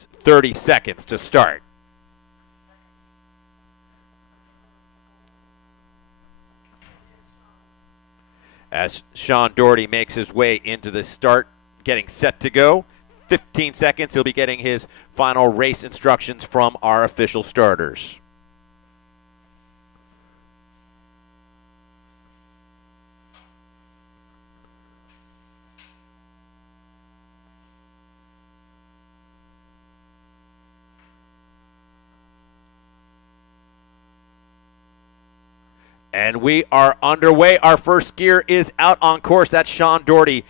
starts. 30 seconds to start. As Sean Doherty makes his way into the start, getting set to go. 15 seconds, he'll be getting his final race instructions from our official starters. And we are underway. Our first skier is out on course. That's Sean Doherty,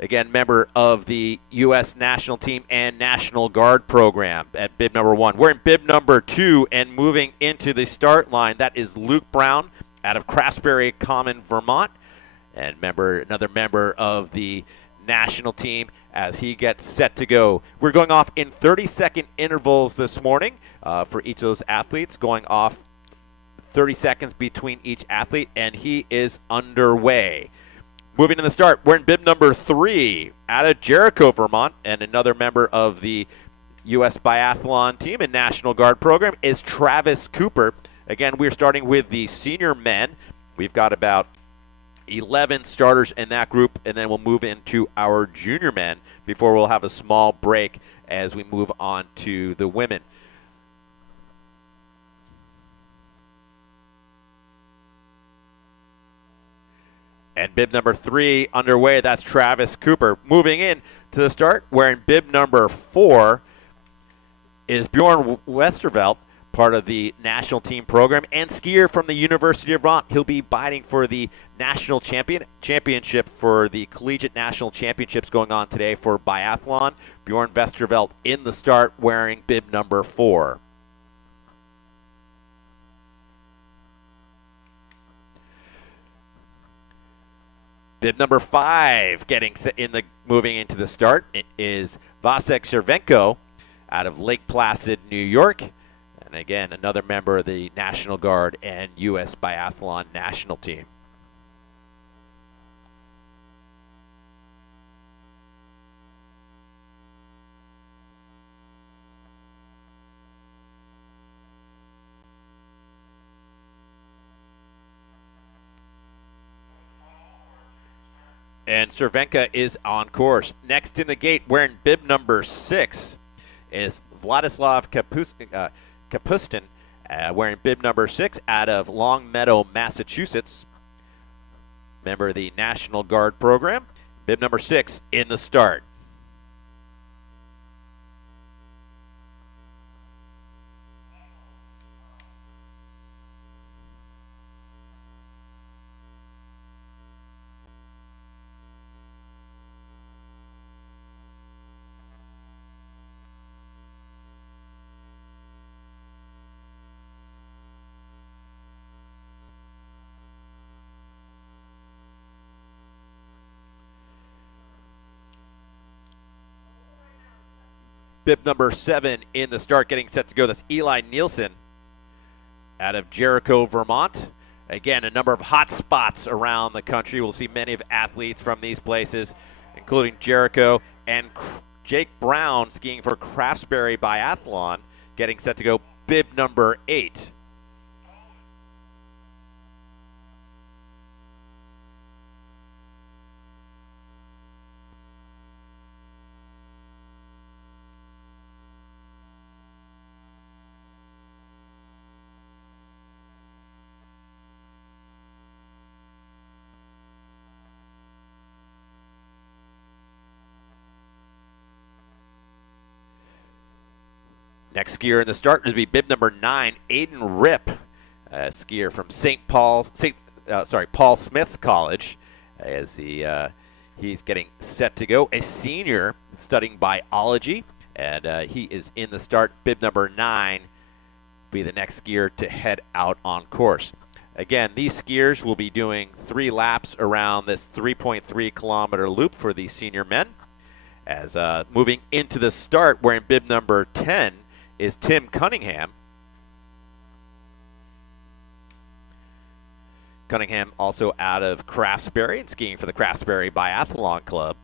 again, member of the U.S. national team and National Guard program at bib number 1. We're in bib number 2 and moving into the start line. That is Luke Brown out of Craftsbury Common, Vermont, and another member of the national team as he gets set to go. We're going off in 30-second intervals this morning for each of those athletes, going off 30 seconds between each athlete, and he is underway. Moving to the start, we're in bib number 3 out of Jericho, Vermont, and another member of the U.S. Biathlon team and National Guard program is Travis Cooper. Again, we're starting with the senior men. We've got about 11 starters in that group, and then we'll move into our junior men before we'll have a small break as we move on to the women. And bib number 3 underway. That's Travis Cooper. Moving in to the start, where in bib number 4 is Bjorn Westervelt, part of the national team program and skier from the University of Vermont. He'll be bidding for the national championship for the Collegiate National Championships going on today for biathlon. Bjorn Westervelt in the start wearing bib number 4. Bib number 5 moving into the start. It is Vasek Cervenko out of Lake Placid, New York. And again, another member of the National Guard and U.S. Biathlon national team. And Cervenka is on course. Next in the gate, wearing bib number 6, is Vladislav Kapustin, wearing bib number 6 out of Longmeadow, Massachusetts. Member of the National Guard program. Bib number 6 in the start. Bib number 7 in the start, getting set to go. That's Eli Nielsen out of Jericho, Vermont. Again, a number of hot spots around the country. We'll see many of athletes from these places, including Jericho and Jake Brown skiing for Craftsbury Biathlon, getting set to go. Bib number 8. Next skier in the start would be bib number 9, Aiden Ripp, a skier from Paul Smith's College, as he's getting set to go. A senior studying biology, and he is in the start. Bib number 9 be the next skier to head out on course. Again, these skiers will be doing 3 laps around this 3.3 kilometer loop for the senior men. As moving into the start, wearing bib number 10 is Tim Cunningham. Cunningham also out of Craftsbury and skiing for the Craftsbury Biathlon Club.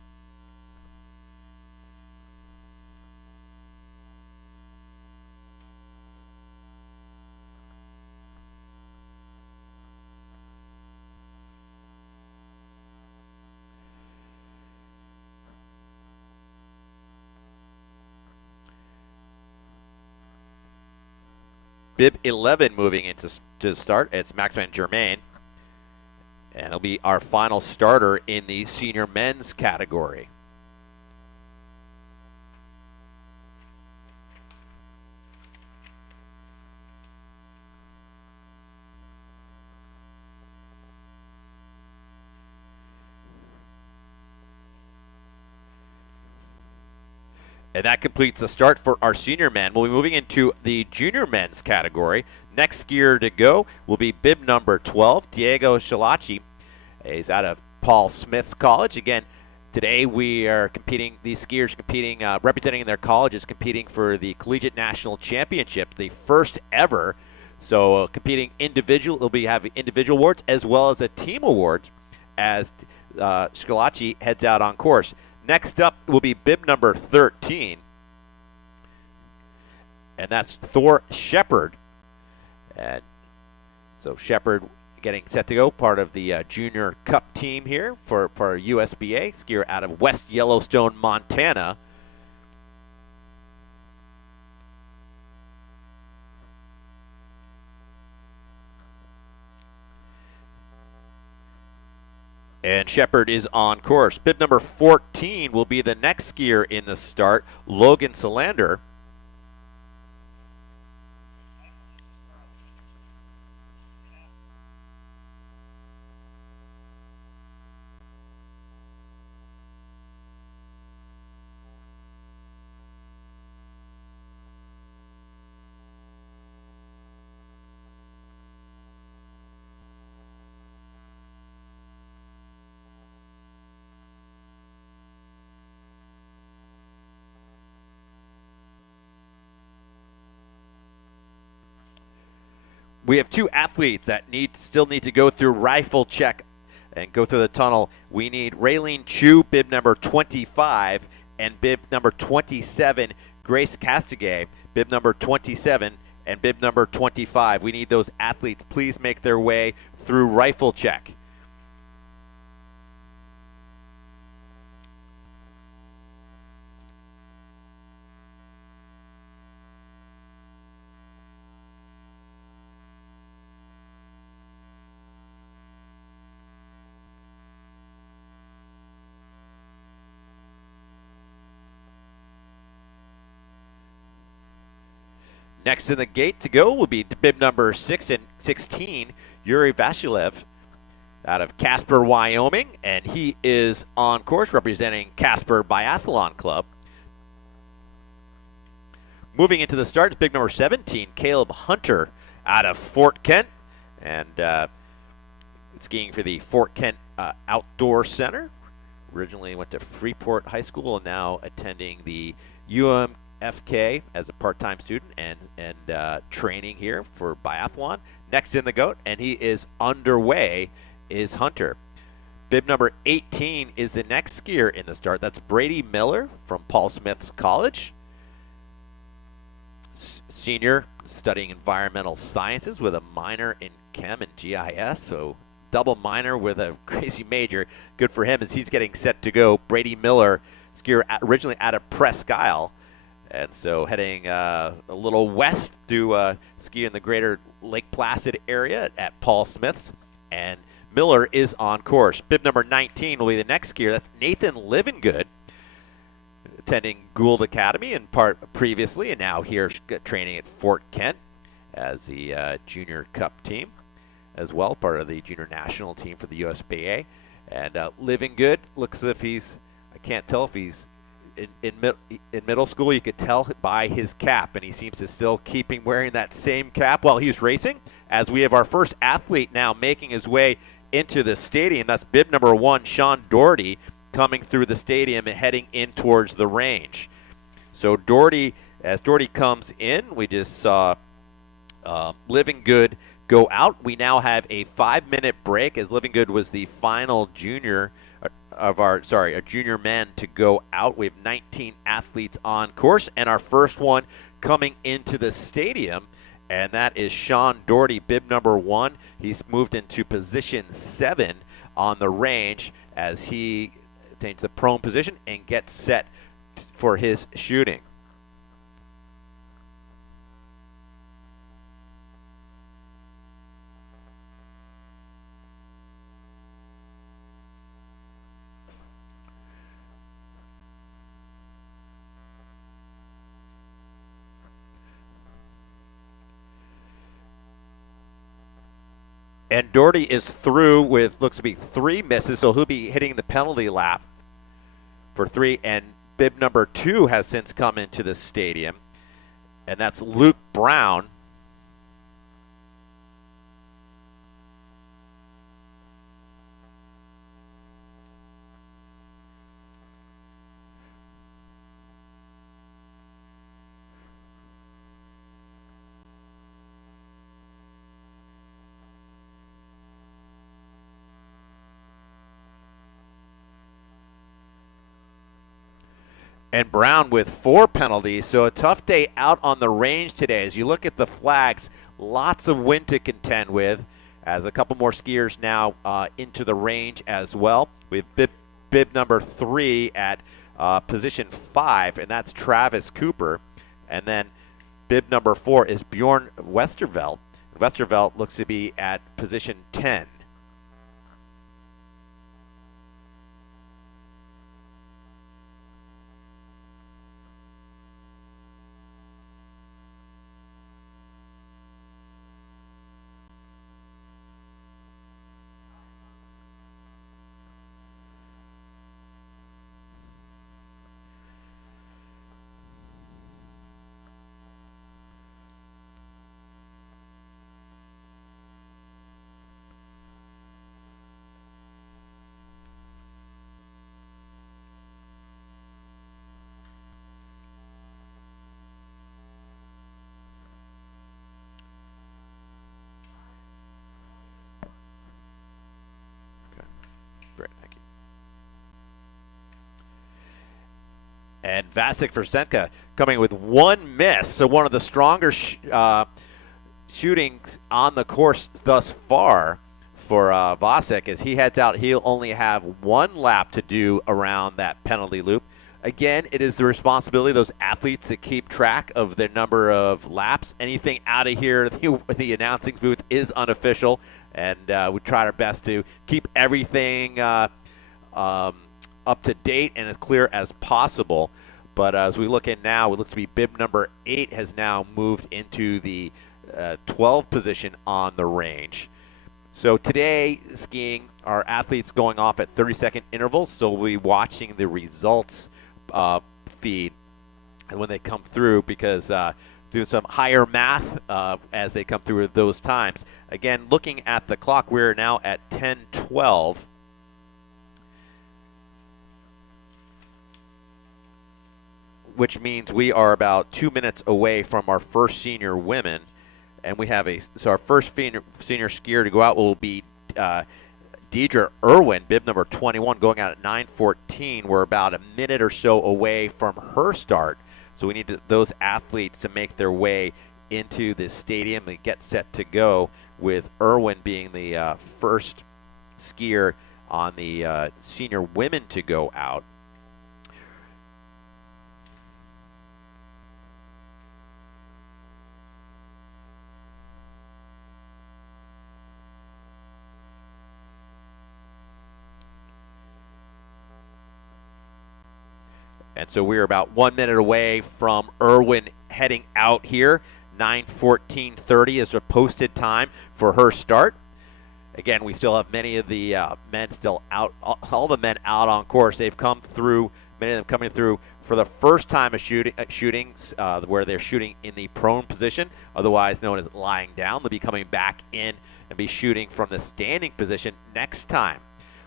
bib 11 moving into to start. It's Maximin Germain. And it'll be our final starter in the senior men's category. And that completes the start for our senior men. We'll be moving into the junior men's category. Next skier to go will be bib number 12, Diego Schillaci. He's out of Paul Smith's college. Again, today we are competing, these skiers competing, representing their colleges, competing for the Collegiate National Championships, the first ever. So competing individual, they'll be having individual awards as well as a team award as Schillaci heads out on course. Next up will be bib number 13, and that's Thor Shepard. And so Shepard getting set to go, part of the Junior Cup team here for USBA, skier out of West Yellowstone, Montana. And Shepard is on course. Bib number 14 will be the next skier in the start, Logan Solander. We have two athletes that still need to go through rifle check and go through the tunnel. We need Raylene Chu, bib number 25, and bib number 27, Grace Castigay, bib number 27, and bib number 25. We need those athletes. Please make their way through rifle check. Next in the gate to go will be bib number 6 and 16, Yuri Vasilev, out of Casper, Wyoming, and he is on course representing Casper Biathlon Club. Moving into the start is bib number 17, Caleb Hunter, out of Fort Kent, and skiing for the Fort Kent Outdoor Center. Originally went to Freeport High School and now attending the UMFK as a part-time student and training here for biathlon. Next in the goat, and he is underway, is Hunter. Bib number 18 is the next skier in the start. That's Brady Miller from Paul Smith's college. Senior, studying environmental sciences with a minor in chem and GIS, so double minor with a crazy major. Good for him as he's getting set to go. Brady Miller, skier originally out of Presque Isle, and so heading a little west to ski in the greater Lake Placid area at Paul Smith's, and Miller is on course. Bib number 19 will be the next skier. That's Nathan Livingood, attending Gould Academy and part previously, and now here training at Fort Kent as the Junior Cup team as well, part of the Junior National team for the USBA. And Livingood looks as if he's, I can't tell if he's in middle school. You could tell by his cap, and he seems to still keeping wearing that same cap while he's racing. As we have our first athlete now making his way into the stadium. That's bib number 1, Sean Doherty, coming through the stadium and heading in towards the range. So Doherty, as Doherty comes in, we just saw Livingood go out. We now have a 5-minute break as Livingood was the final junior a junior man to go out. We have 19 athletes on course, and our first one coming into the stadium, and that is Sean Doherty, bib number 1. He's moved into position 7 on the range as he attains the prone position and gets set for his shooting. And Doherty is through with, looks to be 3 misses, so he'll be hitting the penalty lap for 3. And bib number 2 has since come into the stadium, and that's Luke Brown. And Brown with 4 penalties, so a tough day out on the range today. As you look at the flags, lots of wind to contend with, as a couple more skiers now into the range as well. We have bib number 3 at position 5, and that's Travis Cooper. And then bib number 4 is Bjorn Westervelt. Westervelt looks to be at position 10. Great, thank you. And Vasek Versenka coming with 1 miss, so one of the stronger shootings on the course thus far for Vasek. As he heads out, he'll only have 1 lap to do around that penalty loop. Again, it is the responsibility of those athletes to keep track of their number of laps. Anything out of here, the announcing booth is unofficial, and we try our best to keep everything up to date and as clear as possible. But as we look in now, it looks to be bib number 8 has now moved into the 12 position on the range. So today, skiing, our athletes going off at 30-second intervals, so we'll be watching the results feed and when they come through, because doing some higher math as they come through those times. Again, looking at the clock, we're now at 10:12. Which means we are about 2 minutes away from our first senior women. And we have so our first senior skier to go out will be Deidre Irwin, bib number 21, going out at 9:14. We're about a minute or so away from her start. So we need those athletes to make their way into the stadium and get set to go, with Irwin being the first skier on the senior women to go out. And so we're about 1 minute away from Irwin heading out here. 9:14:30 is a posted time for her start. Again, we still have many of the men still out, all the men out on course. They've come through, many of them coming through for the first time of shootings, where they're shooting in the prone position, otherwise known as lying down. They'll be coming back in and be shooting from the standing position next time.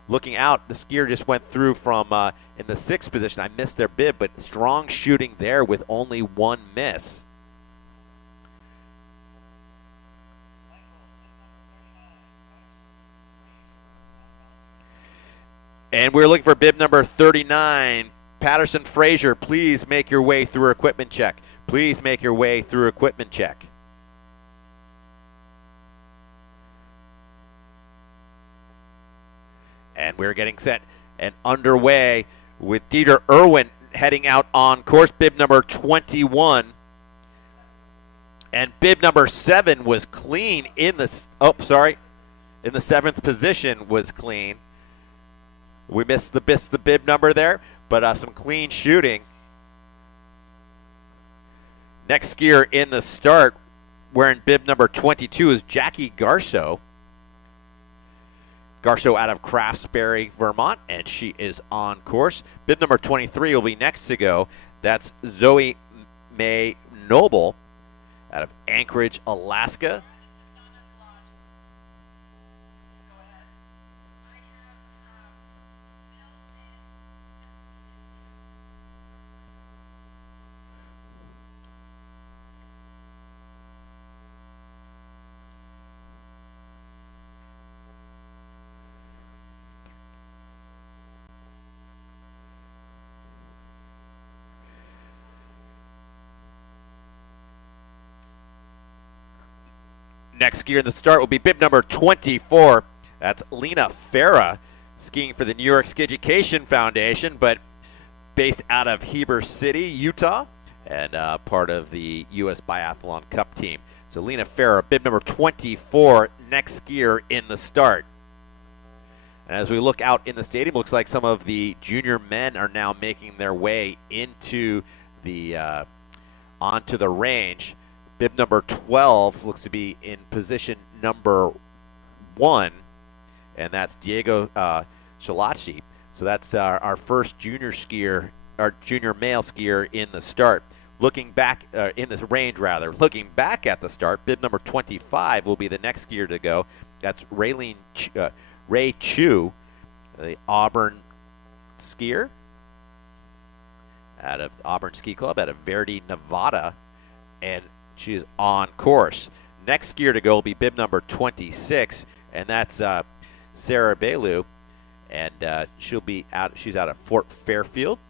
Looking out, the skier just went through from in the 6th position. I missed their bib, but strong shooting there with only 1 miss. And we're looking for bib number 39, Patterson Frazier. Please make your way through equipment check. Please make your way through equipment check. And we're getting set and underway with Deidre Irwin heading out on course, bib number 21. And bib number 7 was clean in the, in the 7th position was clean. We missed the bib number there, but some clean shooting. Next skier in the start, wearing bib number 22, is Jackie Garceau. Garceau out of Craftsbury, Vermont, and she is on course. Bib number 23 will be next to go. That's Zoe May Noble out of Anchorage, Alaska. Next skier in the start will be bib number 24. That's Lena Farah, skiing for the New York Ski Education Foundation, but based out of Heber City, Utah, and part of the U.S. Biathlon Cup team. So Lena Farah, bib number 24, next skier in the start. And as we look out in the stadium, looks like some of the junior men are now making their way into the onto the range. Bib number 12 looks to be in position number 1, and that's Diego Shalachi. So that's our first junior skier, our junior male skier in the start. Looking back in this range, rather. Looking back at the start, bib number 25 will be the next skier to go. That's Ray Chu, the Auburn skier out of Auburn Ski Club out of Verdi, Nevada, and she is on course. Next skier to go will be bib number 26, and that's Sarah Bailu, and she'll be out. She's out of Fort Fairfield.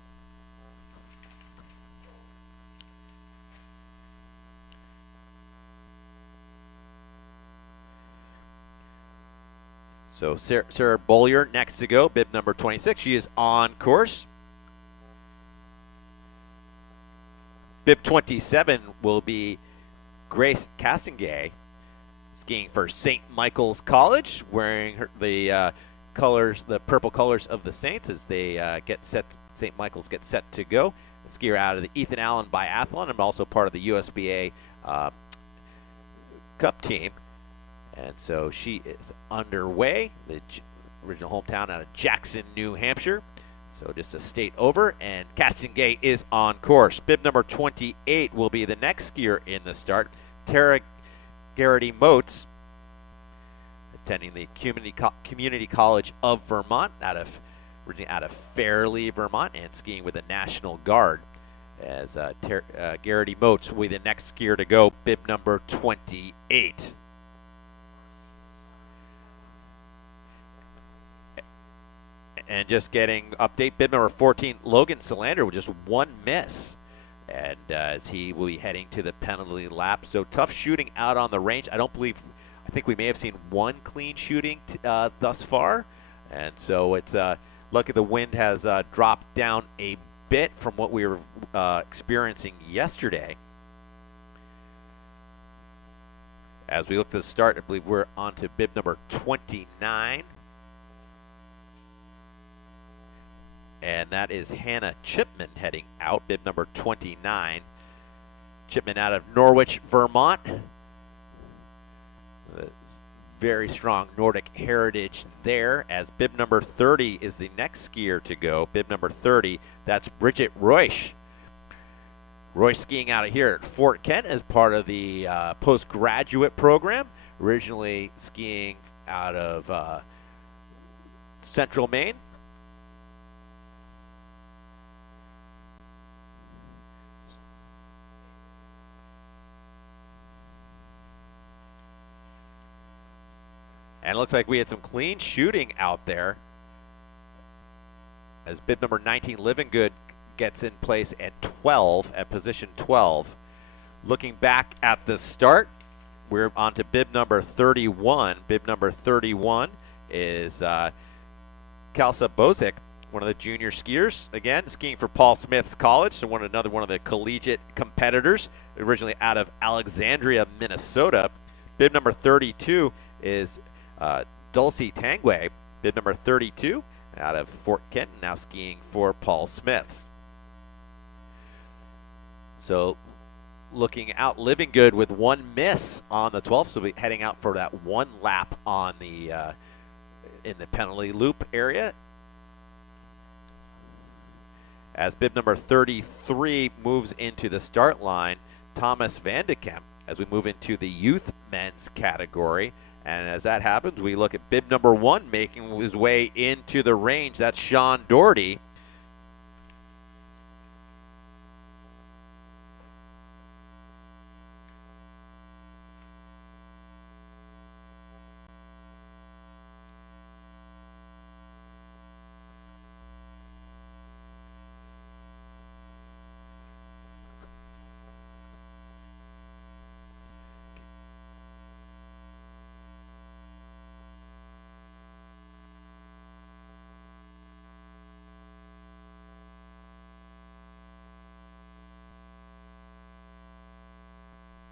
So Sarah Bollier next to go, bib number 26. She is on course. Bib 27 will be Grace Castingay, skiing for St. Michael's College, wearing the colors, the purple colors of the Saints as they get set. St. Michael's gets set to go. A skier out of the Ethan Allen Biathlon and also part of the USBA Cup team. And so she is underway. The original hometown out of Jackson, New Hampshire. So just a state over, and Castingay is on course. Bib number 28 will be the next skier in the start. Tara Garrity Motes, attending the Community College of Vermont, originally out of Fairleigh, Vermont, and skiing with the National Guard. As Garrity Motes will be the next skier to go, bib number 28. And just getting update, bib number 14, Logan Solander with just one miss. And as he will be heading to the penalty lap. So tough shooting out on the range. I think we may have seen one clean shooting thus far. And so it's lucky the wind has dropped down a bit from what we were experiencing yesterday. As we look to the start, I believe we're on to bib number 29. And that is Hannah Chipman heading out, bib number 29. Chipman out of Norwich, Vermont. Very strong Nordic heritage there, as bib number 30 is the next skier to go. Bib number 30, that's Bridget Royce. Royce skiing out of here at Fort Kent as part of the postgraduate program. Originally skiing out of Central Maine. And it looks like we had some clean shooting out there as bib number 19, Living Good, gets in place at 12, at position 12. Looking back at the start, we're on to bib number 31. Bib number 31 is Kalsa Bozic, one of the junior skiers, again, skiing for Paul Smith's College, so another one of the collegiate competitors, originally out of Alexandria, Minnesota. Bib number 32 is Dulcie Tangway, bib number 32, out of Fort Kent, now skiing for Paul Smiths. So looking out, Living Good with one miss on the 12th, so we'll be heading out for that one lap on the in the penalty loop area. As bib number 33 moves into the start line, Thomas Van de Kemp, as we move into the youth men's category. And as that happens, we look at bib number 1 making his way into the range. That's Sean Doherty.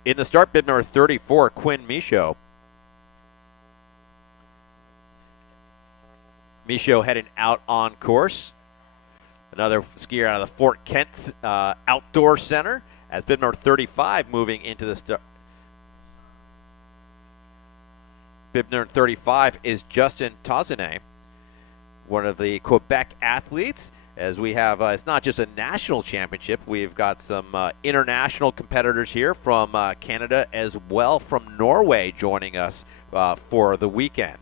In the start, bib number 34, Quinn Michaud. Michaud heading out on course. Another skier out of the Fort Kent Outdoor Center. As bib number 35 moving into the start. Bib number 35 is Justin Tazenet, one of the Quebec athletes. As we have, it's not just a national championship. We've got some international competitors here from Canada as well, from Norway, joining us for the weekend.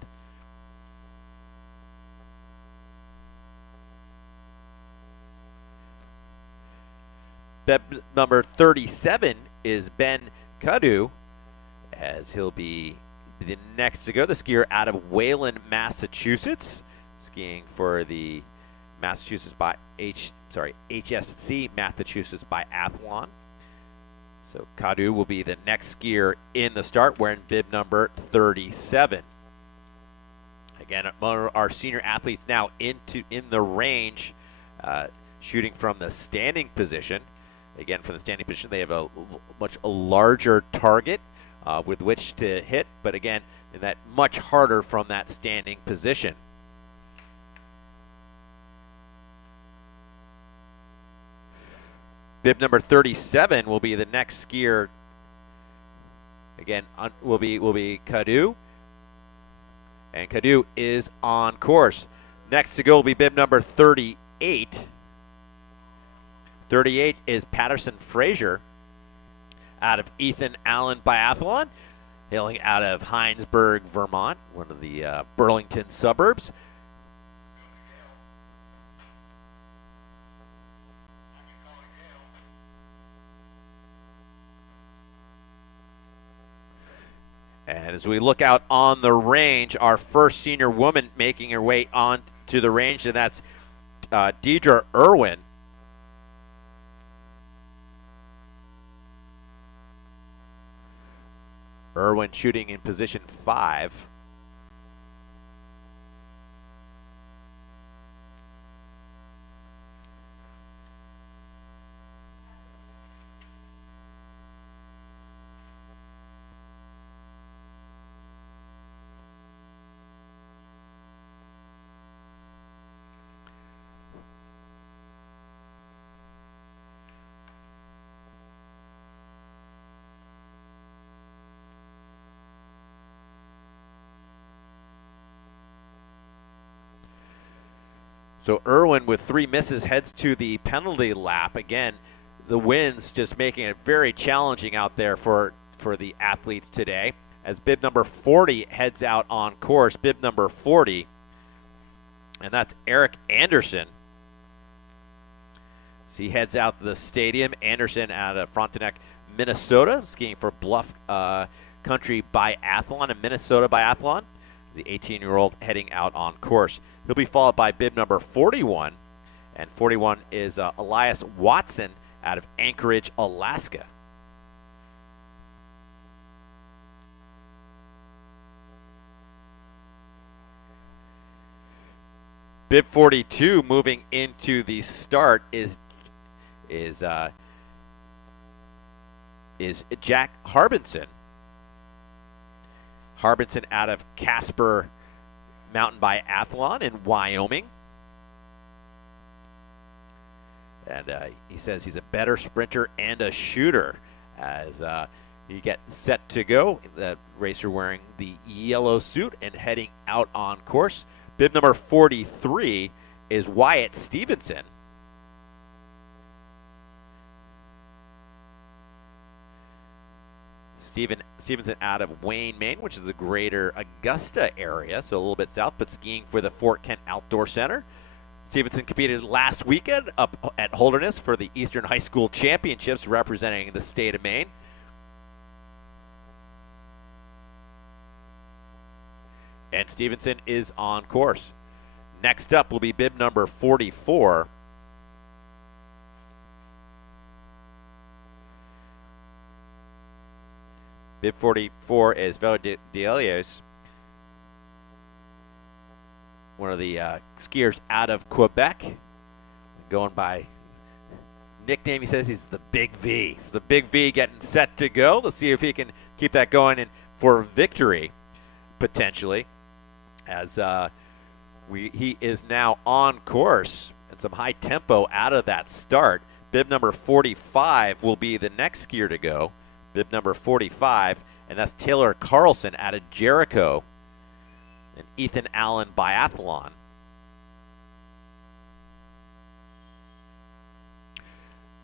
Bib number 37 is Ben Cadu, as he'll be the next to go, the skier out of Wayland, Massachusetts, skiing for the Massachusetts by HSC Massachusetts Biathlon. So Cadu will be the next skier in the start, wearing bib number 37. Again, our senior athletes now in the range, shooting from the standing position. Again, from the standing position, they have a much larger target with which to hit, but again, that much harder from that standing position. Bib number 37 will be the next skier. Again, will be Cadu, and Cadu is on course. Next to go will be bib number 38. 38 is Patterson Fraser, out of Ethan Allen Biathlon, hailing out of Hinesburg, Vermont, one of the Burlington suburbs. And as we look out on the range, our first senior woman making her way on to the range, and that's Deidre Irwin. Irwin shooting in position 5. So Irwin, with 3 misses, heads to the penalty lap. Again, the winds just making it very challenging out there for the athletes today. As bib number 40 heads out on course, bib number 40, and that's Eric Anderson. So he heads out to the stadium. Anderson out of Frontenac, Minnesota, skiing for Bluff Country Biathlon and Minnesota Biathlon. The 18-year-old heading out on course. He'll be followed by bib number 41, and 41 is Elias Watson out of Anchorage, Alaska. Bib 42 moving into the start is Jack Harbinson. Harbinson out of Casper Mountain Biathlon in Wyoming. And he says he's a better sprinter and a shooter as he gets set to go. The racer wearing the yellow suit and heading out on course. Bib number 43 is Wyatt Stevenson. Stevenson out of Wayne, Maine, which is the greater Augusta area, so a little bit south, but skiing for the Fort Kent Outdoor Center. Stevenson competed last weekend up at Holderness for the Eastern High School Championships representing the state of Maine. And Stevenson is on course. Next up will be bib number 44. Bib 44 is Velodelios, one of the skiers out of Quebec, going by nickname. He says he's the Big V. It's the Big V getting set to go. Let's see if he can keep that going and for victory, potentially, as he is now on course and some high tempo out of that start. Bib number 45 will be the next skier to go. Bib number 45, and that's Taylor Carlson out of Jericho, and Ethan Allen Biathlon.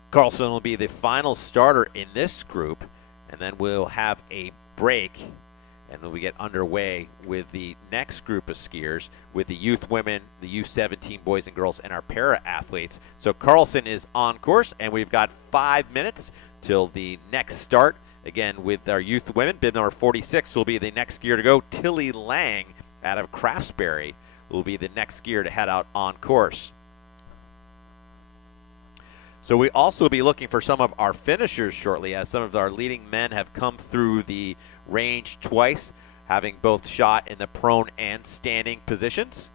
Carlson will be the final starter in this group, and then we'll have a break, and then we get underway with the next group of skiers, with the youth women, the U17 boys and girls, and our para athletes. So Carlson is on course, and we've got 5 minutes till the next start. Again, with our youth women, bib number 46 will be the next skier to go. Tilly Lang out of Craftsbury will be the next skier to head out on course. So we also will be looking for some of our finishers shortly, as some of our leading men have come through the range twice, having both shot in the prone and standing positions.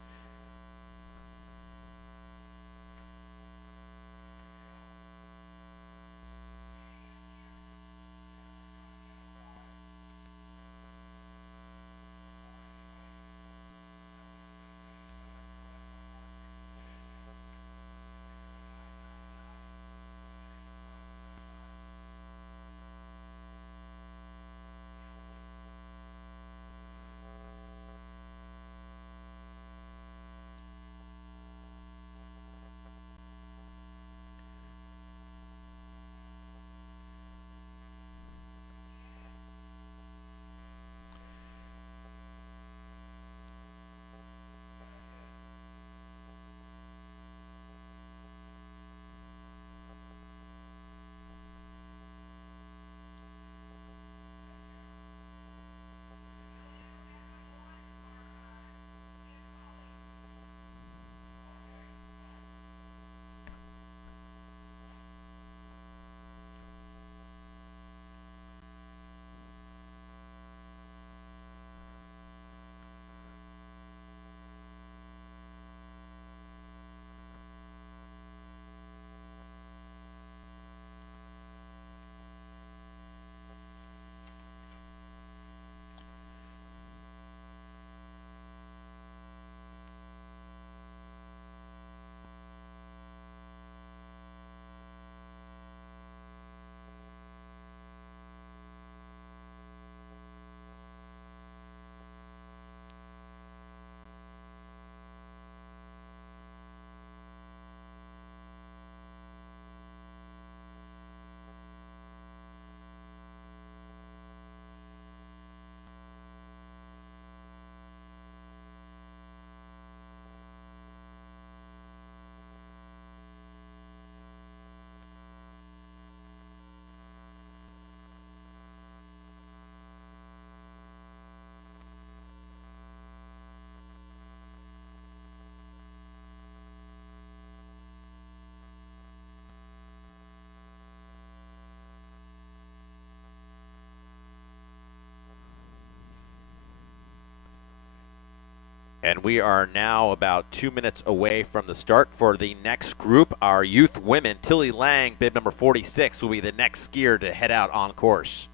And we are now about 2 minutes away from the start for the next group. Our youth women, Tilly Lang, bib number 46, will be the next skier to head out on course.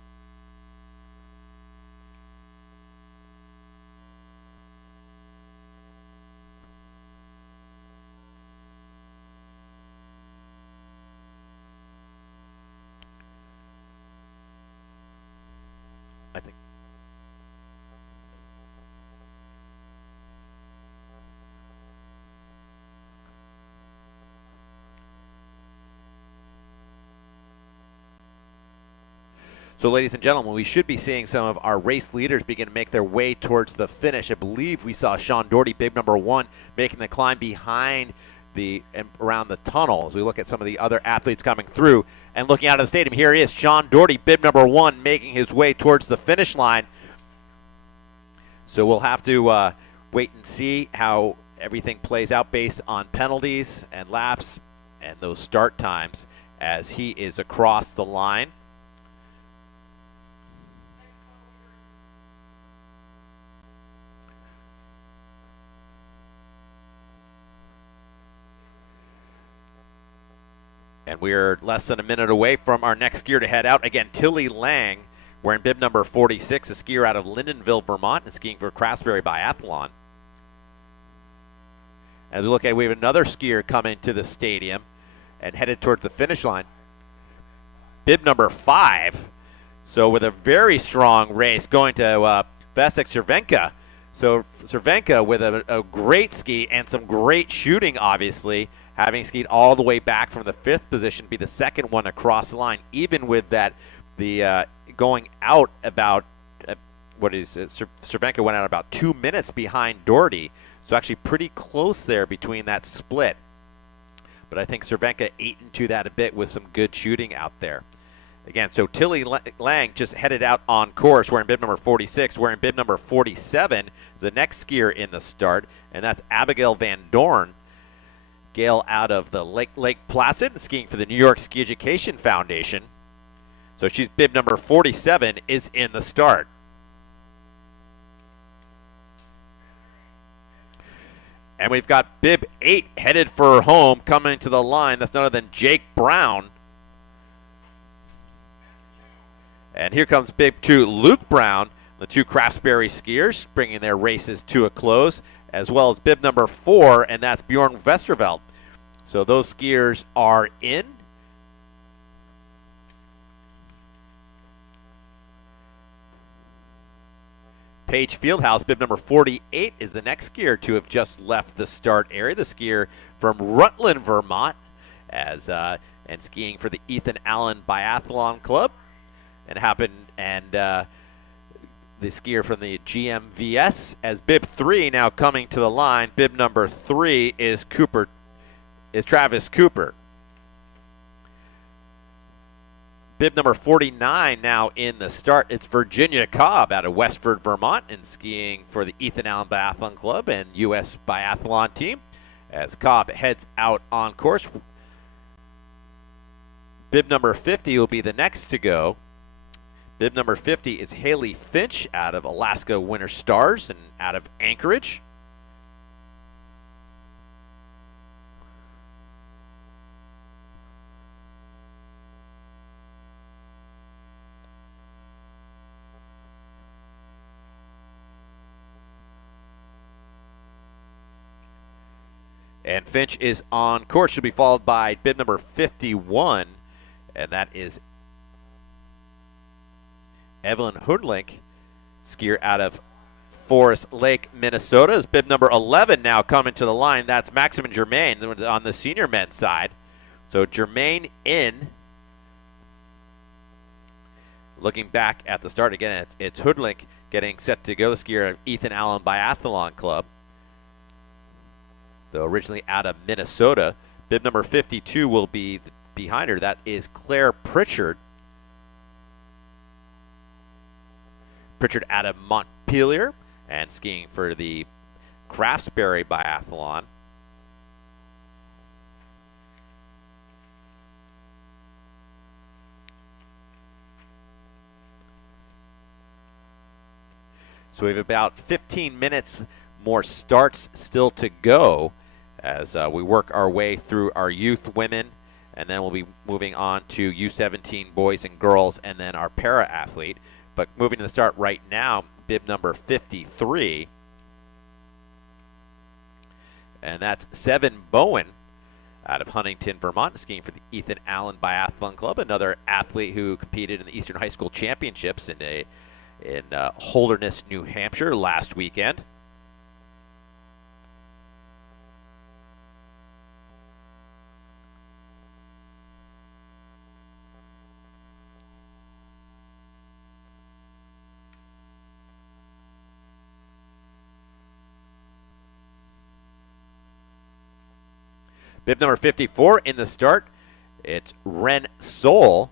I think So, ladies and gentlemen, we should be seeing some of our race leaders begin to make their way towards the finish. I believe we saw Sean Doherty, bib number 1, making the climb behind around the tunnel as we look at some of the other athletes coming through. And looking out of the stadium, here he is, Sean Doherty, bib number 1, making his way towards the finish line. So we'll have to wait and see how everything plays out based on penalties and laps and those start times as he is across the line. And we're less than a minute away from our next skier to head out. Again, Tilly Lang, wearing bib number 46, a skier out of Lyndonville, Vermont, and skiing for Craftsbury Biathlon. As we look at it, we have another skier coming to the stadium and headed towards the finish line. Bib number 5. So with a very strong race going to Vasek Cervenka. So Cervenka with a great ski and some great shooting, obviously, having skied all the way back from the 5th position, be the second one across the line, even with that going out about Cervenka went out about 2 minutes behind Doherty. So actually pretty close there between that split. But I think Cervenka ate into that a bit with some good shooting out there. Again, so Tilly Lang just headed out on course wearing bib number 46, wearing bib number 47, the next skier in the start, and that's Abigail Van Dorn. Gail out of the Lake Placid, skiing for the New York Ski Education Foundation. So she's bib number 47 is in the start. And we've got bib 8 headed for home coming to the line. That's none other than Jake Brown. And here comes bib 2, Luke Brown, the two Craftsbury skiers, bringing their races to a close, as well as bib number 4, and that's Bjorn Westerveld. So those skiers are in. Paige Fieldhouse, bib number 48, is the next skier to have just left the start area. The skier from Rutland, Vermont, and skiing for the Ethan Allen Biathlon Club, and the skier from the GMVS as bib 3 now coming to the line. Bib number 3 is Travis Cooper. Bib number 49 now in the start. It's Virginia Cobb out of Westford, Vermont, and skiing for the Ethan Allen Biathlon Club and U.S. Biathlon team as Cobb heads out on course. Bib number 50 will be the next to go. Bib number 50 is Haley Finch out of Alaska Winter Stars and out of Anchorage. And Finch is on course. She'll be followed by bib number 51, and that is Evelyn Hundlink, skier out of Forest Lake, Minnesota. Is bib number 11 now coming to the line. That's Maximin Germain on the senior men's side. So Germain in. Looking back at the start again, it's Hundlink getting set to go, the skier of Ethan Allen Biathlon Club. Though originally out of Minnesota. Bib number 52 will be behind her. That is Claire Pritchard. Pritchard out of Montpelier and skiing for the Craftsbury Biathlon. So we have about 15 minutes more starts still to go as we work our way through our youth women, and then we'll be moving on to U17 boys and girls, and then our para-athlete. But moving to the start right now, bib number 53, and that's Seven Bowen out of Huntington, Vermont, skiing for the Ethan Allen Biathlon Club, another athlete who competed in the Eastern High School Championships in Holderness, New Hampshire last weekend. Bib number 54 in the start, it's Ren Sol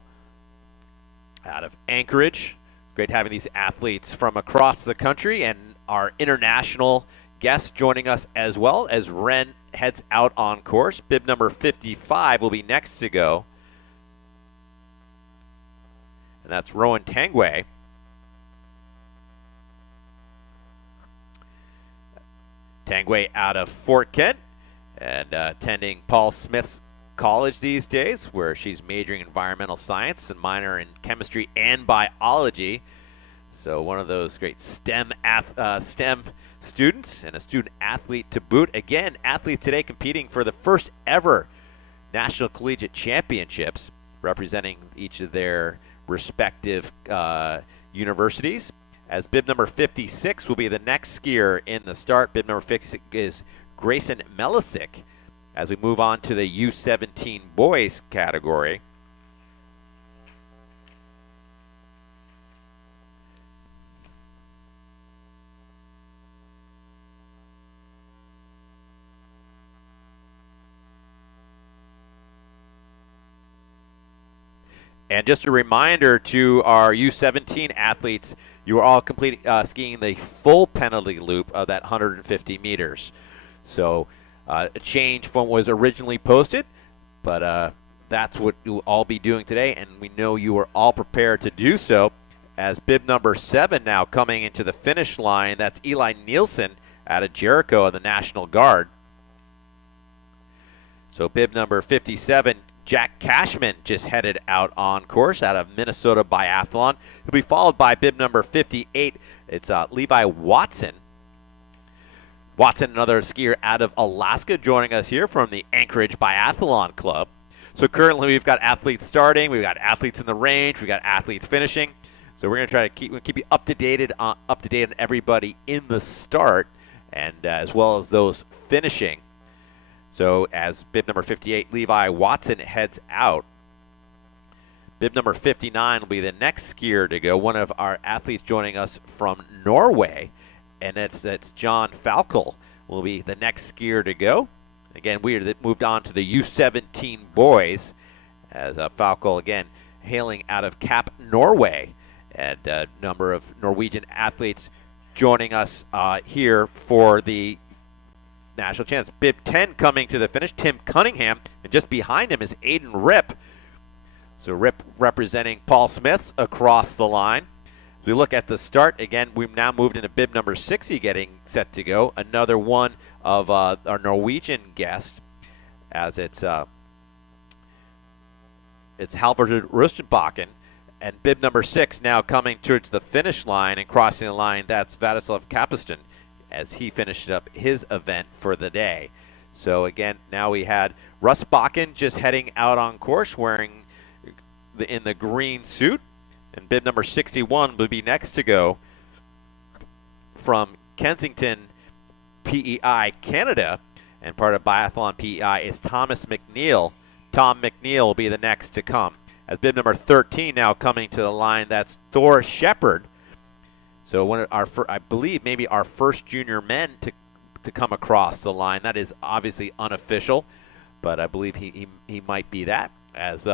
out of Anchorage. Great having these athletes from across the country and our international guests joining us as well as Ren heads out on course. Bib number 55 will be next to go. And that's Rowan Tangway. Tangway out of Fort Kent and attending Paul Smith's college these days, where she's majoring in environmental science and minor in chemistry and biology. So one of those great STEM students and a student athlete to boot. Again, athletes today competing for the first ever National Collegiate Championships, representing each of their respective universities. As bib number 56 will be the next skier in the start. Bib number 56 is Grayson Melisic. As we move on to the U17 boys category. And just a reminder to our U17 athletes, you are all skiing the full penalty loop of that 150 meters. So a change from what was originally posted, but that's what you'll all be doing today, and we know you are all prepared to do so. As bib number 7 now coming into the finish line, that's Eli Nielsen out of Jericho of the National Guard. So bib number 57, Jack Cashman just headed out on course out of Minnesota Biathlon. He'll be followed by bib number 58. It's Levi Watson. Watson, another skier out of Alaska, joining us here from the Anchorage Biathlon Club. So currently we've got athletes starting, we've got athletes in the range, we've got athletes finishing. So we're going to try to keep you up to date on everybody in the start, and as well as those finishing. So as bib number 58, Levi Watson heads out. Bib number 59 will be the next skier to go. One of our athletes joining us from Norway, and that's John Falkel will be the next skier to go. Again, we are moved on to the U17 boys, as Falkel again hailing out of Cap, Norway, and a number of Norwegian athletes joining us here for the national chance. Bib 10 coming to the finish, Tim Cunningham, and just behind him is Aiden Rip. So Rip representing Paul Smith's across the line. As we look at the start, again, we've now moved into bib number 60 getting set to go. Another one of our Norwegian guests, as it's Halvard Rustenbakken. And bib number 6 now coming towards the finish line and crossing the line, that's Vladislav Kapustin, as he finished up his event for the day. So again, now we had Russ Bakken just heading out on course wearing in the green suit, and bib number 61 will be next to go from Kensington, PEI, Canada, and part of Biathlon PEI is Thomas McNeil. Tom McNeil will be the next to come. As bib number 13 now coming to the line, that's Thor Shepard. So one of our, I believe, maybe our first junior men to come across the line. That is obviously unofficial, but I believe he might be that. As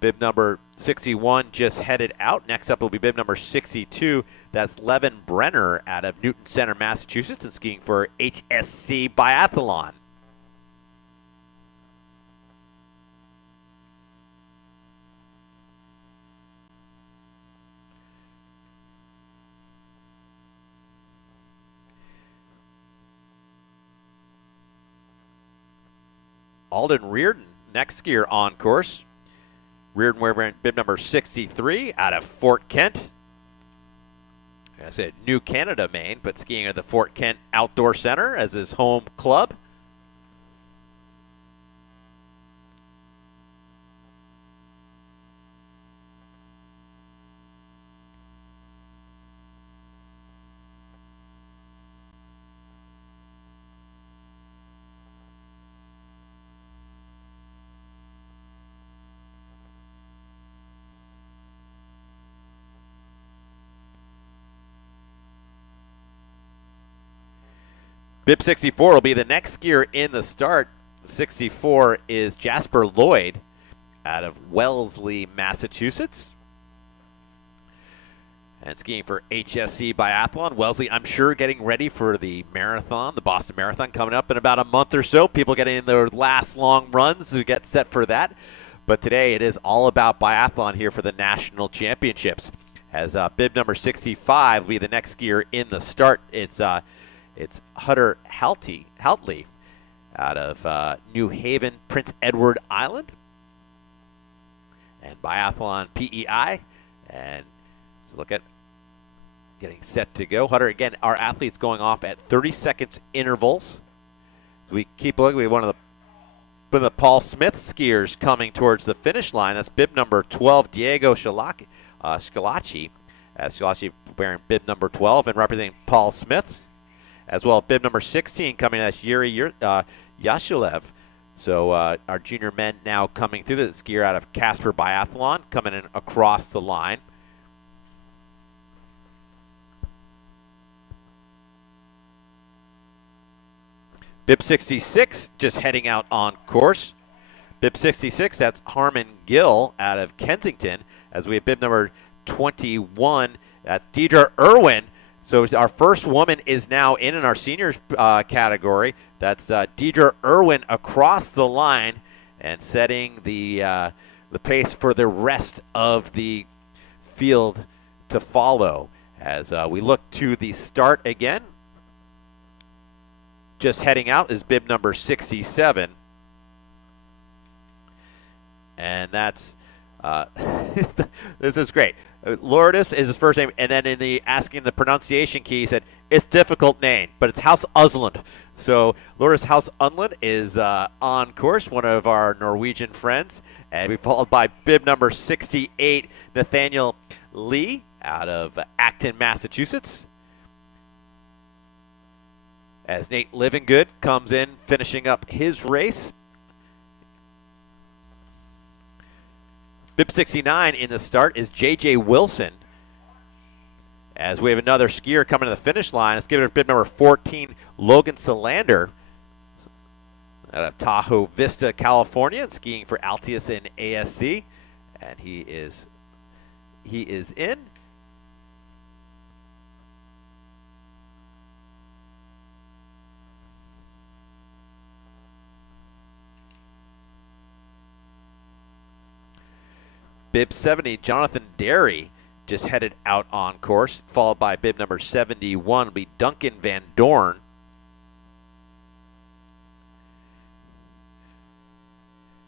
bib number 61 just headed out. Next up will be bib number 62. That's Levin Brenner out of Newton Center, Massachusetts, and skiing for HSC Biathlon. Alden Reardon, next skier on course. Reardon wearing bib number 63 out of Fort Kent. I said New Canada, Maine, but skiing at the Fort Kent Outdoor Center as his home club. Bib 64 will be the next skier in the start. 64 is Jasper Lloyd out of Wellesley, Massachusetts. And skiing for HSC Biathlon. Wellesley, I'm sure, getting ready for the marathon, the Boston Marathon, coming up in about a month or so. People getting in their last long runs to get set for that. But today it is all about biathlon here for the National Championships. As bib number 65 will be the next skier in the start. It's Hutter Haltley out of New Haven, Prince Edward Island. And biathlon PEI. And look at getting set to go. Hutter, again, our athletes going off at 30-second intervals. So we keep looking. We have one of the Paul Smith skiers coming towards the finish line. That's bib number 12, Diego Scalacci. Scalacci wearing bib number 12 and representing Paul Smith. As well, bib number 16 coming, that's Yuri Yashulev. So our junior men now coming through, the skier out of Casper Biathlon coming in across the line. Bib 66 just heading out on course. Bib 66, that's Harmon Gill out of Kensington. As we have bib number 21, that's Deidre Irwin. So our first woman is now in our seniors category. That's Deidre Irwin across the line and setting the pace for the rest of the field to follow. As we look to the start again, just heading out is bib number 67. And that's, this is great. Lourdes is his first name, and then in the asking the pronunciation key, he said, it's difficult name, but it's House Usland. So Lourdes House Usland is on course, one of our Norwegian friends. And we followed by bib number 68, Nathaniel Lee out of Acton, Massachusetts. As Nate Livingood comes in, finishing up his race. Bib 69 in the start is J.J. Wilson. As we have another skier coming to the finish line, let's give it a bib number 14, Logan Solander out of Tahoe Vista, California, skiing for Altius and ASC. And he is in. Bib 70, Jonathan Derry, just headed out on course, followed by bib number 71 will be Duncan Van Dorn.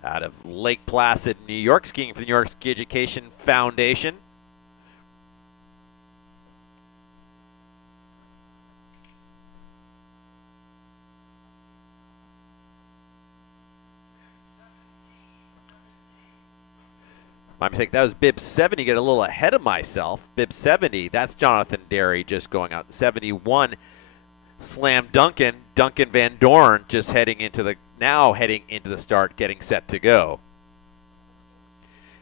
Out of Lake Placid, New York, skiing for the New York Ski Education Foundation. My mistake, that was bib 70, get a little ahead of myself. Bib 70, that's Jonathan Derry just going out. 71, Slam Duncan Van Dorn just heading into the start, getting set to go.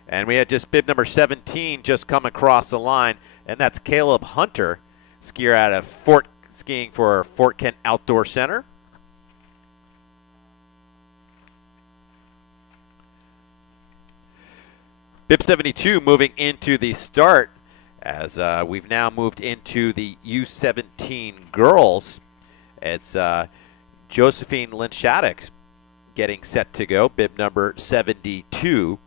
And we had just bib number 17 just come across the line, and that's Caleb Hunter, skier out of skiing for Fort Kent Outdoor Center. Bib 72 moving into the start as we've now moved into the U17 girls. It's Josephine Lynch-Shattuck getting set to go, bib number 72.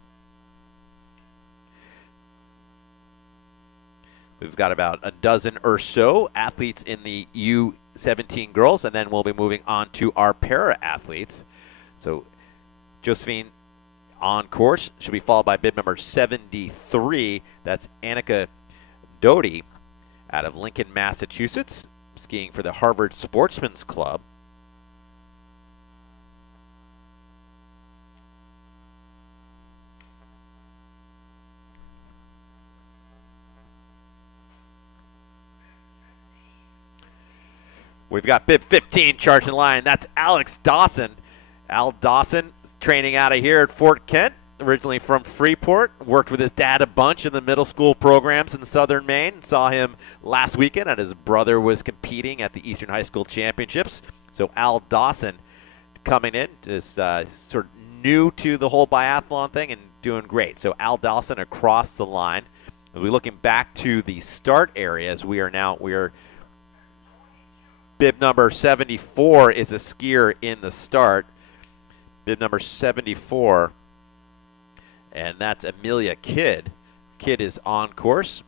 We've got about a dozen or so athletes in the U17 girls, and then we'll be moving on to our para-athletes. So Josephine on course should be followed by bib number 73. That's Annika Doty out of Lincoln, Massachusetts, skiing for the Harvard Sportsman's Club. We've got bib 15 charging line. That's Alex Dawson. Al Dawson training out of here at Fort Kent, originally from Freeport. Worked with his dad a bunch in the middle school programs in southern Maine. Saw him last weekend, and his brother was competing at the Eastern High School Championships. So Al Dawson coming in, is sort of new to the whole biathlon thing and doing great. So Al Dawson across the line. We're looking back to the start areas. We are bib number 74 is a skier in the start. Bib number 74, and that's Amelia Kidd. Kidd is on course.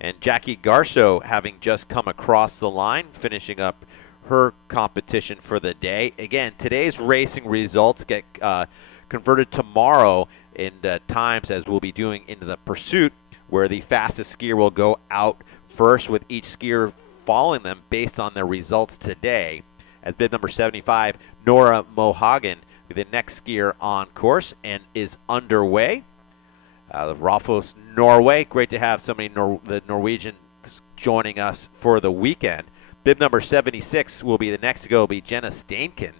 And Jackie Garceau having just come across the line, finishing up her competition for the day. Again, today's racing results get converted tomorrow in times, as we'll be doing into the pursuit, where the fastest skier will go out first, with each skier following them based on their results today. As bib number 75, Nora Mohagen, the next skier on course and is underway. Raufoss, Norway. Great to have so many the Norwegians joining us for the weekend. Bib number 76 will be the next to go, will be Jenna Stainkin.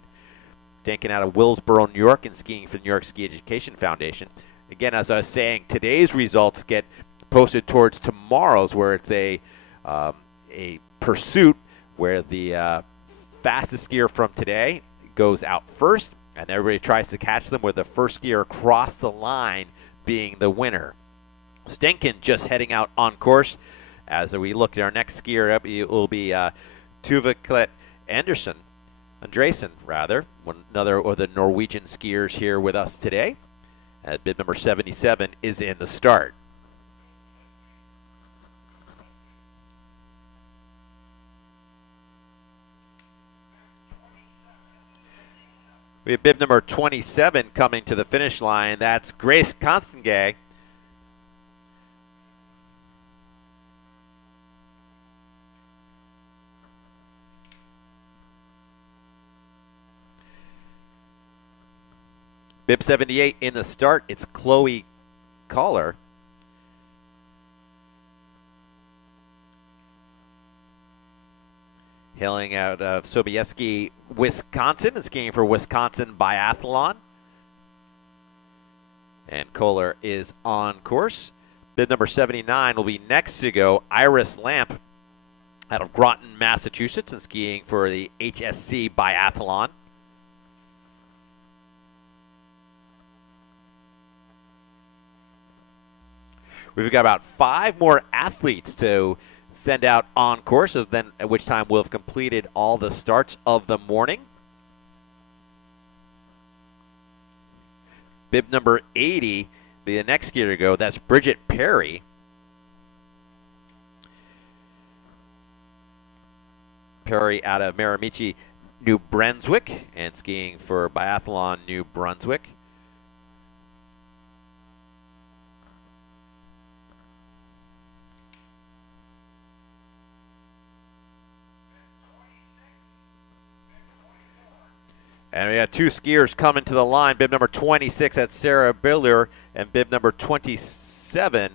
Stainkin out of Willsboro, New York, and skiing for the New York Ski Education Foundation. Again, as I was saying, today's results get posted towards tomorrow's, where it's a pursuit where the fastest skier from today goes out first, and everybody tries to catch them, with the first skier across the line being the winner. Stenkin just heading out on course. As we look at our next skier up, it will be Tuva Klett Andresen, another of the Norwegian skiers here with us today. Bib number 77 is in the start. We have bib number 27 coming to the finish line. That's Grace Constangay. Bib 78 in the start. It's Chloe Collar. Hailing out of Sobieski, Wisconsin, and skiing for Wisconsin Biathlon. And Kohler is on course. Bib number 79 will be next to go, Iris Lamp out of Groton, Massachusetts, and skiing for the HSC Biathlon. We've got about 5 more athletes to send out on course, then at which time we'll have completed all the starts of the morning. Bib number 80, the next skier to go, that's Bridget Perry. Perry out of Miramichi, New Brunswick, and skiing for Biathlon New Brunswick. And we got 2 skiers coming to the line. Bib number 26, that's Sarah Biller, and bib number 27,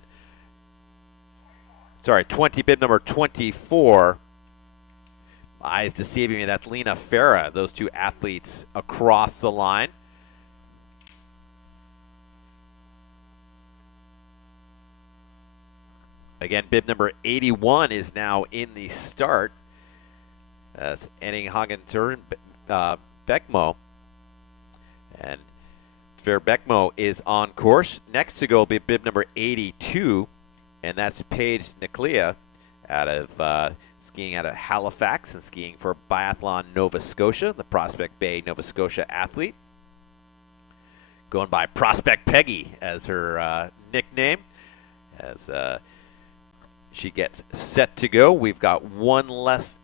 bib number 24. My eyes deceiving me, that's Lena Farah. Those 2 athletes across the line. Again, bib number 81 is now in the start. That's Enning Hagen Beckmo, and Ver Beckmo is on course. Next to go will be bib number 82, and that's Paige Niclea out of skiing out of Halifax and skiing for Biathlon Nova Scotia, the Prospect Bay, Nova Scotia athlete. Going by Prospect Peggy as her nickname. As she gets set to go, we've got one last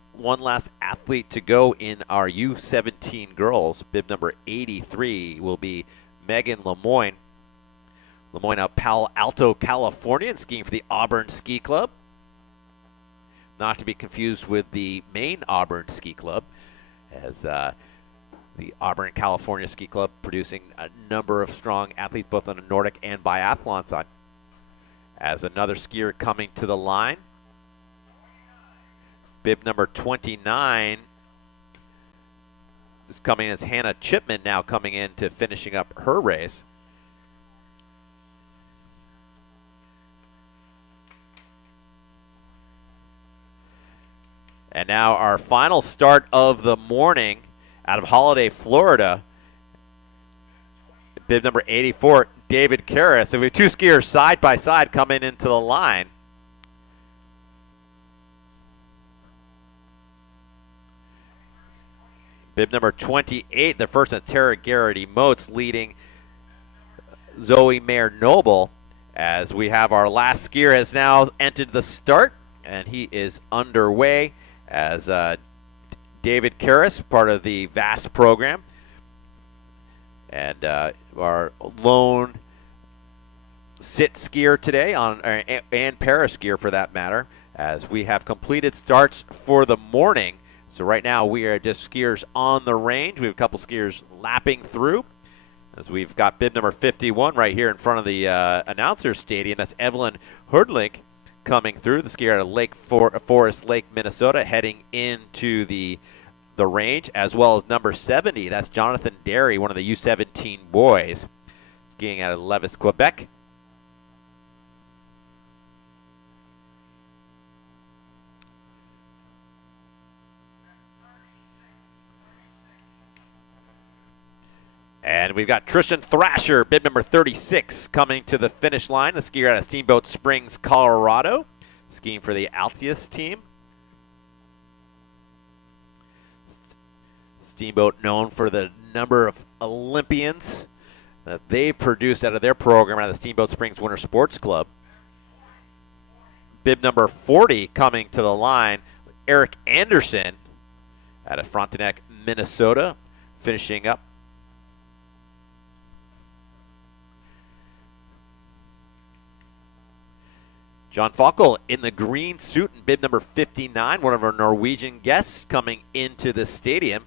athlete to go in our U17 girls. Bib number 83 will be Megan Lemoyne. Lemoyne out of Palo Alto, California, and skiing for the Auburn Ski Club. Not to be confused with the Maine Auburn Ski Club, as the Auburn, California Ski Club producing a number of strong athletes both on the Nordic and biathlon side. As another skier coming to the line, bib number 29 is coming as Hannah Chipman, now coming in to finishing up her race. And now our final start of the morning out of Holiday, Florida. Bib number 84, David Karras. So we have two skiers side by side coming into the line. Bib number 28, the first of Tara Garrity Moats, leading Zoe Mayer Noble. As we have our last skier has now entered the start, and he is underway as David Karras, part of the VAST program. And our lone sit skier today, and para skier for that matter, as we have completed starts for the morning. So right now we are just skiers on the range. We have a couple skiers lapping through, as we've got bib number 51 right here in front of the announcer stadium. That's Evelyn Hurdlink coming through, the skier out of Forest Lake, Minnesota, heading into the range, as well as number 70. That's Jonathan Derry, one of the U17 boys, skiing out of Levis, Quebec. And we've got Tristan Thrasher, bib number 36, coming to the finish line. The skier out of Steamboat Springs, Colorado, skiing for the Altius team. Steamboat known for the number of Olympians that they've produced out of their program out of the Steamboat Springs Winter Sports Club. Bib number 40 coming to the line, Eric Anderson out of Frontenac, Minnesota, finishing up. John Falkel in the green suit in bib number 59, one of our Norwegian guests coming into the stadium.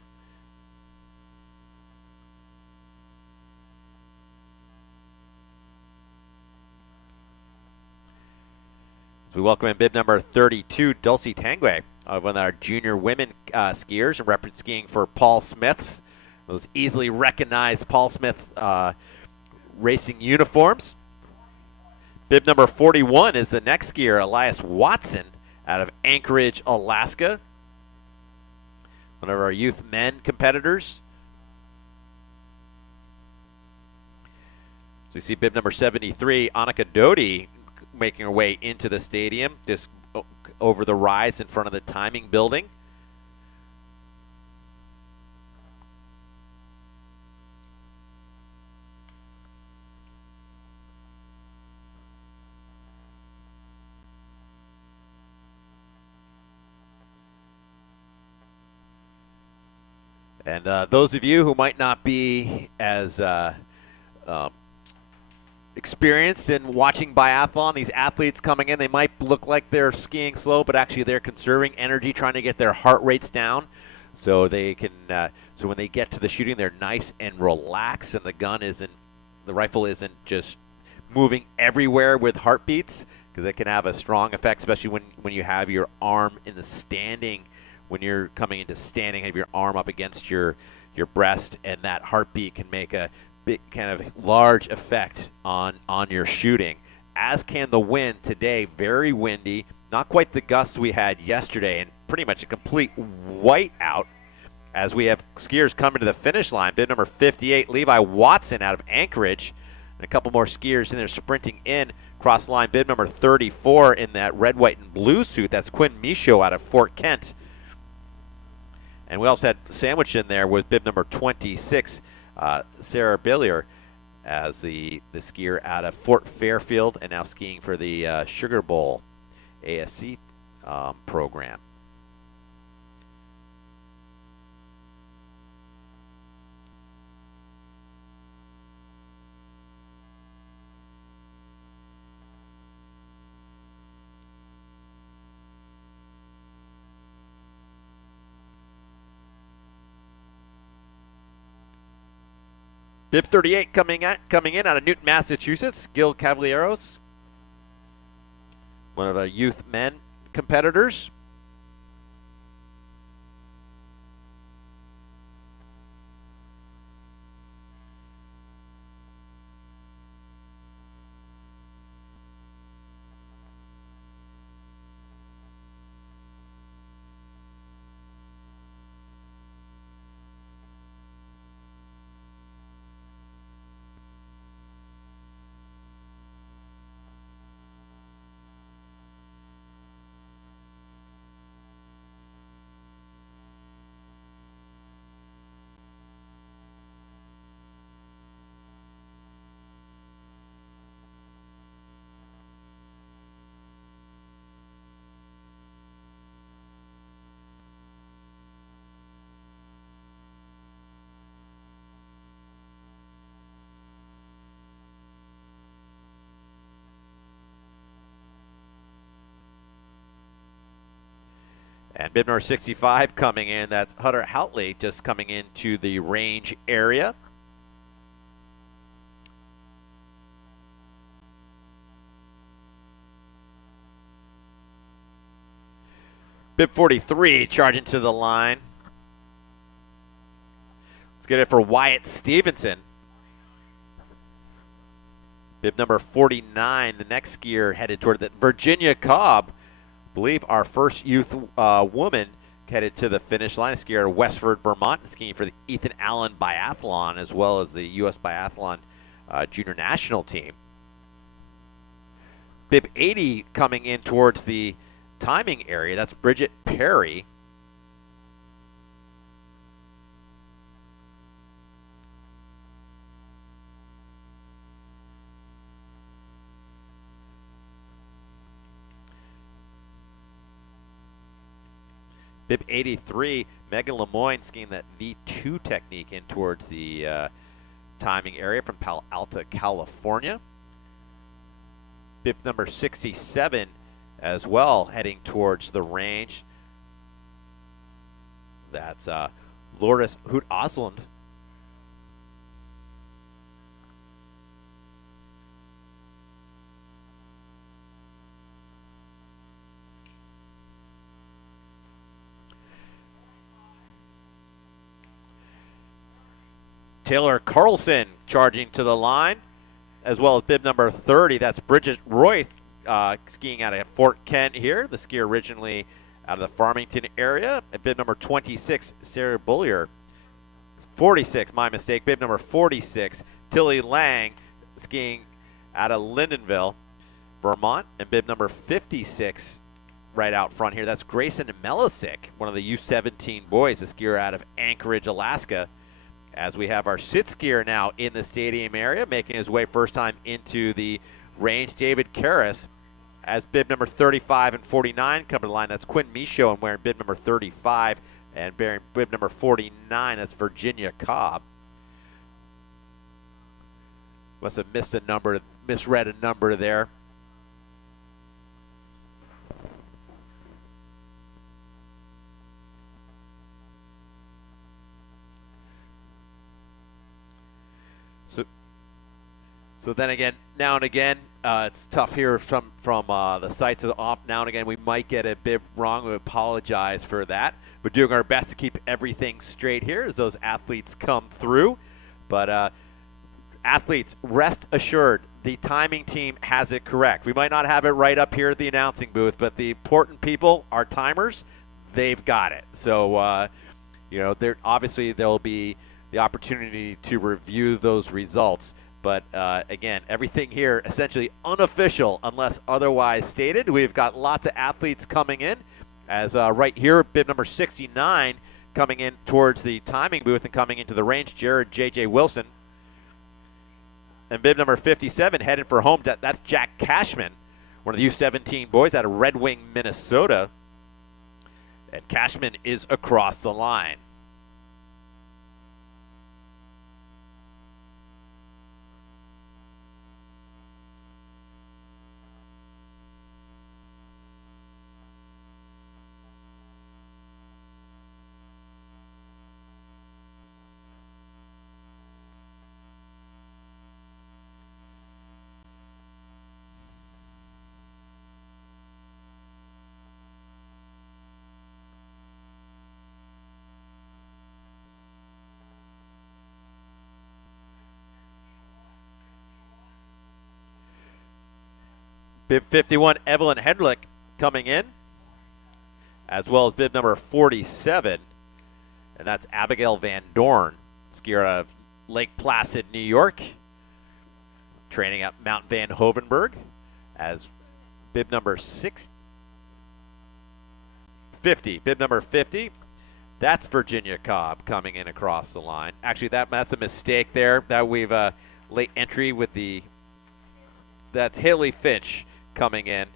We welcome in bib number 32, Dulcie Tanguay, one of our junior women skiers, and skiing for Paul Smith's. Those easily recognized Paul Smith racing uniforms. Bib number 41 is the next skier, Elias Watson, out of Anchorage, Alaska. One of our youth men competitors. So we see bib number 73, Annika Doty, making her way into the stadium, just over the rise in front of the timing building. And those of you who might not be as experienced in watching biathlon, these athletes coming in, they might look like they're skiing slow, but actually they're conserving energy, trying to get their heart rates down, so they can. So when they get to the shooting, they're nice and relaxed, and the rifle isn't just moving everywhere with heartbeats, because it can have a strong effect, especially when you have your arm in the standing. When you're coming into standing, have your arm up against your breast, and that heartbeat can make a big kind of large effect on your shooting, as can the wind today. Very windy, not quite the gusts we had yesterday, and pretty much a complete whiteout as we have skiers coming to the finish line. Bib number 58, Levi Watson out of Anchorage, and a couple more skiers in there sprinting in cross line. Bib number 34 in that red, white, and blue suit, that's Quinn Michaud out of Fort Kent. And we also had sandwiched in there with bib number 26, Sarah Billier, as the skier out of Fort Fairfield, and now skiing for the Sugar Bowl ASC program. Bib 38 coming in out of Newton, Massachusetts, Gil Cavalieros, one of our youth men competitors. And bib number 65 coming in, that's Hunter Houtley, just coming into the range area. Bib 43 charging to the line. Let's get it for Wyatt Stevenson. Bib number 49, the next skier headed toward the Virginia Cobb. I believe our first youth woman headed to the finish line. Skier out of Westford, Vermont, skiing for the Ethan Allen Biathlon as well as the U.S. Biathlon Junior National Team. Bib 80 coming in towards the timing area. That's Bridget Perry. Bib 83, Megan Lemoyne skiing that V2 technique in towards the timing area from Palo Alto, California. Bib number 67 as well heading towards the range. That's Lourdes Hoot Osland. Taylor Carlson charging to the line, as well as bib number 30. That's Bridget Royce skiing out of Fort Kent here. The skier originally out of the Farmington area. And bib number 26, Sarah Bullier. 46, my mistake. Bib number 46, Tilly Lang skiing out of Lindenville, Vermont. And bib number 56 right out front here. That's Grayson Melisick, one of the U-17 boys, a skier out of Anchorage, Alaska. As we have our sit skier now in the stadium area, making his way first time into the range, David Karras, as bib number 35 and 49 come to the line. That's Quinn Michaud and wearing bib number 35, and bearing bib number 49, that's Virginia Cobb. Must have missed a number, misread a number there. So then again, now and again, it's tough here from the sites off. Now and again, we might get a bib wrong. We apologize for that. We're doing our best to keep everything straight here as those athletes come through. But athletes, rest assured, the timing team has it correct. We might not have it right up here at the announcing booth, but the important people, our timers, they've got it. So, you know, obviously there'll be the opportunity to review those results. But again, everything here essentially unofficial unless otherwise stated. We've got lots of athletes coming in. As right here, bib number 69 coming in towards the timing booth and coming into the range, Jared J.J. Wilson. And bib number 57 heading for home. That's Jack Cashman, one of the U-17 boys out of Red Wing, Minnesota. And Cashman is across the line. Bib 51, Evelyn Hedlick coming in, as well as bib number 47, and that's Abigail Van Dorn, skier out of Lake Placid, New York, training at Mount Van Hovenberg, as bib number 50. Bib number 50, that's Virginia Cobb coming in across the line. Actually, that's a mistake there. That we've late entry with that's Haley Finch coming in,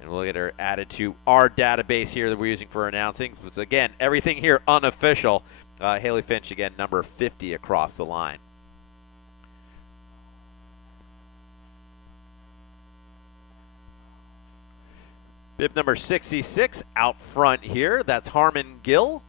and we'll get her added to our database here that we're using for announcing. So again, everything here unofficial. Haley Finch, again, number 50 across the line. Bib number 66 out front here. That's Harmon Gill.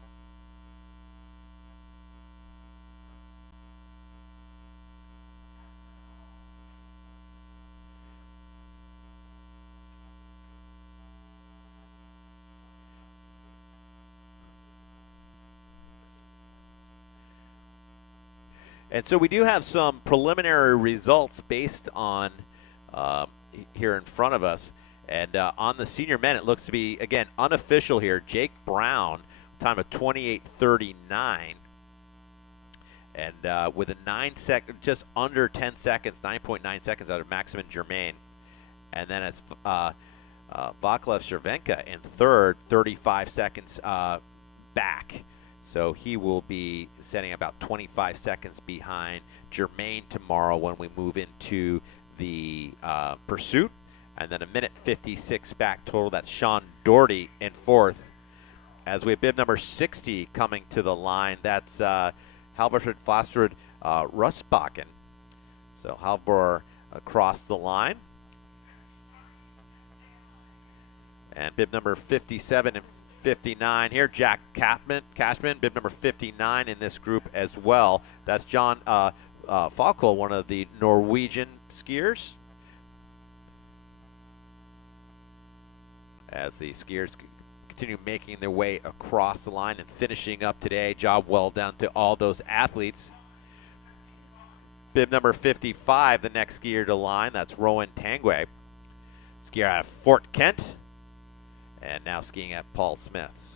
And so we do have some preliminary results based on here in front of us. And on the senior men, it looks to be, again, unofficial here. Jake Brown, time of 28:39. And with a just under 10 seconds, 9.9 seconds out of Maximin Germain. And then it's Vaclav Cervenka in third, 35 seconds back. So he will be setting about 25 seconds behind Germain tomorrow when we move into the pursuit. And then a minute 56 back total. That's Sean Doherty in fourth. As we have bib number 60 coming to the line, that's Halvor Flastrud Rustbakken. So Halvor across the line. And bib number 57 and 59 here, Jack Cashman, bib number 59 in this group as well. That's John Falco, one of the Norwegian skiers. As the skiers continue making their way across the line and finishing up today. Job well done to all those athletes. Bib number 55, the next skier to line, that's Rowan Tanguay. Skier out of Fort Kent. And now skiing at Paul Smith's.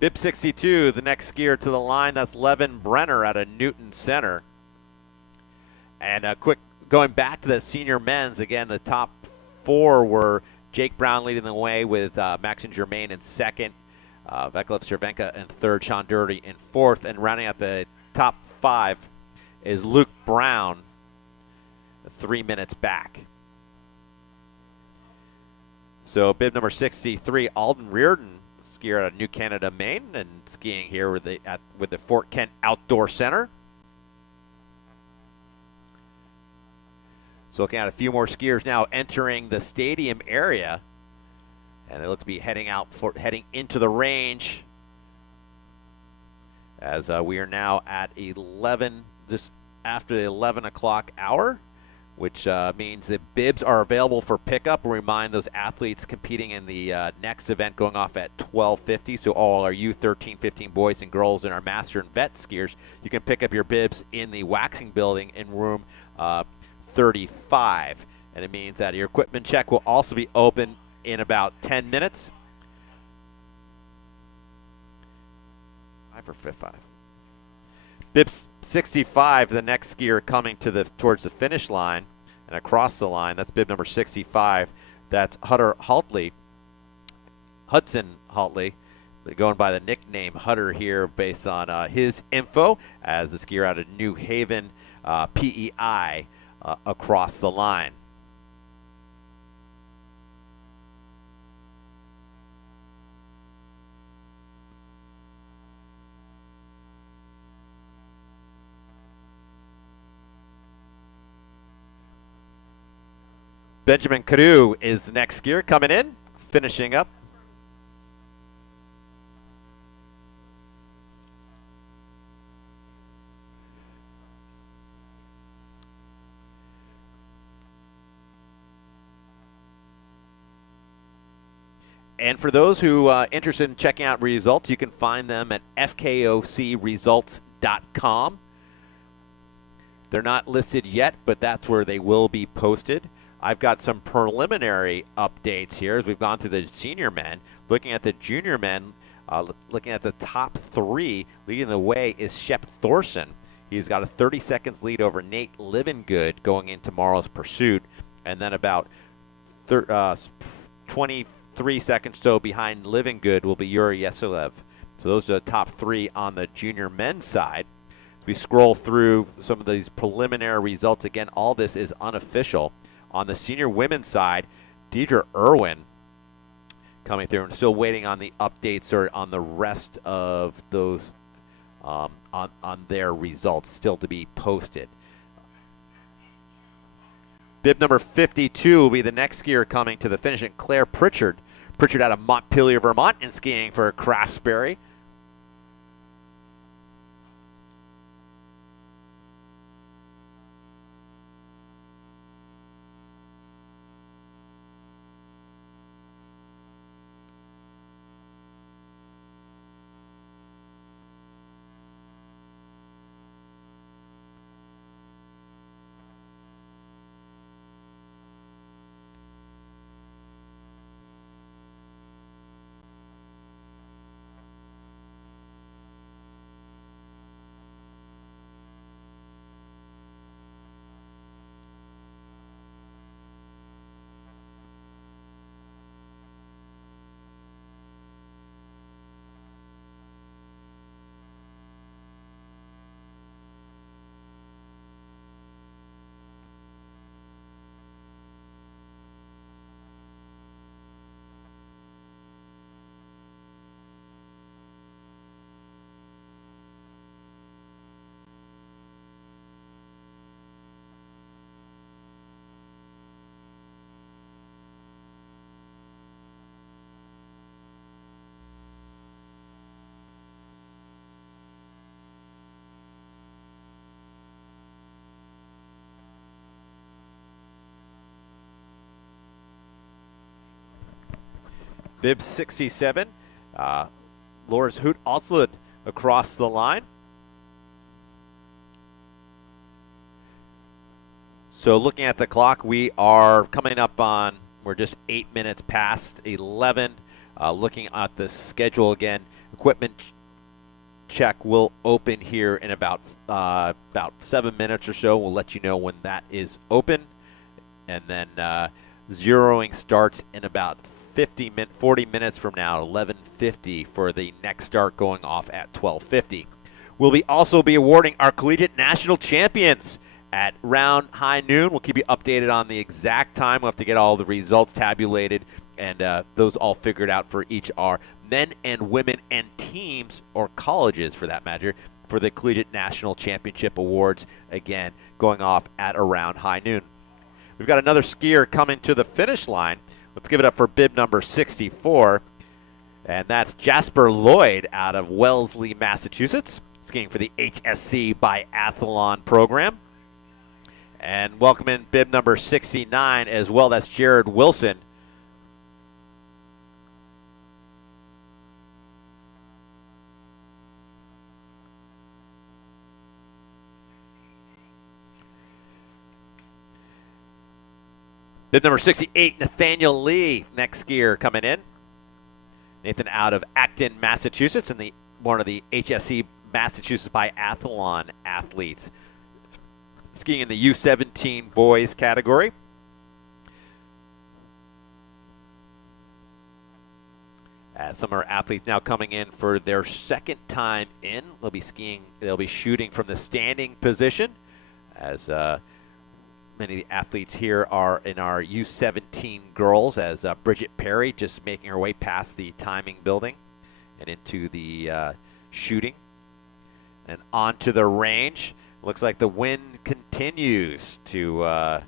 Bib 62, the next skier to the line, that's Levin Brenner out of Newton Center. And a quick going back to the senior men's, again, the top four were Jake Brown leading the way with Maxim Germain in second, Vaclav Cervenka in third, Sean Doherty in fourth, and rounding out the top five is Luke Brown, 3 minutes back. So bib number 63, Alden Reardon, skier out of New Canada, Maine, and skiing here with the Fort Kent Outdoor Center. So looking at a few more skiers now entering the stadium area, and they look to be heading into the range as we are now at 11, just after the 11 o'clock hour, which means that bibs are available for pickup. We'll remind those athletes competing in the next event going off at 12:50. So all our U13, 15 boys and girls and our master and vet skiers, you can pick up your bibs in the waxing building in room 35, and it means that your equipment check will also be open in about 10 minutes. 5 or 5. Bib 65, the next skier coming to towards the finish line and across the line. That's bib number 65. That's Hudson Haltley, going by the nickname Hutter here based on his info as the skier out of New Haven, PEI. Across the line. Benjamin Carew is the next skier coming in, finishing up. And for those who are interested in checking out results, you can find them at fkocresults.com. They're not listed yet, but that's where they will be posted. I've got some preliminary updates here as we've gone through the senior men. Looking at the junior men, looking at the top three, leading the way is Shep Thorson. He's got a 30 seconds lead over Nate Livengood going in tomorrow's pursuit. And then about 23 seconds so behind Livengood will be Yuri Yesolev. So those are the top three on the junior men's side. As we scroll through some of these preliminary results, again, all this is unofficial. On the senior women's side, Deidre Irwin coming through, and still waiting on the updates or on the rest of those on their results still to be posted. Bib number 52 will be the next skier coming to the finish, and Claire Pritchard. Pritchard out of Montpelier, Vermont, and skiing for Craftsbury. Bib 67, Loris Hoot Alslund across the line. So looking at the clock, we are coming up on, we're just 8 minutes past 11. Looking at the schedule again, equipment check will open here in about 7 minutes or so. We'll let you know when that is open. And then zeroing starts in about 40 minutes from now, 11:50 for the next start going off at 12:50. We'll also be awarding our Collegiate National Champions at round high noon. We'll keep you updated on the exact time. We'll have to get all the results tabulated and those all figured out for each our men and women and teams, or colleges for that matter, for the Collegiate National Championship Awards, again, going off at around high noon. We've got another skier coming to the finish line. Let's give it up for bib number 64, and that's Jasper Lloyd out of Wellesley, Massachusetts, skiing for the HSC Biathlon program. And welcome in bib number 69 as well. That's Jared Wilson. Bib number 68, Nathaniel Lee, next skier coming in. Nathan out of Acton, Massachusetts, and one of the HSC Massachusetts Biathlon athletes, skiing in the U17 boys category. Some of our athletes now coming in for their second time in. They'll be shooting from the standing position, as many of the athletes here are in our U17 girls, as Bridget Perry just making her way past the timing building and into the shooting and onto the range. Looks like the wind continues to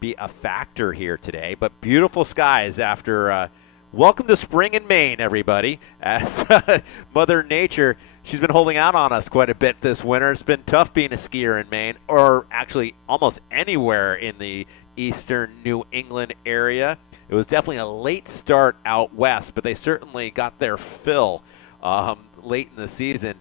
be a factor here today, but beautiful skies after welcome to spring in Maine, everybody, as Mother Nature, she's been holding out on us quite a bit this winter. It's been tough being a skier in Maine, or actually almost anywhere in the eastern New England area. It was definitely a late start out west, but they certainly got their fill late in the season.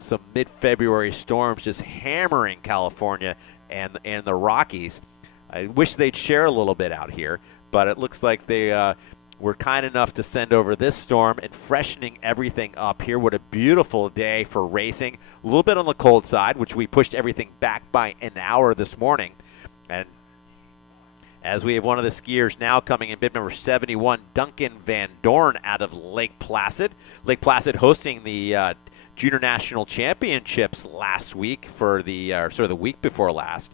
Some mid-February storms just hammering California and the Rockies. I wish they'd share a little bit out here, but it looks like they were kind enough to send over this storm and freshening everything up here. What a beautiful day for racing. A little bit on the cold side, which we pushed everything back by an hour this morning. And as we have one of the skiers now coming in, bib number 71, Duncan Van Dorn out of Lake Placid. Lake Placid hosting the Junior National Championships last week for the sort of the week before last.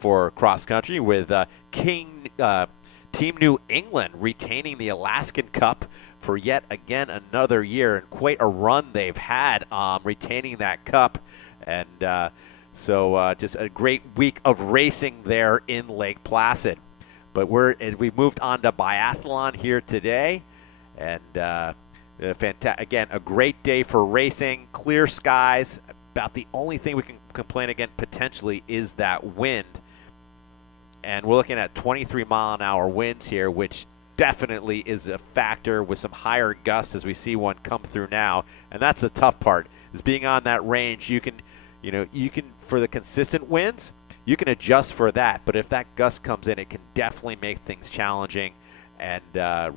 for cross country, with Team New England retaining the Alaskan Cup for yet again another year, and quite a run they've had retaining that cup. And so just a great week of racing there in Lake Placid. But we've moved on to biathlon here today, and again, a great day for racing, clear skies. About the only thing we can complain again potentially is that wind. And we're looking at 23-mile-an-hour winds here, which definitely is a factor, with some higher gusts as we see one come through now. And that's the tough part, is being on that range. You can for the consistent winds, you can adjust for that. But if that gust comes in, it can definitely make things challenging and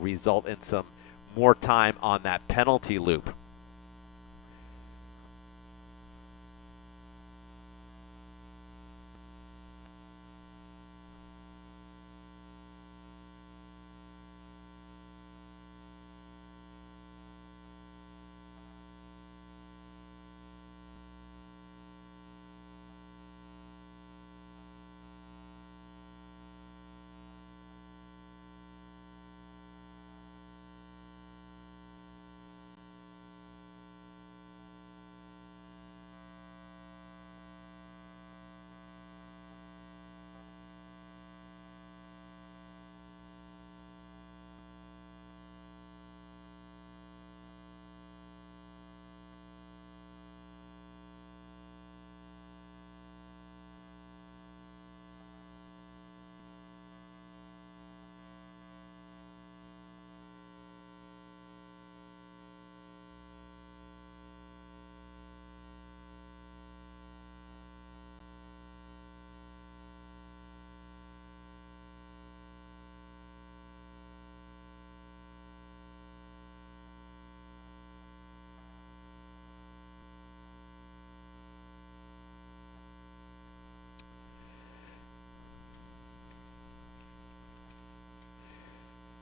result in some more time on that penalty loop.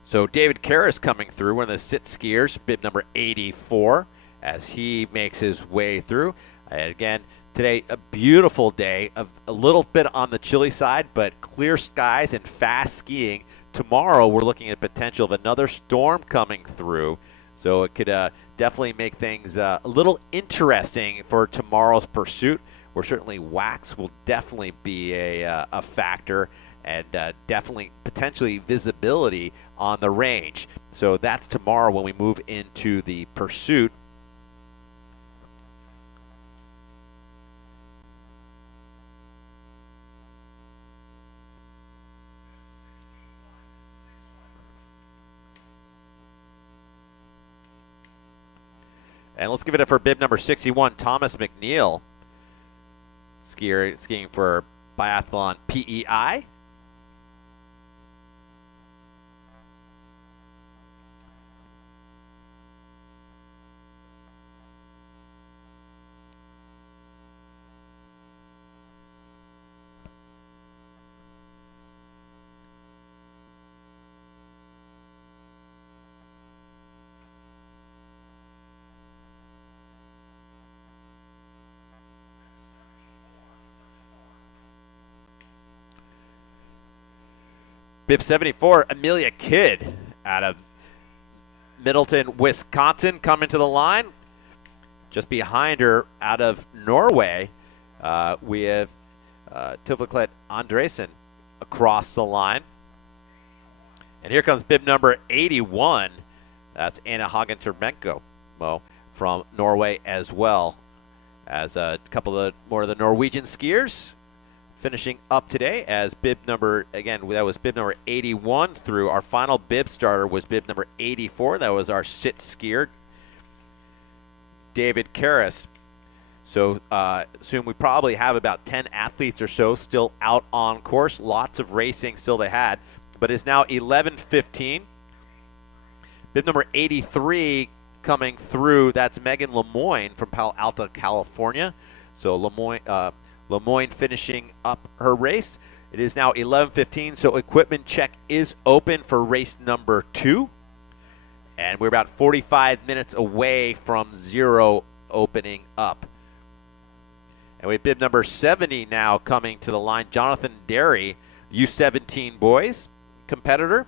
So David Karras coming through, one of the sit skiers, bib number 84, as he makes his way through. And again, today, a beautiful day, a little bit on the chilly side, but clear skies and fast skiing. Tomorrow, we're looking at potential of another storm coming through, so it could definitely make things a little interesting for tomorrow's pursuit, where certainly wax will definitely be a factor, and definitely potentially visibility on the range. So that's tomorrow when we move into the pursuit. And let's give it up for bib number 61, Thomas McNeil, skiing for Biathlon PEI. Bib 74, Amelia Kidd out of Middleton, Wisconsin, coming to the line. Just behind her, out of Norway, we have Tifleklet Andresen across the line. And here comes bib number 81. That's Anna Hagen Termenko from Norway as well, as a couple of more of the Norwegian skiers finishing up today as bib number, again, that was bib number 81 through. Our final bib starter was bib number 84. That was our sit skier, David Karras. So soon we probably have about 10 athletes or so still out on course. Lots of racing still they had, but it's now 11:15. Bib number 83 coming through, that's Megan Lemoyne from Palo Alto, California. So Lemoyne finishing up her race. It is now 11:15, so equipment check is open for race number 2. And we're about 45 minutes away from zero opening up. And we have bib number 70 now coming to the line, Jonathan Derry, U17 boys competitor.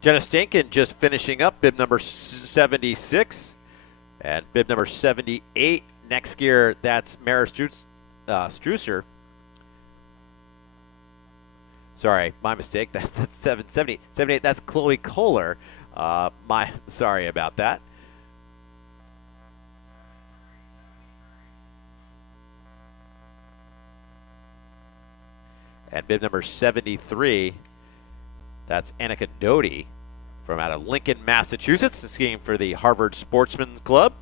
Jenna Stankin just finishing up bib number 76. And bib number 78, next skier, that's Mara Strusser. Sorry, my mistake. That's 78, that's Chloe Kohler. Sorry about that. And bib number 73, that's Annika Doty from out of Lincoln, Massachusetts, skiing for the Harvard Sportsman Club.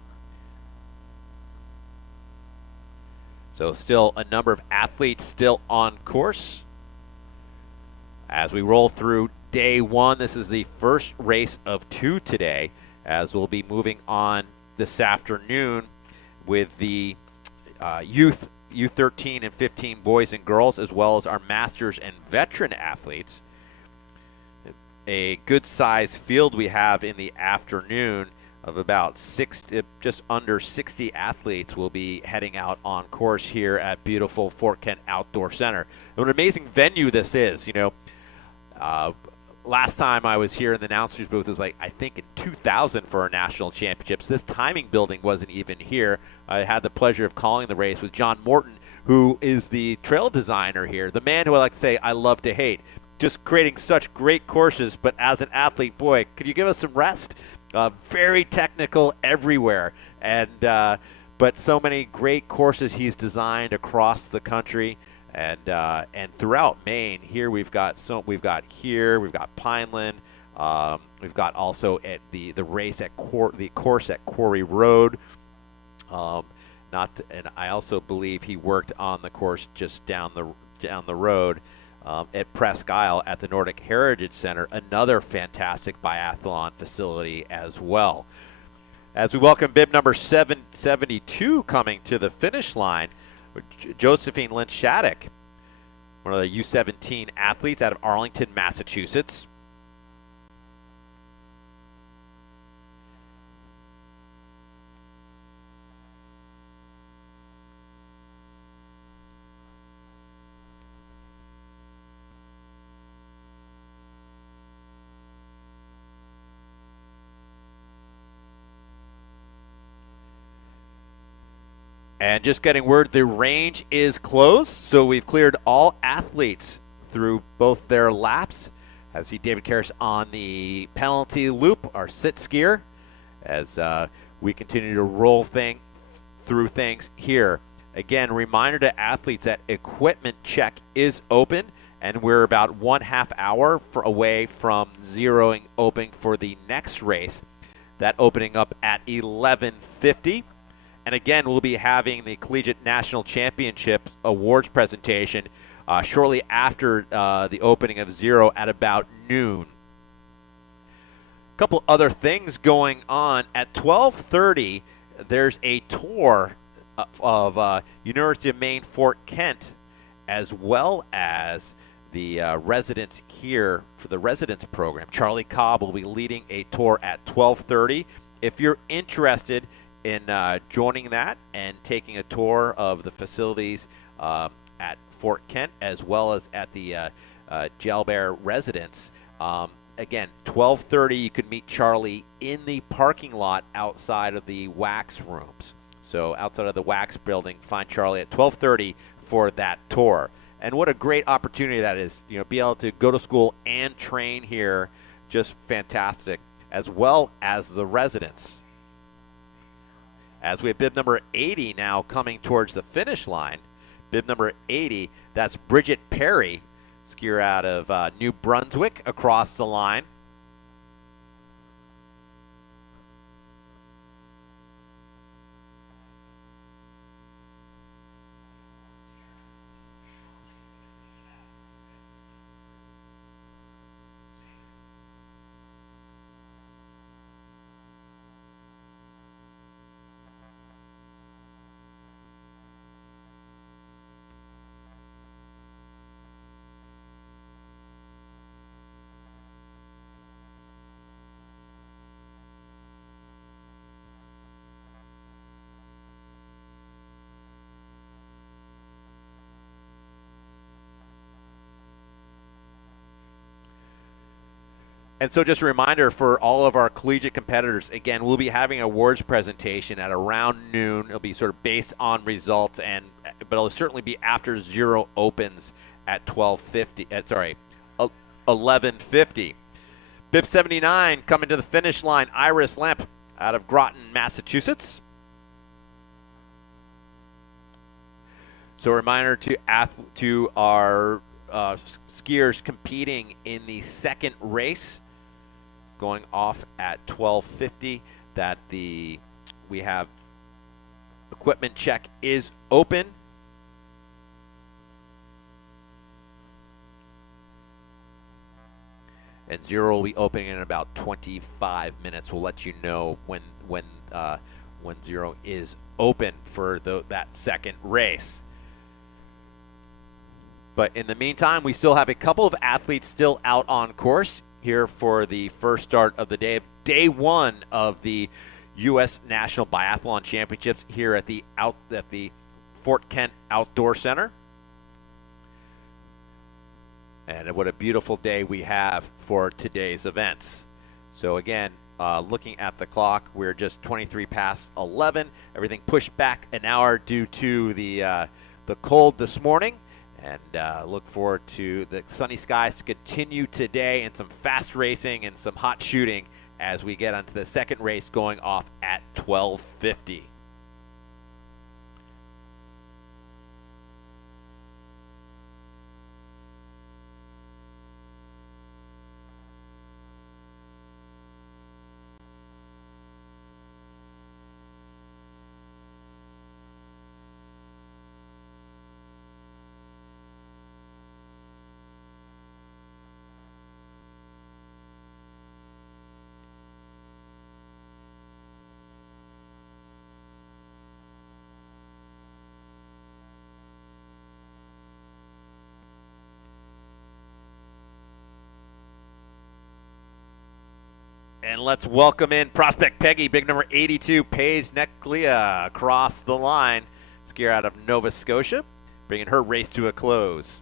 So still a number of athletes still on course. As we roll through day one, this is the first race of two today, as we'll be moving on this afternoon with the U13 and 15 boys and girls, as well as our masters and veteran athletes. A good size field we have in the afternoon of about just under 60 athletes will be heading out on course here at beautiful Fort Kent Outdoor Center. What an amazing venue this is. You know, last time I was here in the announcer's booth was I think in 2000 for our national championships. This timing building wasn't even here. I had the pleasure of calling the race with John Morton, who is the trail designer here, the man who I like to say I love to hate. Just creating such great courses, but as an athlete, boy, could you give us some rest? Very technical everywhere, and but so many great courses he's designed across the country and throughout Maine. Here we've got Pineland. We've got also at the race at the course at Quarry Road. And I also believe he worked on the course just down the road. At Presque Isle at the Nordic Heritage Center, another fantastic biathlon facility as well. As we welcome bib number 772 coming to the finish line, Josephine Lynch Shattuck, one of the U17 athletes out of Arlington, Massachusetts. And just getting word, the range is closed, so we've cleared all athletes through both their laps. I see David Karras on the penalty loop, our sit skier, as we continue to roll through things here. Again, reminder to athletes that equipment check is open, and we're about 1/2 hour away from zeroing open for the next race. That opening up at 11:50. And again, we'll be having the Collegiate National Championship awards presentation shortly after the opening of zero at about noon. A couple other things going on. At 12:30, there's a tour of University of Maine Fort Kent, as well as the residents here for the residence program. Charlie Cobb will be leading a tour at 12:30. If you're interested in joining that and taking a tour of the facilities at Fort Kent as well as at the Jalbert residence, again, 12:30 you can meet Charlie in the parking lot outside of the wax rooms. So outside of the wax building, find Charlie at 12:30 for that tour. And what a great opportunity that is, be able to go to school and train here, just fantastic, as well as the residents. As we have bib number 80 now coming towards the finish line. Bib number 80, that's Bridget Perry, skier out of New Brunswick, across the line. And so just a reminder for all of our collegiate competitors, again, we'll be having an awards presentation at around noon. It'll be sort of based on results, but it'll certainly be after Zero opens at 11:50. Bib 79 coming to the finish line, Iris Lemp out of Groton, Massachusetts. So a reminder to our skiers competing in the second race, going off at 12:50, that we have equipment check is open. And Zero will be opening in about 25 minutes. We'll let you know when Zero is open for that second race. But in the meantime, we still have a couple of athletes still out on course here for the first start of the day one of the U.S. National Biathlon Championships here at the Fort Kent Outdoor Center. And what a beautiful day we have for today's events. So again, looking at the clock, we're just 23 past 11. Everything pushed back an hour due to the cold this morning. And look forward to the sunny skies to continue today, and some fast racing and some hot shooting as we get onto the second race going off at 12:50. And let's welcome in Prospect Peggy, big number 82, Paige Neclia, across the line. Skier out of Nova Scotia, bringing her race to a close.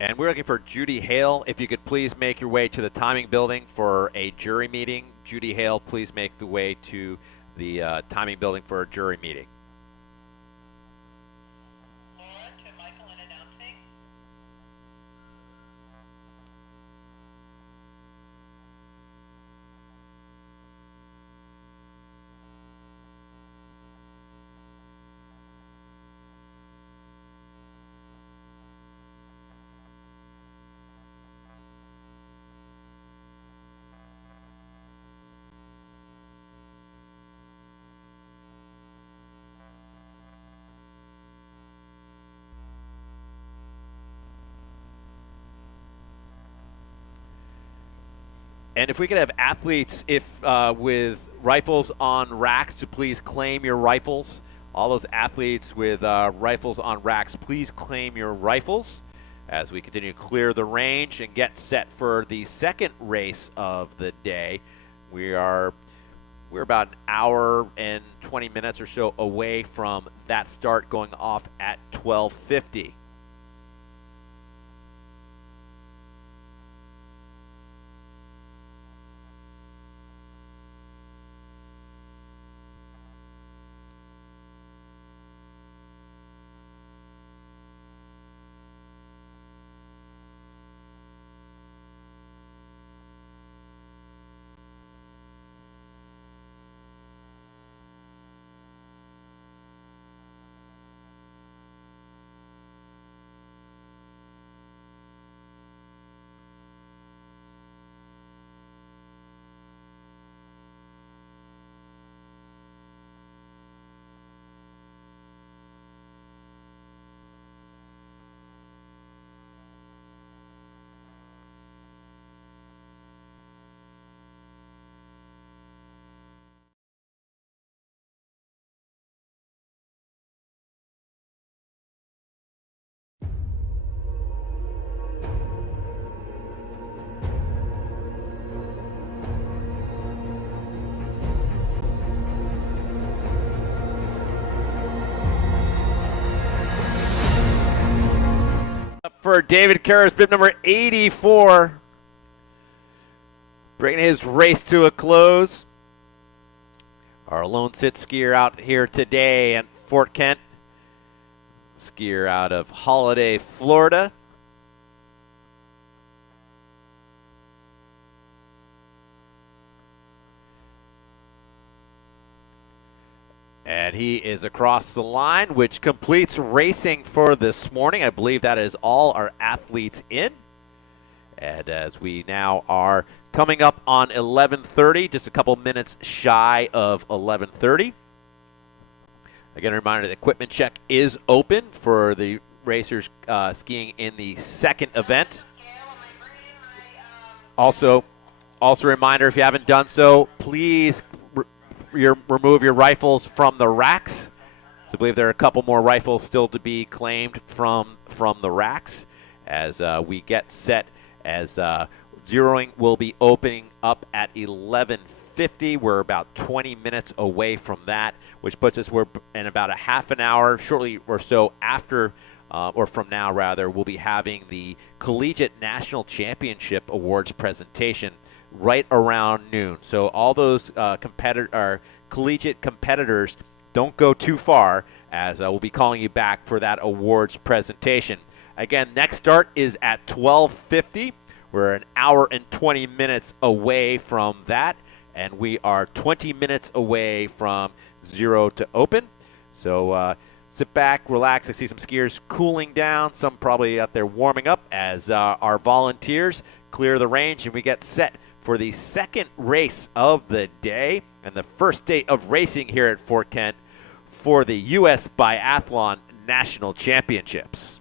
And we're looking for Judy Hale. If you could please make your way to the timing building for a jury meeting. Judy Hale, please make the way to the timing building for a jury meeting. Laura to Michael in announcing. And if we could have athletes, if with rifles on racks, to please claim your rifles. All those athletes with rifles on racks, please claim your rifles as we continue to clear the range and get set for the second race of the day. We're about an hour and 20 minutes or so away from that start, going off at 12:50. For David Karras, bib number 84, bringing his race to a close. Our lone sit skier out here today at Fort Kent, skier out of Holiday, Florida. And he is across the line, which completes racing for this morning. I believe that is all our athletes in. And as we now are coming up on 11:30, just a couple minutes shy of 11:30. Again, a reminder, the equipment check is open for the racers skiing in the second event. Also a reminder, if you haven't done so, please remove your rifles from the racks. So I believe there are a couple more rifles still to be claimed from the racks as we get set, as zeroing will be opening up at 11:50. We're about 20 minutes away from that, which puts us in about a half an hour, shortly or so after, or from now rather, we'll be having the Collegiate National Championship Awards presentation right around noon. So all those collegiate competitors, don't go too far, as we'll be calling you back for that awards presentation. Again, next start is at 12:50. We're an hour and 20 minutes away from that, and we are 20 minutes away from zero to open. So sit back, relax. I see some skiers cooling down, some probably out there warming up as our volunteers clear the range, and we get set for the second race of the day and the first day of racing here at Fort Kent for the U.S. Biathlon National Championships.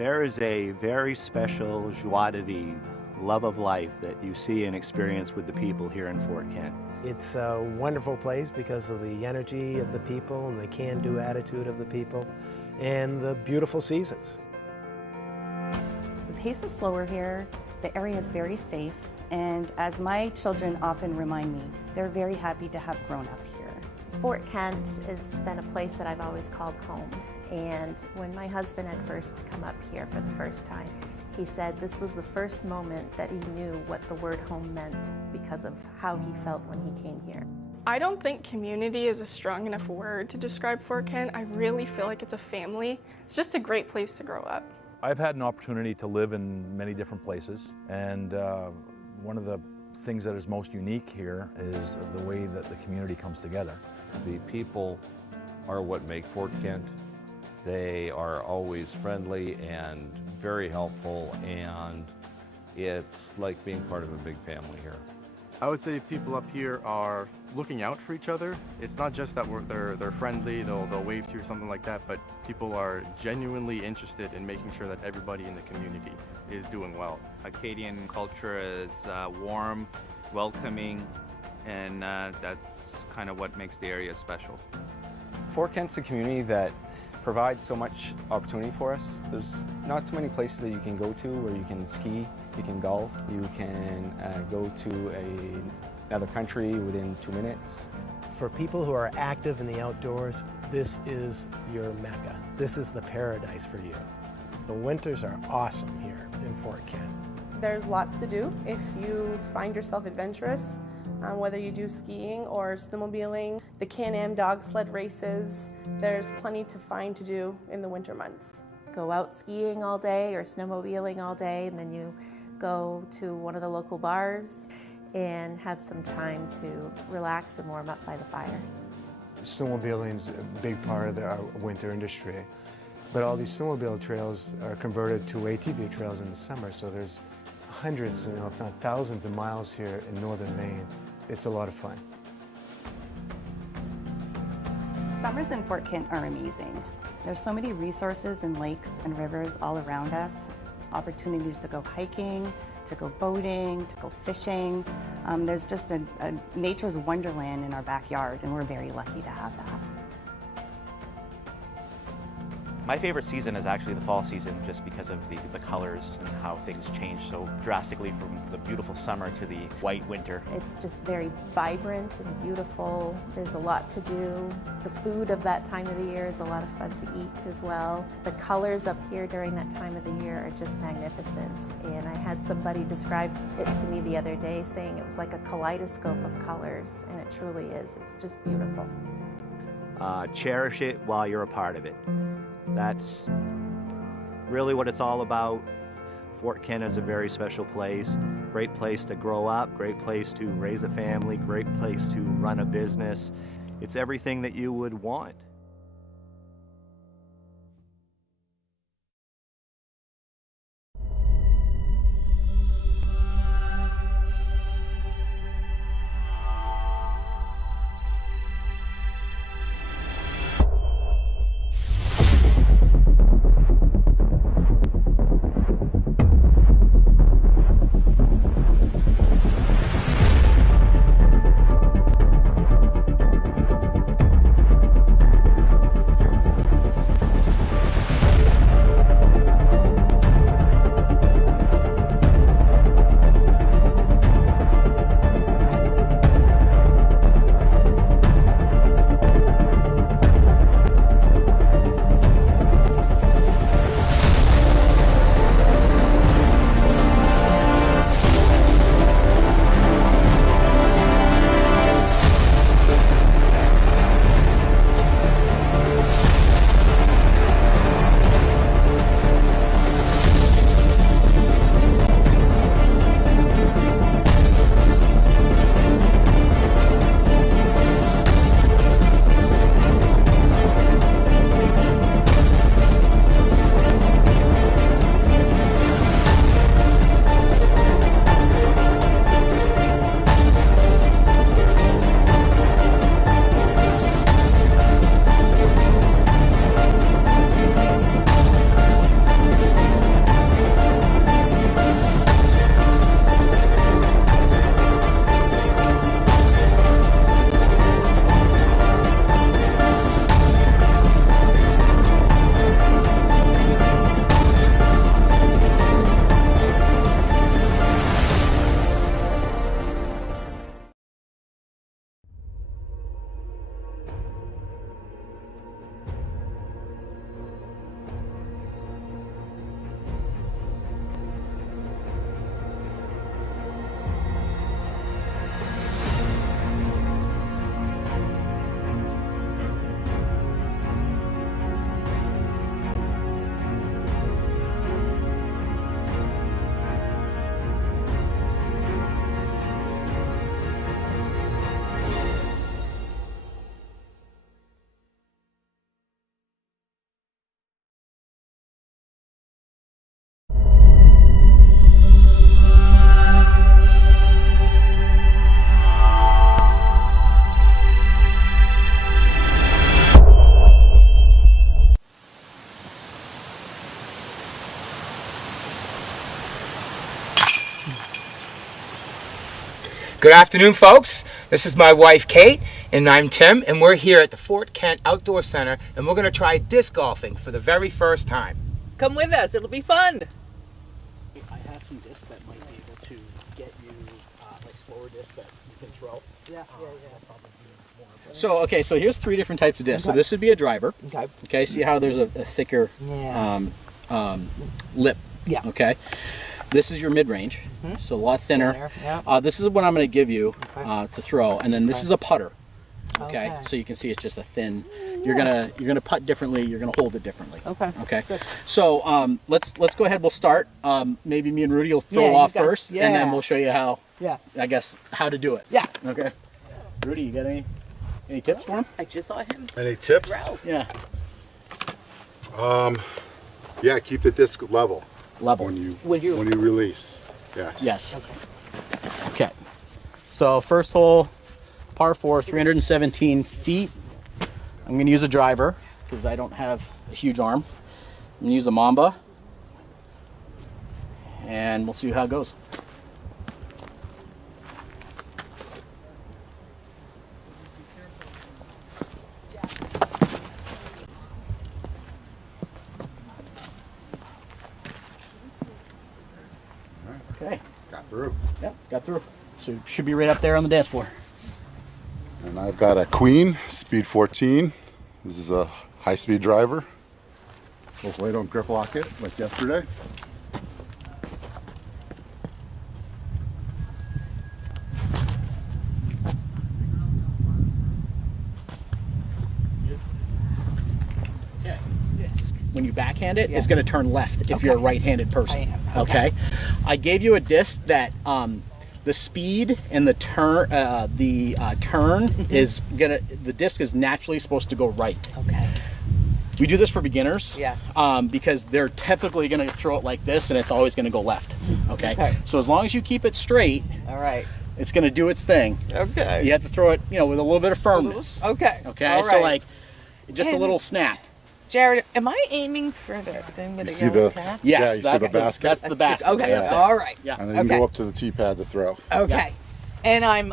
There is a very special joie de vivre, love of life that you see and experience with the people here in Fort Kent. It's a wonderful place because of the energy of the people and the can-do attitude of the people and the beautiful seasons. The pace is slower here, the area is very safe, and as my children often remind me, they're very happy to have grown up here. Fort Kent has been a place that I've always called home, and when my husband had first come up here for the first time, he said this was the first moment that he knew what the word home meant because of how he felt when he came here. I don't think community is a strong enough word to describe Fort Kent. I really feel like it's a family. It's just a great place to grow up. I've had an opportunity to live in many different places, and one of the things that is most unique here is the way that the community comes together. The people are what make Fort Kent. They are always friendly and very helpful, and it's like being part of a big family here. I would say people up here are looking out for each other. It's not just that they're friendly, they'll wave to you or something like that, but people are genuinely interested in making sure that everybody in the community is doing well. Acadian culture is warm, welcoming, and that's kind of what makes the area special. Fort Kent's a community that provides so much opportunity for us. There's not too many places that you can go to where you can ski, you can golf, you can go to another country within 2 minutes. For people who are active in the outdoors, this is your Mecca. This is the paradise for you. The winters are awesome here in Fort Kent. There's lots to do if you find yourself adventurous, whether you do skiing or snowmobiling, the Can-Am dog sled races. There's plenty to find to do in the winter months. Go out skiing all day or snowmobiling all day, and then you go to one of the local bars and have some time to relax and warm up by the fire. Snowmobiling is a big part of our winter industry, but all these snowmobile trails are converted to ATV trails in the summer, so there's hundreds, if not thousands of miles here in northern Maine. It's a lot of fun. Summers in Fort Kent are amazing. There's so many resources and lakes and rivers all around us, opportunities to go hiking, to go boating, to go fishing. There's just a nature's wonderland in our backyard, and we're very lucky to have that. My favorite season is actually the fall season, just because of the colors and how things change so drastically from the beautiful summer to the white winter. It's just very vibrant and beautiful. There's a lot to do. The food of that time of the year is a lot of fun to eat as well. The colors up here during that time of the year are just magnificent. And I had somebody describe it to me the other day, saying it was like a kaleidoscope of colors, and it truly is. It's just beautiful. Cherish it while you're a part of it. That's really what it's all about. Fort Kent is a very special place. Great place to grow up, great place to raise a family, great place to run a business. It's everything that you would want. Good afternoon, folks. This is my wife, Kate, and I'm Tim, and we're here at the Fort Kent Outdoor Center, and we're going to try disc golfing for the very first time. Come with us. It'll be fun. I have some discs that might be able to get you like slower discs that you can throw. Yeah. So here's 3 different types of discs. Okay. So this would be a driver. Okay. See how there's a thicker lip. Yeah. Okay. This is your mid-range, so a lot thinner. Yeah. This is what I'm going to give you to throw, and then this is a putter. Okay. So you can see it's just a thin. You're gonna putt differently. You're gonna hold it differently. Okay. Okay. Good. So let's go ahead. We'll start. Maybe me and Rudy will throw off first, and then we'll show you how. Yeah. I guess how to do it. Yeah. Okay. Rudy, you got any tips for him? I just saw him. Any tips? Yeah. Yeah, keep the disc level. Level. When you release. Yes. Yes. Okay. So first hole, par 4, 317 feet. I'm going to use a driver because I don't have a huge arm. I'm going to use a Mamba, and we'll see how it goes. Okay. Got through. Yep, got through. So it should be right up there on the dance floor. And I've got a Queen, speed 14. This is a high-speed driver. Hopefully I don't grip lock it like yesterday. Okay. When you backhand it, it's going to turn left if you're a right-handed person. I am. Okay. I gave you a disc that the speed and the turn, is the disc is naturally supposed to go right. Okay. We do this for beginners. Yeah. Because they're typically going to throw it like this, and it's always going to go left. Okay. Okay. So as long as you keep it straight, All right. it's going to do its thing. Okay. You have to throw it, with a little bit of firmness. Okay. Okay. All So right. like, just a And- little snap. Jared, am I aiming for the thing with You the see yellow the cap? Yes, yeah, you see the basket. That's the basket. Okay. Yeah. All right. Yeah. And then you go up to the tee pad to throw. Okay. And I'm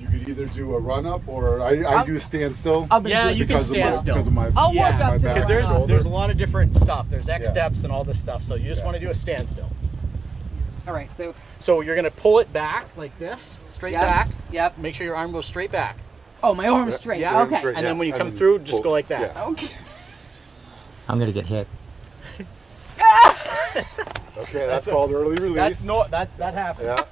You could either do a run up or I do a standstill. Yeah, you can stand still. Because of my I'll walk my up to back. Because there's a lot of different stuff. There's X Yeah. steps and all this stuff. So you just want to do a standstill. All right. So. So you're going to pull it back like this, straight Yep. back. Yep. Make sure your arm goes straight back. Oh, my arm's straight. Yeah. Okay. Straight, And then when you and come then through, just pull. go like that. Yeah. Okay. I'm going to get hit. Okay, that's called early release. That happens. Yeah.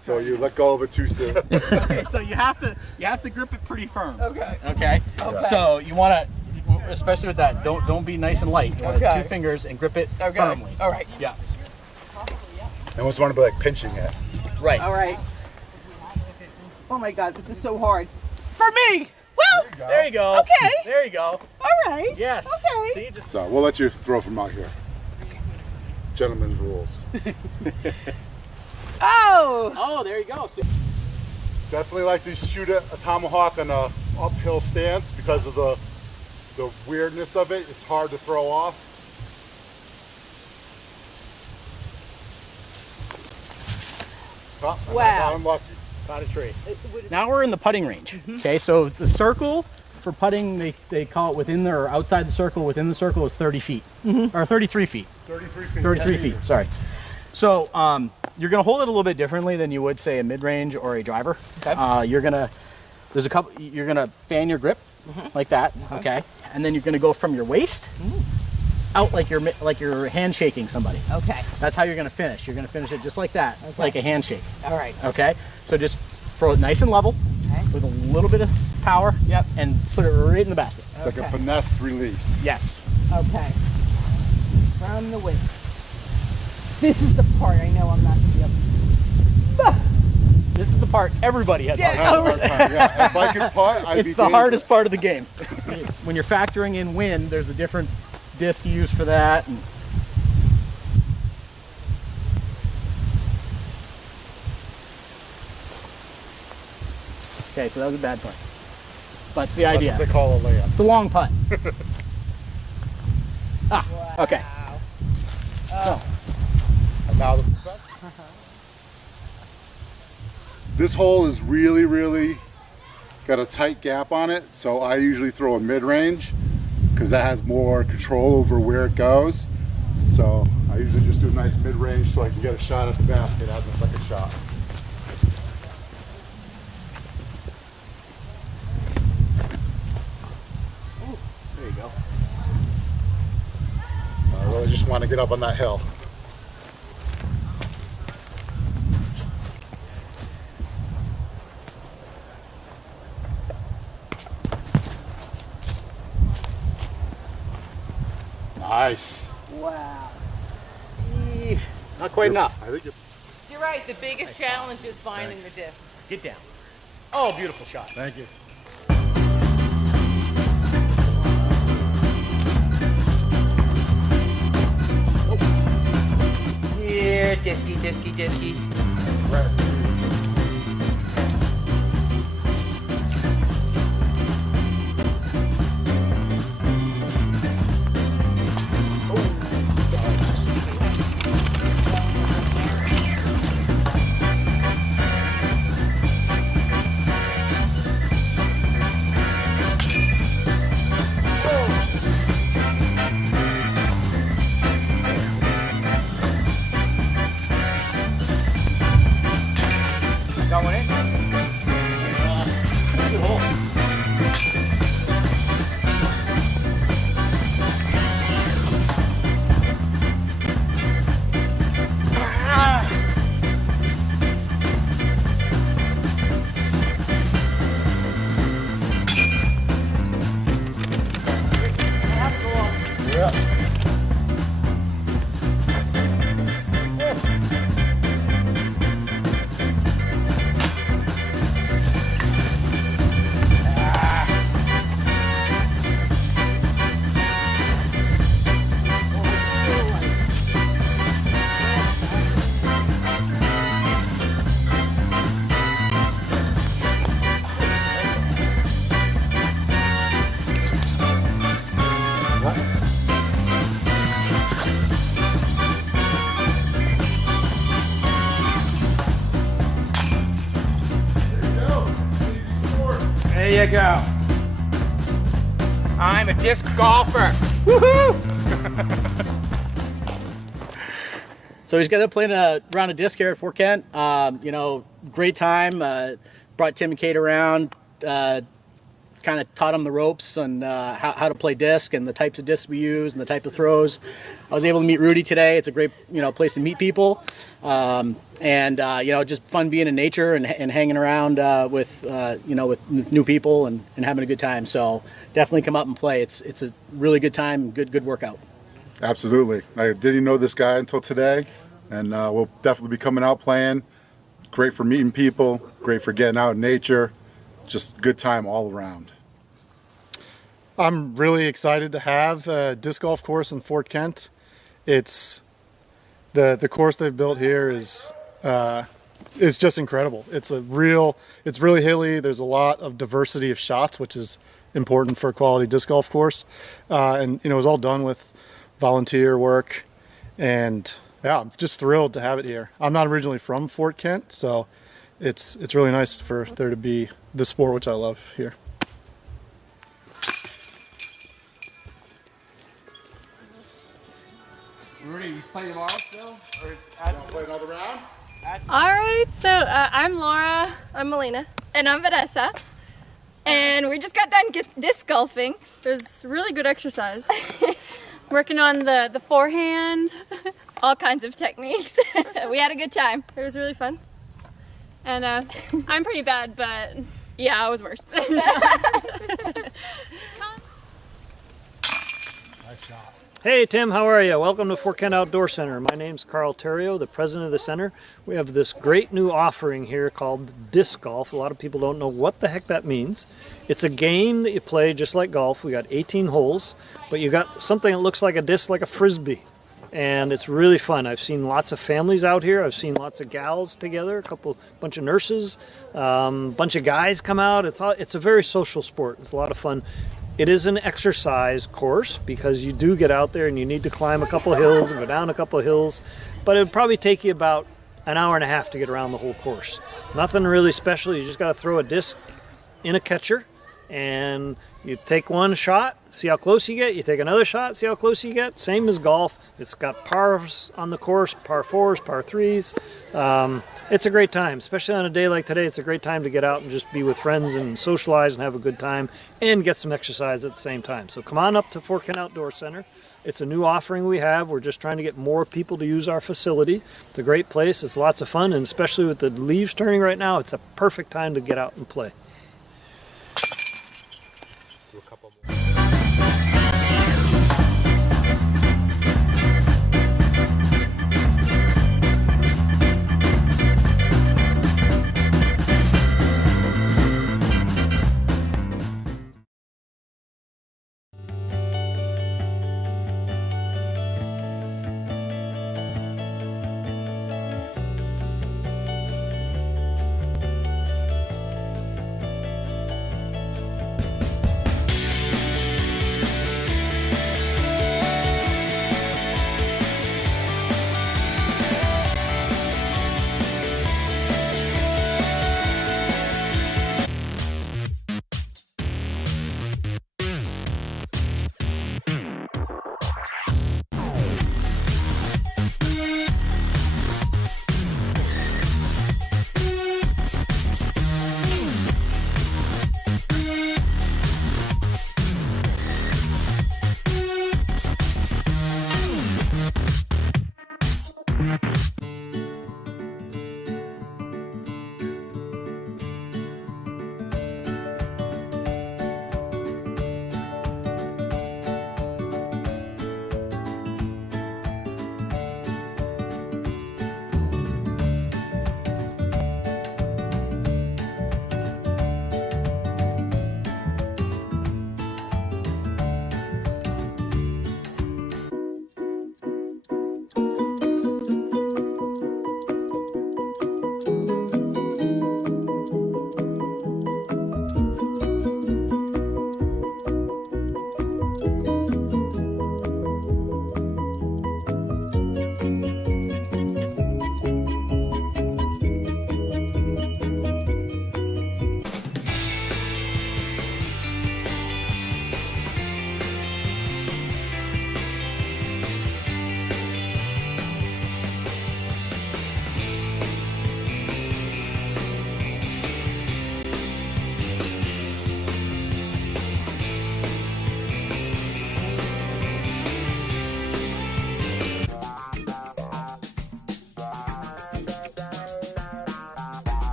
So you let go of it too soon. Okay, so you have to grip it pretty firm. Okay. Okay. Okay. So you want to, especially with that, don't be nice and light. You want Okay. 2 fingers and grip it Okay. firmly. All right. Yeah. I almost want to be like pinching it. Right. All right. Oh my God, this is so hard for me. Well, There you go. Okay. There you go. all right. Yes. Okay. See, just So we'll let you throw from out here. Gentlemen's rules. Oh. there you go. See? Definitely like to shoot a tomahawk on a uphill stance because of the weirdness of it. It's hard to throw off. Oh, Wow. I'm lucky. Caught a tree. Now we're in the putting range. Okay, so the circle for putting, they call it within or outside the circle. Within the circle is 30 feet, or 33 feet. 33 feet. 33 feet. Sorry. So you're gonna hold it a little bit differently than you would say a mid-range or a driver. Okay. You're gonna fan your grip like that. Okay, and then you're gonna go from your waist out like you're handshaking somebody. Okay. That's how you're gonna finish. You're gonna finish it just like that, Okay. like a handshake. All right. Okay, so just throw it nice and level with a little bit of power. Yep. And put it right in the basket. It's like a finesse release. Yes. Okay. From the waist. This is the part I know I'm not gonna be able to. This is the part everybody has. Yeah, a hard time. Yeah, if I could putt, I'd be It's the dangerous. hardest part of the game. When you're factoring in wind, there's a different disc you use for that. And okay, so that was a bad putt. But it's the idea. That's what they call a layup. It's a long putt. Okay. And now the This hole is really got a tight gap on it, so I usually throw a mid-range because that has more control over where it goes. So I usually just do a nice mid-range so I can get a shot at the basket as the second shot. Ooh, there you go. I really just want to get up on that hill. Nice. Wow. Not quite enough. I think You're right. The biggest challenge is finding the disc. Get down. Oh, beautiful shot. Thank you. Here, disky, disky, disky. Got one in? Good hole. Yeah. There you go. I'm a disc golfer. Woohoo! So he's going to play a round of disc here at Fort Kent. You know, great time. Brought Tim and Kate around, kind of taught them the ropes and how to play disc and the types of discs we use and the type of throws. I was able to meet Rudy today. It's a great, place to meet people. Just fun being in nature and hanging around with new people and having a good time. So definitely come up and play. It's a really good time, good workout. Absolutely. I didn't know this guy until today, and we'll definitely be coming out playing. Great for meeting people, great for getting out in nature, just good time all around. I'm really excited to have a disc golf course in Fort Kent. It's the course they've built here is just incredible. It's really hilly. There's a lot of diversity of shots, which is important for a quality disc golf course. It was all done with volunteer work, and yeah, I'm just thrilled to have it here. I'm not originally from Fort Kent, so it's really nice for there to be this sport, which I love here. Rudy, you play tomorrow still? Or want to play another round? All right, so I'm Laura. I'm Melina. And I'm Vanessa. And we just got done disc golfing. It was really good exercise. Working on the forehand. All kinds of techniques. We had a good time. It was really fun. And I'm pretty bad, but... Yeah, I was worse. Hey Tim, how are you? Welcome to Fort Kent Outdoor Center. My name's Carl Terrio, the president of the center. We have this great new offering here called disc golf. A lot of people don't know what the heck that means. It's a game that you play just like golf. We got 18 holes, but you got something that looks like a disc, like a frisbee. And it's really fun. I've seen lots of families out here. I've seen lots of gals together, bunch of nurses, bunch of guys come out. It's a very social sport. It's a lot of fun. It is an exercise course because you do get out there and you need to climb a couple of hills and go down a couple of hills, but it would probably take you about an hour and a half to get around the whole course. Nothing really special. You just got to throw a disc in a catcher, and you take one shot, see how close you get. You take another shot, see how close you get. Same as golf. It's got pars on the course, par 4s, par 3s. It's a great time, especially on a day like today. It's a great time to get out and just be with friends and socialize and have a good time and get some exercise at the same time. So come on up to Fort Kent Outdoor Center. It's a new offering we have. We're just trying to get more people to use our facility. It's a great place. It's lots of fun, and especially with the leaves turning right now, it's a perfect time to get out and play.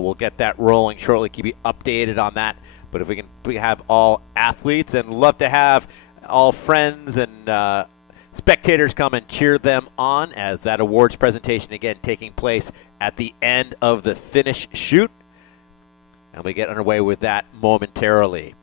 We'll get that rolling shortly, keep you updated on that. But if we have all athletes and love to have all friends and spectators come and cheer them on as that awards presentation again taking place at the end of the finish shoot. And we get underway with that momentarily.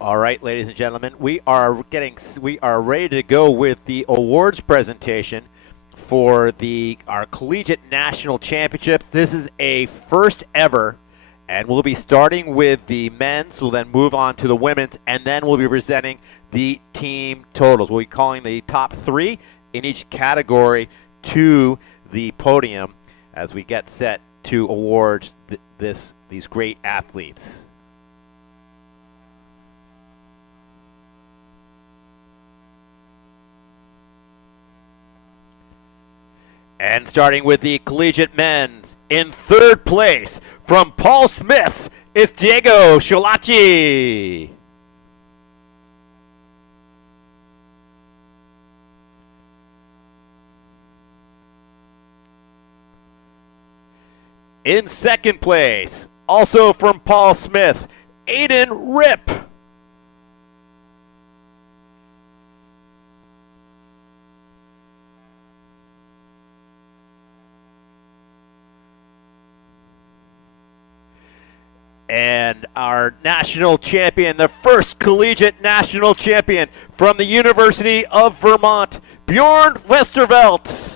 All right, ladies and gentlemen, we are ready to go with the awards presentation for our Collegiate National Championships. This is a first ever, and we'll be starting with the men's. We'll then move on to the women's, and then we'll be presenting the team totals. We'll be calling the top 3 in each category to the podium as we get set to award these great athletes. And starting with the collegiate men's, in third place from Paul Smiths, it's Diego Schiolacci. In second place, also from Paul Smiths, Aiden Rip. And our national champion, the first collegiate national champion from the University of Vermont, Bjorn Westervelt.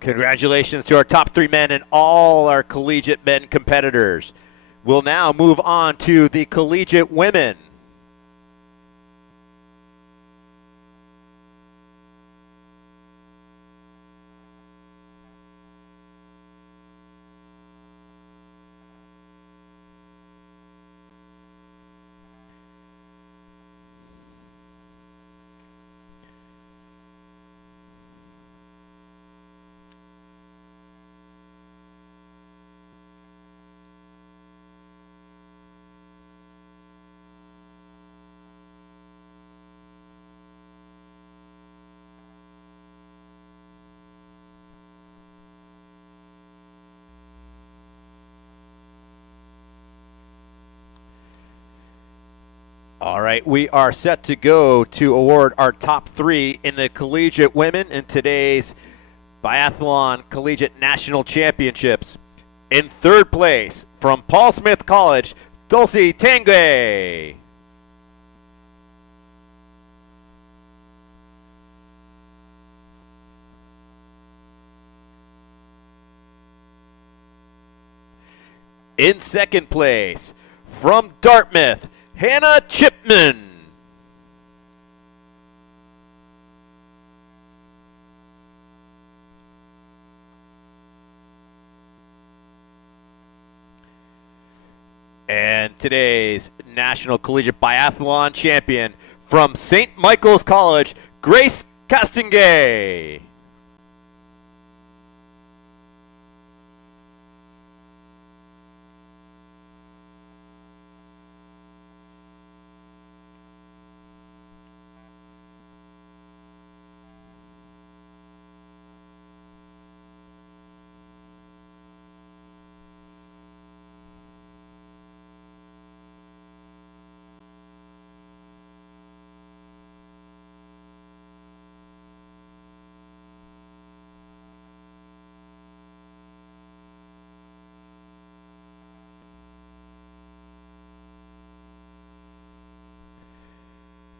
Congratulations to our top 3 men and all our collegiate men competitors. We'll now move on to the collegiate women. All right, we are set to go to award our top 3 in the collegiate women in today's Biathlon Collegiate National Championships. In third place, from Paul Smith College, Dulcie Tanguay. In second place, from Dartmouth, Hannah Chipman. And today's National Collegiate Biathlon Champion from St. Michael's College, Grace Castingay.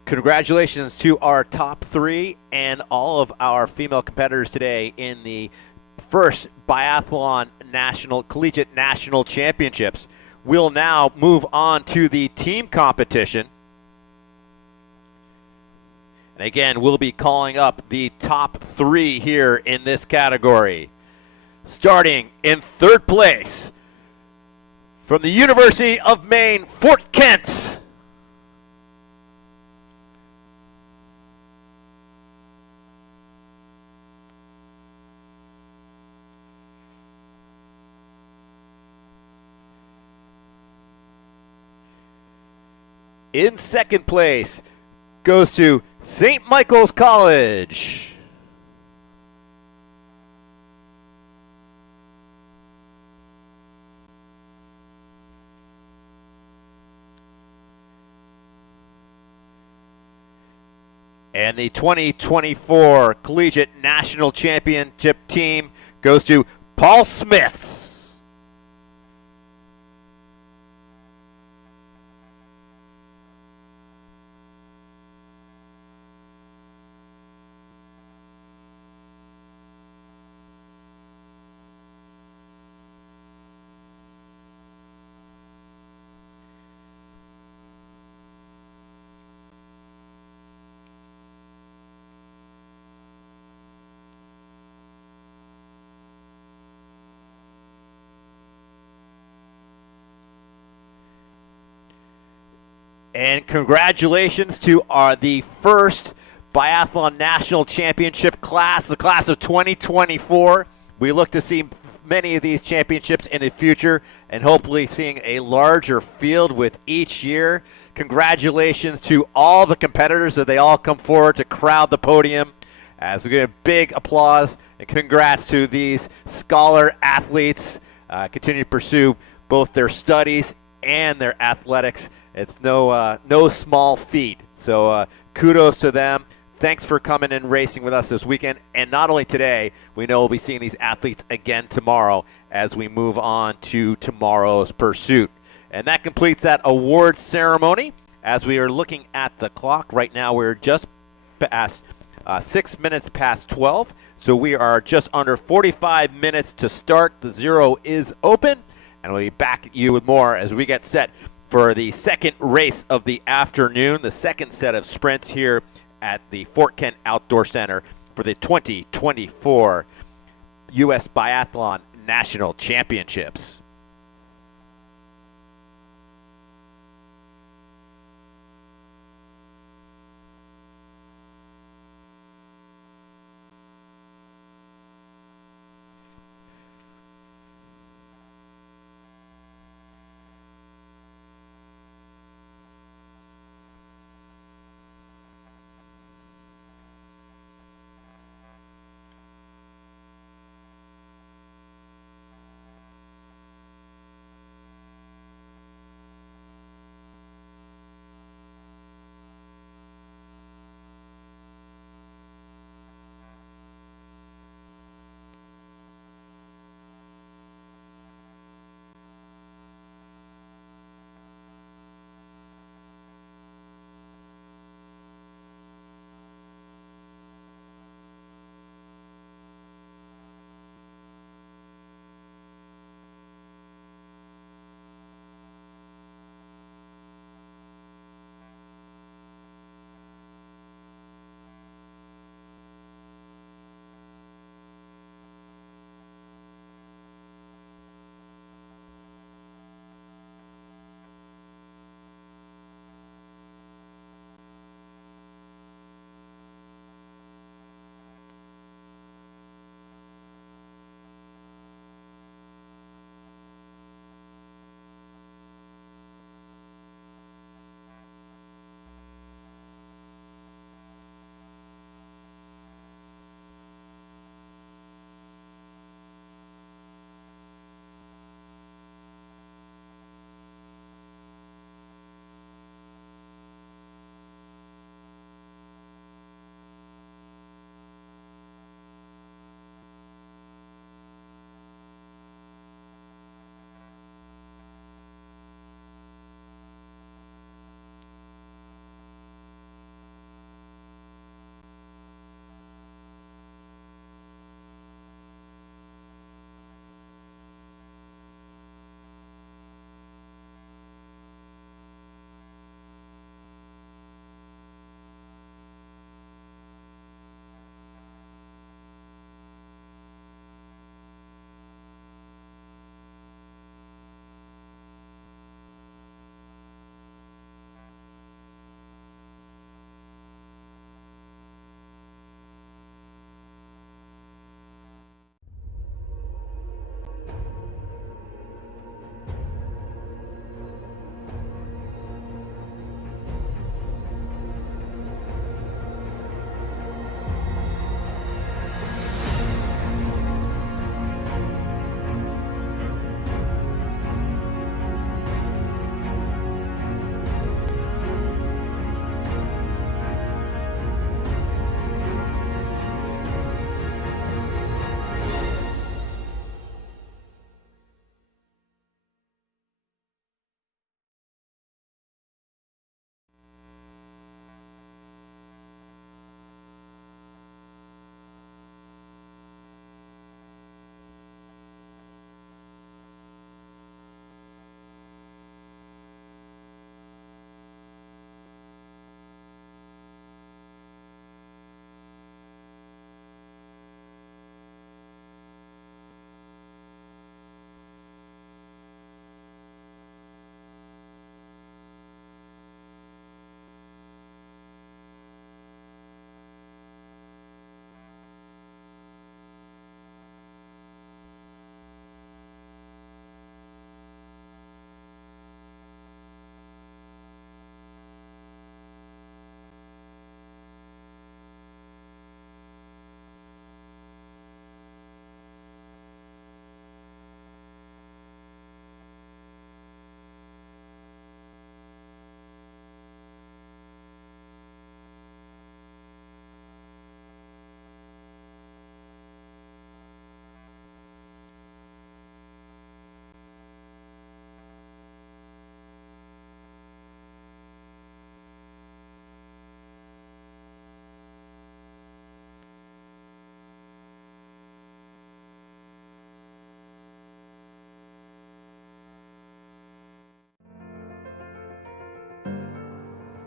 Congratulations to our top 3 and all of our female competitors today in the first Biathlon Collegiate National Championships. We'll now move on to the team competition. And again, we'll be calling up the top 3 here in this category. Starting in third place, from the University of Maine, Fort Kent. In second place goes to St. Michael's College. And the 2024 Collegiate National Championship team goes to Paul Smiths. And congratulations to the first Biathlon National Championship class, the class of 2024. We look to see many of these championships in the future and hopefully seeing a larger field with each year. Congratulations to all the competitors that they all come forward to crowd the podium. As we get a big applause and congrats to these scholar athletes. Continue to pursue both their studies and their athletics. It's no small feat. So kudos to them. Thanks for coming and racing with us this weekend. And not only today, we know we'll be seeing these athletes again tomorrow as we move on to tomorrow's pursuit. And that completes that award ceremony. As we are looking at the clock right now, we're just past 6 minutes past 12. So we are just under 45 minutes to start. The zero is open. And we'll be back at you with more as we get set for the second race of the afternoon, the second set of sprints here at the Fort Kent Outdoor Center for the 2024 U.S. Biathlon National Championships.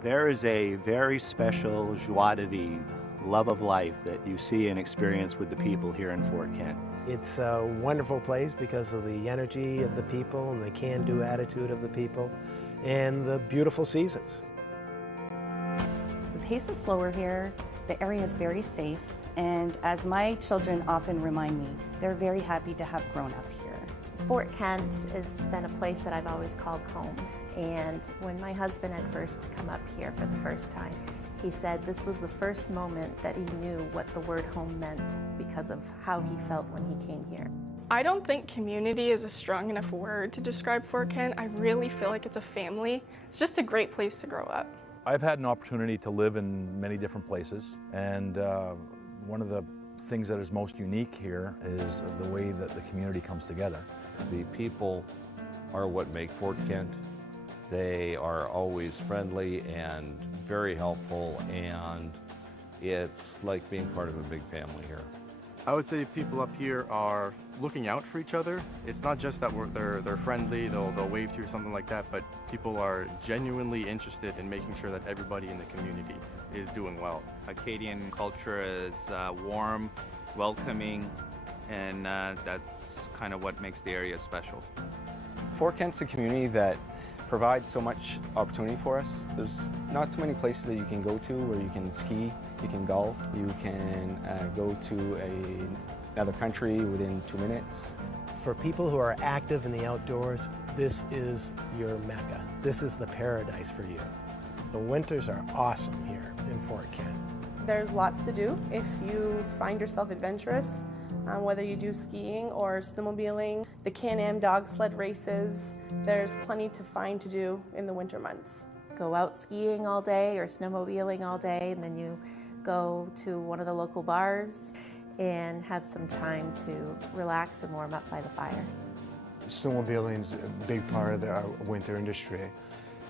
There is a very special joie de vivre, love of life that you see and experience with the people here in Fort Kent. It's a wonderful place because of the energy of the people and the can-do attitude of the people and the beautiful seasons. The pace is slower here, the area is very safe, and as my children often remind me, they're very happy to have grown up here. Fort Kent has been a place that I've always called home, and when my husband had first come up here for the first time, he said this was the first moment that he knew what the word home meant because of how he felt when he came here. I don't think community is a strong enough word to describe Fort Kent. I really feel like it's a family. It's just a great place to grow up. I've had an opportunity to live in many different places, and one of the things that is most unique here is the way that the community comes together. The people are what make Fort Kent. They are always friendly and very helpful, and it's like being part of a big family here. I would say people up here are looking out for each other. It's not just that they're friendly, they'll wave to you or something like that, but people are genuinely interested in making sure that everybody in the community is doing well. Acadian culture is warm, welcoming, and that's kind of what makes the area special. Fort Kent's a community that provides so much opportunity for us. There's not too many places that you can go to where you can ski, you can golf, you can go to another country within 2 minutes. For people who are active in the outdoors, this is your Mecca. This is the paradise for you. The winters are awesome here in Fort Kent. There's lots to do if you find yourself adventurous, whether you do skiing or snowmobiling, the Can-Am dog sled races. There's plenty to find to do in the winter months. Go out skiing all day or snowmobiling all day, and then you go to one of the local bars and have some time to relax and warm up by the fire. Snowmobiling is a big part of our winter industry,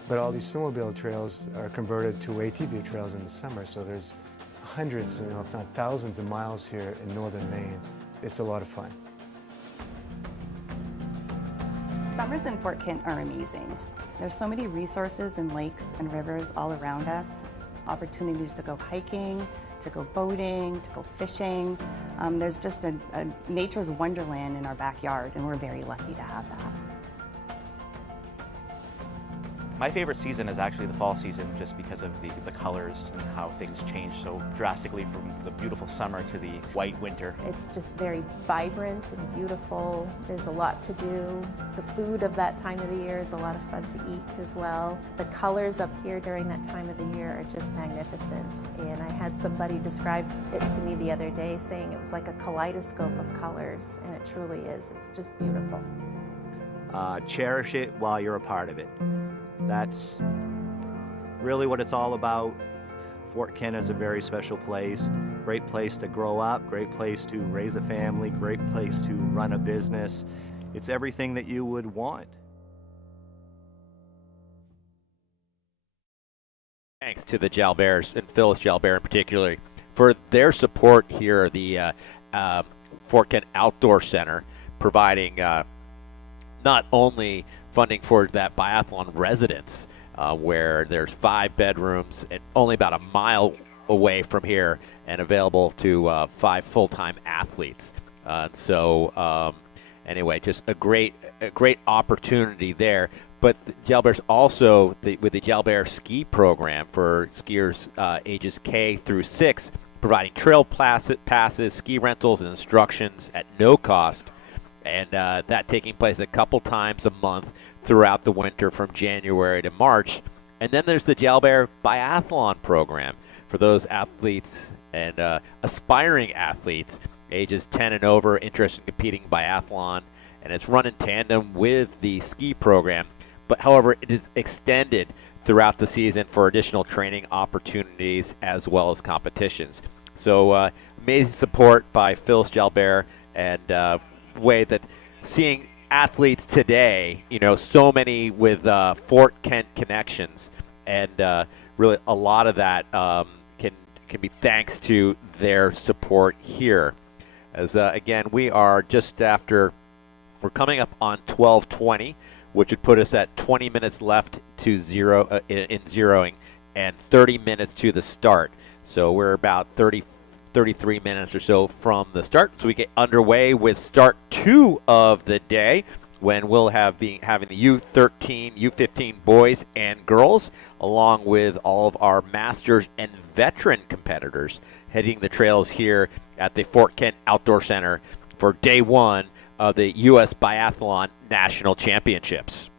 but all these snowmobile trails are converted to ATV trails in the summer, so there's hundreds, if not thousands of miles here in northern Maine. It's a lot of fun. Summers in Fort Kent are amazing. There's so many resources and lakes and rivers all around us, opportunities to go hiking, to go boating, to go fishing. There's just a nature's wonderland in our backyard, and we're very lucky to have that. My favorite season is actually the fall season, just because of the colors and how things change so drastically from the beautiful summer to the white winter. It's just very vibrant and beautiful. There's a lot to do. The food of that time of the year is a lot of fun to eat as well. The colors up here during that time of the year are just magnificent. And I had somebody describe it to me the other day, saying it was like a kaleidoscope of colors, and it truly is. It's just beautiful. Cherish it while you're a part of it. That's really what it's all about. Fort Kent is a very special place. Great place to grow up, great place to raise a family, great place to run a business. It's everything that you would want. Thanks to the Jalberts, and Phyllis Jalbert in particular, for their support here, the Fort Kent Outdoor Center, providing not only funding for that biathlon residence, where there's 5 bedrooms and only about a mile away from here, and available to 5 full-time athletes. Anyway, just a great opportunity there. But the Jalberts also, with the Jalbert ski program for skiers ages K through 6, providing trail passes, ski rentals, and instructions at no cost. And that taking place a couple times a month throughout the winter from January to March. And then there's the Jalbert Biathlon program for those athletes and aspiring athletes ages 10 and over interested in competing biathlon. And it's run in tandem with the ski program. But however, it is extended throughout the season for additional training opportunities as well as competitions. So amazing support by Phyllis Jalbert, and way that seeing athletes today, so many with Fort Kent connections, and really a lot of that can be thanks to their support here. As again, we are just after, we're coming up on 12:20, which would put us at 20 minutes left to zero in zeroing, and 30 minutes to the start. So we're about 33 minutes or so from the start. So we get underway with start 2 of the day, when we'll having the U13, U15 boys and girls, along with all of our masters and veteran competitors, heading the trails here at the Fort Kent Outdoor Center for day 1 of the U.S. Biathlon National Championships.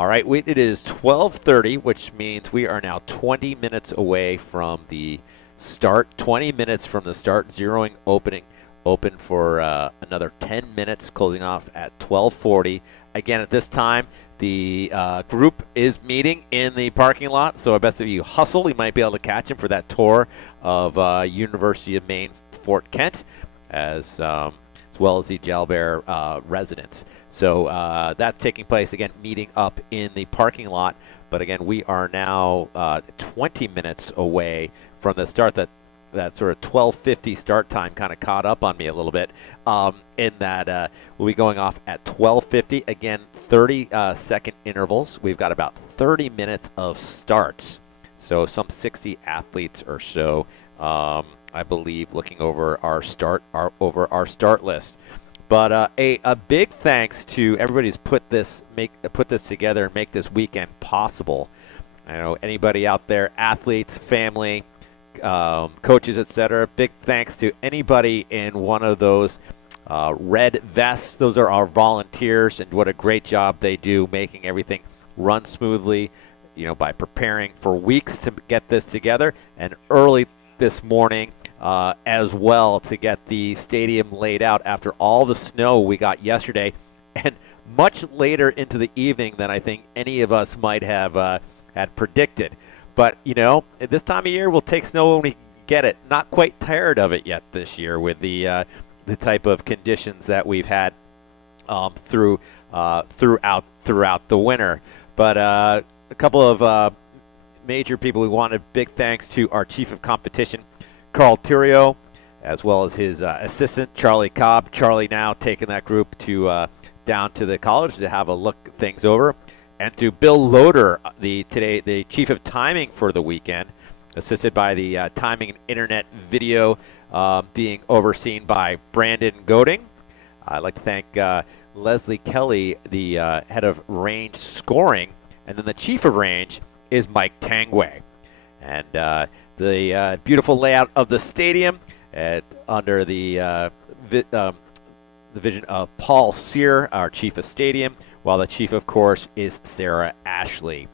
All right, it is 12:30, which means we are now 20 minutes away from the start. 20 minutes from the start, zeroing open for another 10 minutes, closing off at 12:40. Again, at this time, the group is meeting in the parking lot, so I best of you hustle. You might be able to catch them for that tour of University of Maine Fort Kent, as well as the Jalbert residence. So that's taking place, again, meeting up in the parking lot. But again, we are now 20 minutes away from the start. That sort of 12:50 start time kind of caught up on me a little bit, in that we'll be going off at 12:50. Again, 30-second intervals. We've got about 30 minutes of starts. So some 60 athletes or so, I believe, looking over our start list. But a big thanks to everybody who's put this together and make this weekend possible. I know anybody out there, athletes, family, coaches, etc. Big thanks to anybody in one of those red vests. Those are our volunteers, and what a great job they do making everything run smoothly, by preparing for weeks to get this together, and early this morning as well to get the stadium laid out after all the snow we got yesterday, and much later into the evening than I think any of us might have had predicted. But, at this time of year, we'll take snow when we get it. Not quite tired of it yet this year with the type of conditions that we've had throughout the winter. But a couple of major people we wanted big thanks to our chief of competition, Carl Terrio, as well as his assistant, Charlie Cobb. Charlie now taking that group to down to the college to have a look things over. And to Bill Loader, the chief of timing for the weekend, assisted by the timing and internet video being overseen by Brandon Goding. I'd like to thank Leslie Kelly, the head of range scoring, and then the chief of range is Mike Tangway. And the beautiful layout of the stadium under the vision of Paul Sear, our chief of stadium, while the chief, of course, is Sarah Ashley.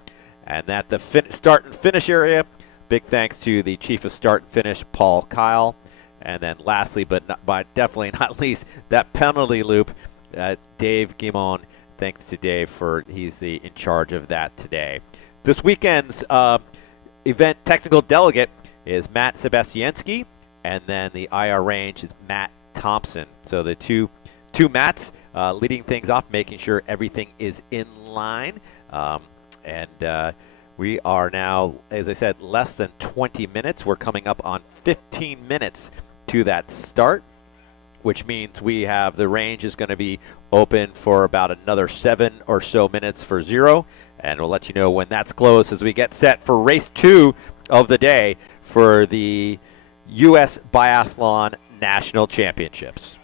And at the start and finish area, big thanks to the chief of start and finish, Paul Kyle. And then lastly, but definitely not least, that penalty loop, Dave Guimon. Thanks to Dave he's in charge of that today. This weekend's event technical delegate is Matt Sebastianski, and then the IR range is Matt Thompson. So the two Matts leading things off, making sure everything is in line. And we are now, as I said, less than 20 minutes. We're coming up on 15 minutes to that start, which means we have the range is going to be open for about another 7 or so minutes for zero. And we'll let you know when that's closed as we get set for race 2 of the day for the U.S. Biathlon National Championships.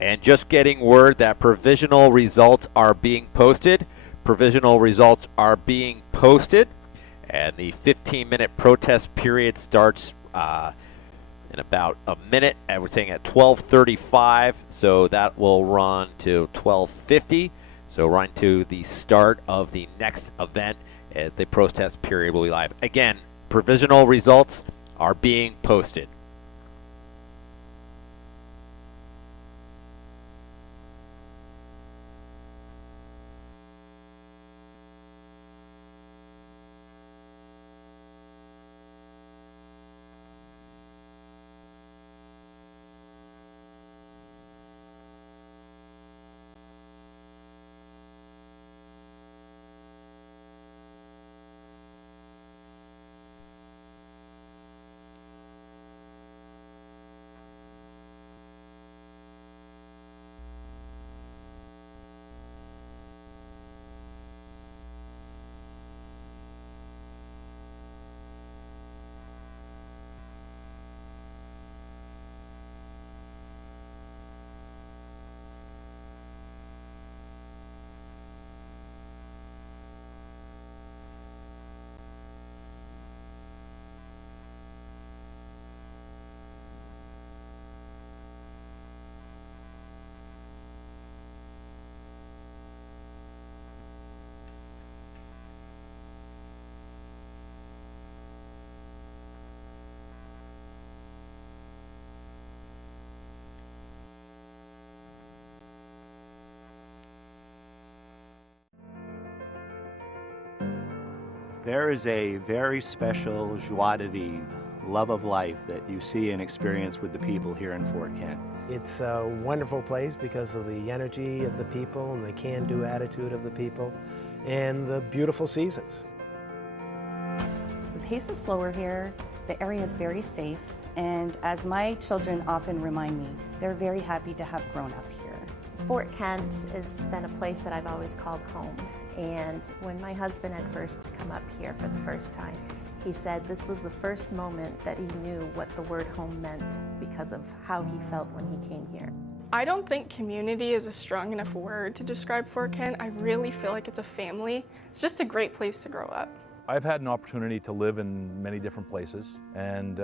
And just getting word that provisional results are being posted. Provisional results are being posted. And the 15-minute protest period starts in about a minute. And we're saying at 12:35. So that will run to 12:50. So run to the start of the next event. The protest period will be live. Again, provisional results are being posted. There is a very special joie de vivre, love of life that you see and experience with the people here in Fort Kent. It's a wonderful place because of the energy of the people and the can-do attitude of the people and the beautiful seasons. The pace is slower here, the area is very safe, and as my children often remind me, they're very happy to have grown up here. Fort Kent has been a place that I've always called home, and when my husband had first come up here for the first time, he said this was the first moment that he knew what the word home meant because of how he felt when he came here. I don't think community is a strong enough word to describe Fort Kent. I really feel like it's a family. It's just a great place to grow up. I've had an opportunity to live in many different places, and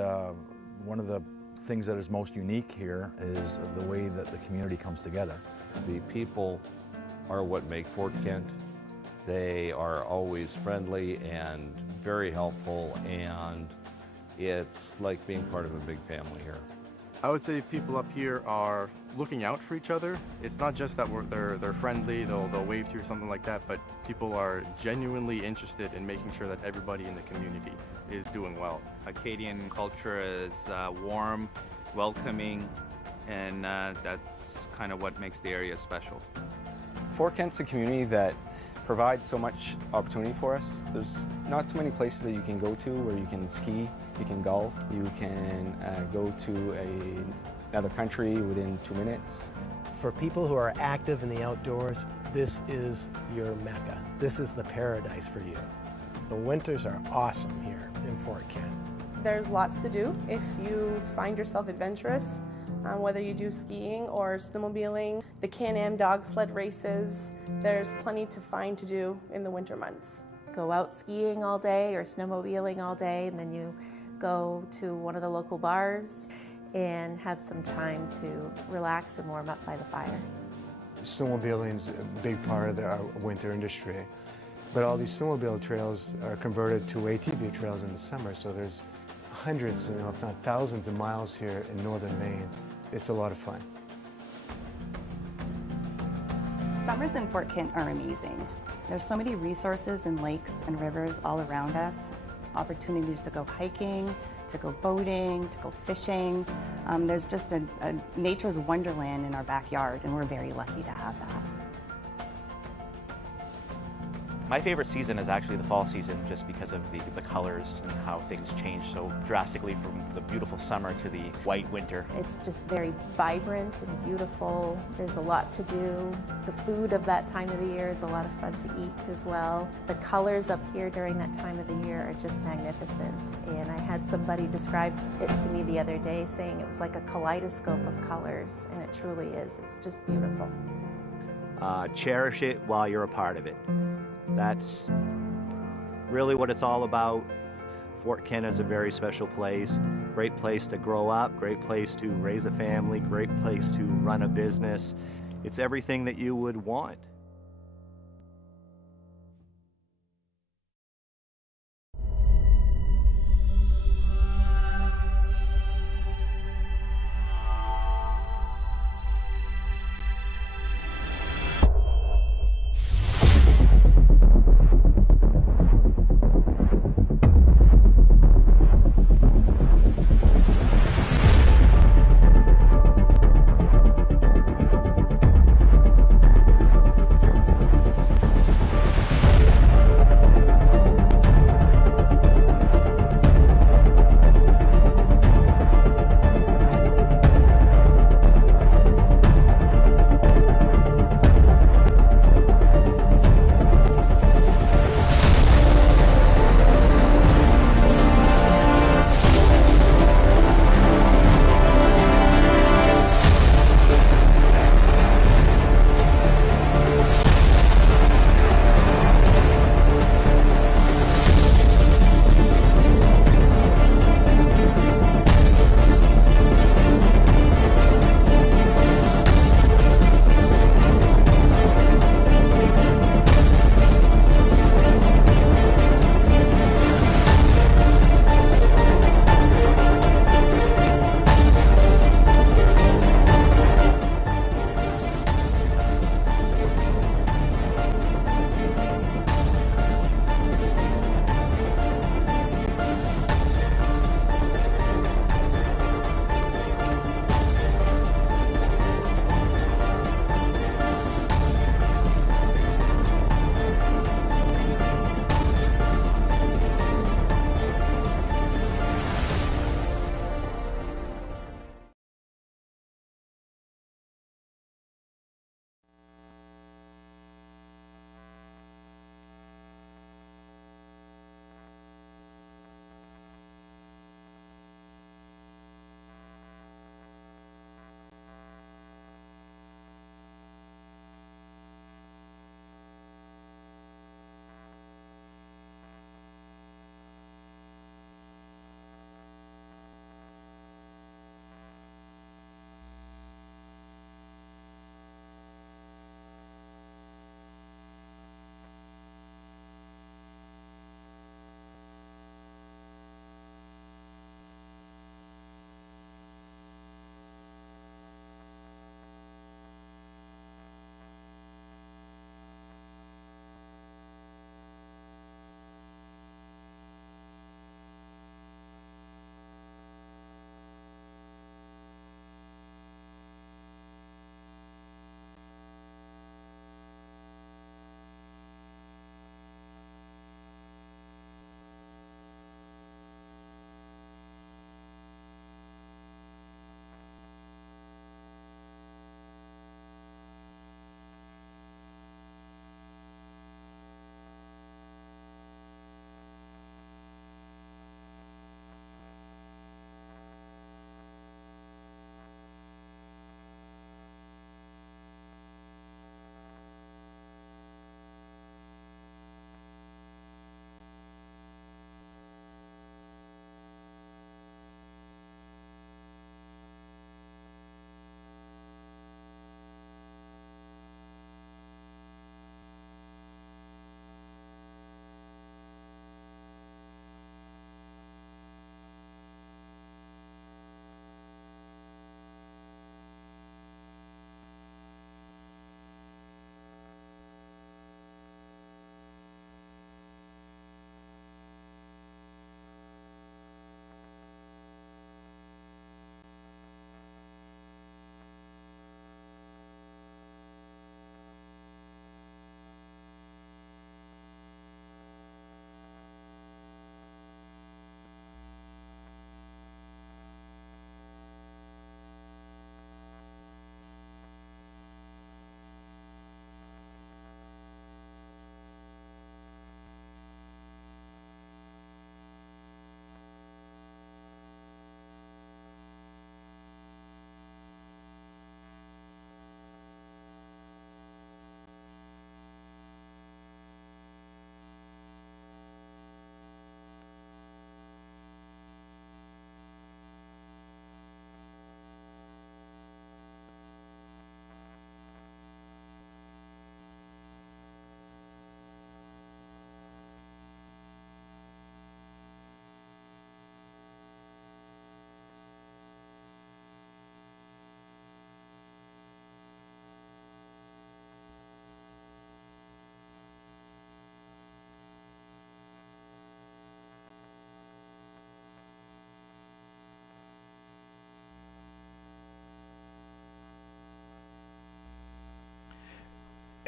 one of the things that is most unique here is the way that the community comes together. The people are what make Fort Kent. They are always friendly and very helpful, and it's like being part of a big family here. I would say people up here are looking out for each other. It's not just that they're friendly, they'll wave to you or something like that, but people are genuinely interested in making sure that everybody in the community is doing well. Acadian culture is warm, welcoming, and that's kind of what makes the area special. Fort Kent's a community that provides so much opportunity for us. There's not too many places that you can go to where you can ski, you can golf, you can go to another country within 2 minutes. For people who are active in the outdoors, this is your Mecca. This is the paradise for you. The winters are awesome here in Fort Kent. There's lots to do if you find yourself adventurous, whether you do skiing or snowmobiling, the Can-Am dog sled races. There's plenty to find to do in the winter months. Go out skiing all day or snowmobiling all day, and then you go to one of the local bars and have some time to relax and warm up by the fire. Snowmobiling is a big part of our winter industry, but all these snowmobile trails are converted to ATV trails in the summer, so there's hundreds, if not thousands of miles here in northern Maine. It's a lot of fun. Summers in Fort Kent are amazing. There's so many resources and lakes and rivers all around us. Opportunities to go hiking, to go boating, to go fishing. There's just a nature's wonderland in our backyard, and we're very lucky to have that. My favorite season is actually the fall season, just because of the colors and how things change so drastically from the beautiful summer to the white winter. It's just very vibrant and beautiful. There's a lot to do. The food of that time of the year is a lot of fun to eat as well. The colors up here during that time of the year are just magnificent. And I had somebody describe it to me the other day, saying it was like a kaleidoscope of colors, and it truly is. It's just beautiful. Cherish it while you're a part of it. That's really what it's all about. Fort Kent is a very special place. Great place to grow up, great place to raise a family, great place to run a business. It's everything that you would want.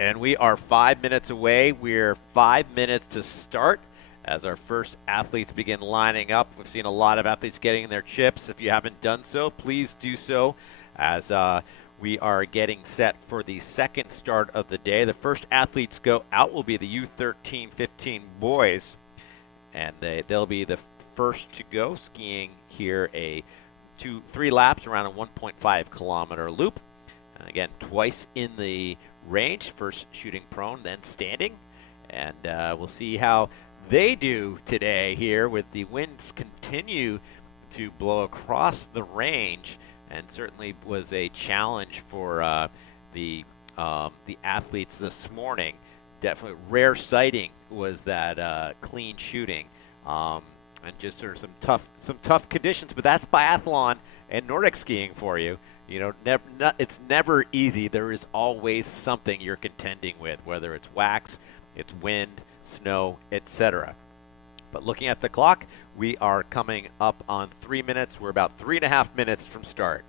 And we are 5 minutes away. We're 5 minutes to start as our first athletes begin lining up. We've seen a lot of athletes getting their chips. If you haven't done so, please do so as we are getting set for the second start of the day. The first athletes go out will be the U13-15 boys, and they'll be the first to go skiing here 3 laps around a 1.5 kilometer loop. And again, twice in the range, first shooting prone, then standing. And we'll see how they do today here with the winds continue to blow across the range, and certainly was a challenge for the athletes this morning. Definitely rare sighting was that clean shooting, and just sort of some tough conditions. But that's biathlon and Nordic skiing for you. You know, it's never easy. There is always something you're contending with, whether it's wax, it's wind, snow, etc. But looking at the clock, we are coming up on 3 minutes. We're about 3.5 minutes from start.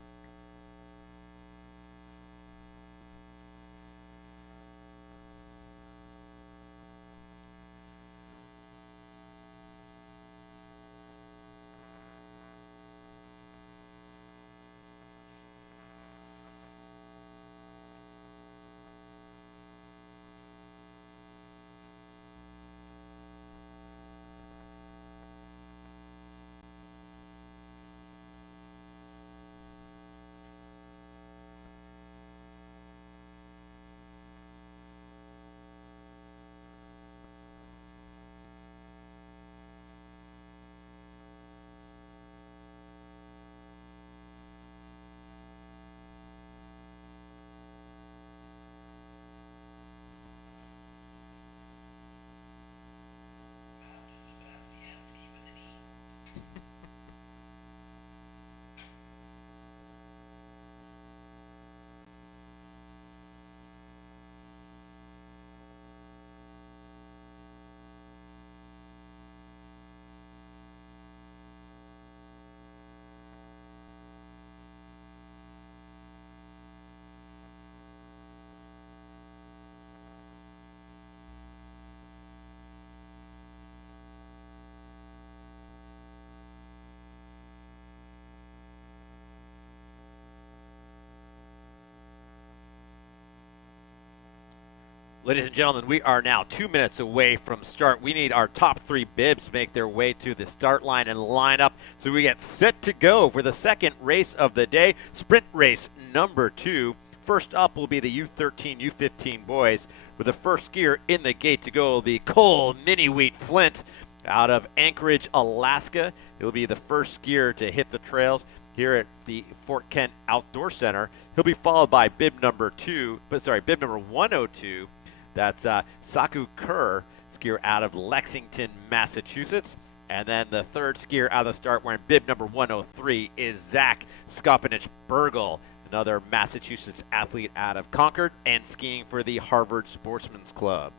Ladies and gentlemen, we are now 2 minutes away from start. We need our top 3 bibs to make their way to the start line and line up so we get set to go for the second race of the day, sprint race number 2. First up will be the U13, U15 boys, with the first skier in the gate to go will be Cole Mini-Wheat Flint out of Anchorage, Alaska. He'll be the first skier to hit the trails here at the Fort Kent Outdoor Center. He'll be followed by bib number 102. That's Saku Kerr, skier out of Lexington, Massachusetts. And then the third skier out of the start wearing bib number 103 is Zach Skopinich-Burgel, another Massachusetts athlete out of Concord and skiing for the Harvard Sportsman's Club.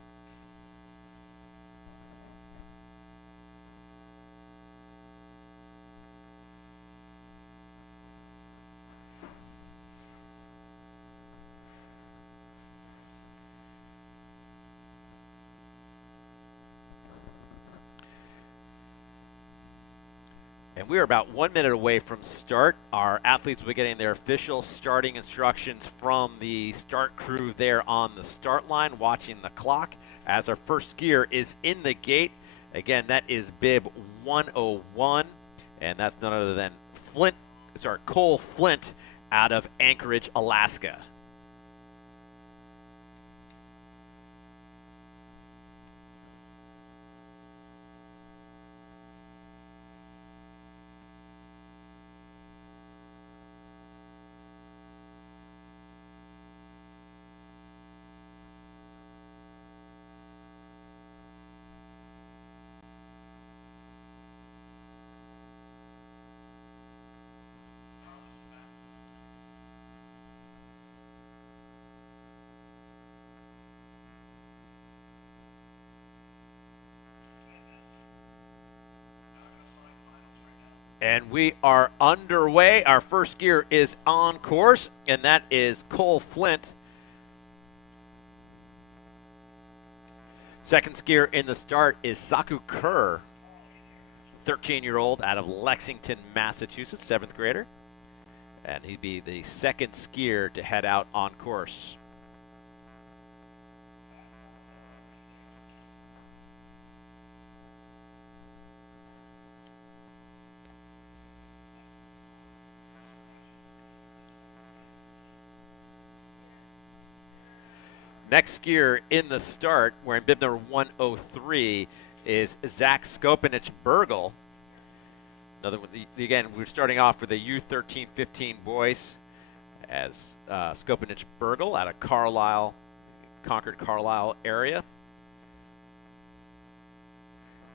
And we are about 1 minute away from start. Our athletes will be getting their official starting instructions from the start crew there on the start line, watching the clock as our first skier is in the gate. Again, that is bib 101, and that's none other than Cole Flint out of Anchorage, Alaska. And we are underway. Our first skier is on course, and that is Cole Flint. Second skier in the start is Saku Kerr, 13-year-old out of Lexington, Massachusetts, 7th grader. And he'd be the second skier to head out on course. Next skier in the start, wearing bib number 103, is Zach Skopanich-Bergel. Another one, again, we're starting off with the U13-15 boys as Skopanich-Bergel out of Carlisle, Concord, Carlisle area.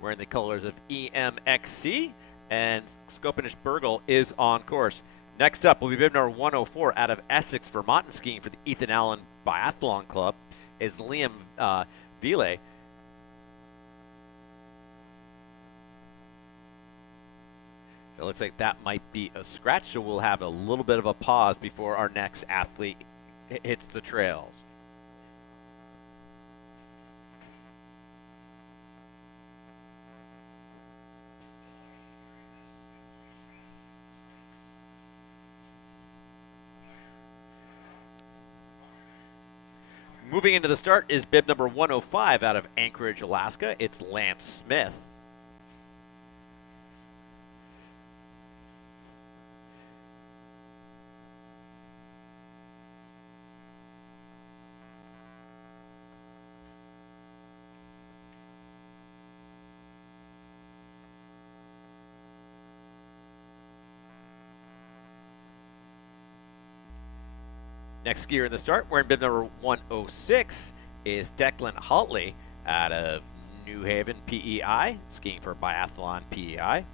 Wearing the colors of EMXC, and Skopanich-Bergel is on course. Next up will be bib number 104 out of Essex, Vermont, and skiing for the Ethan Allen Biathlon Club is Liam Ville. It looks like that might be a scratch, so we'll have a little bit of a pause before our next athlete hits the trails. Moving into the start is bib number 105 out of Anchorage, Alaska. It's Lance Smith. Next skier in the start, wearing bib number 106, is Declan Haltley out of New Haven, PEI, skiing for Biathlon PEI.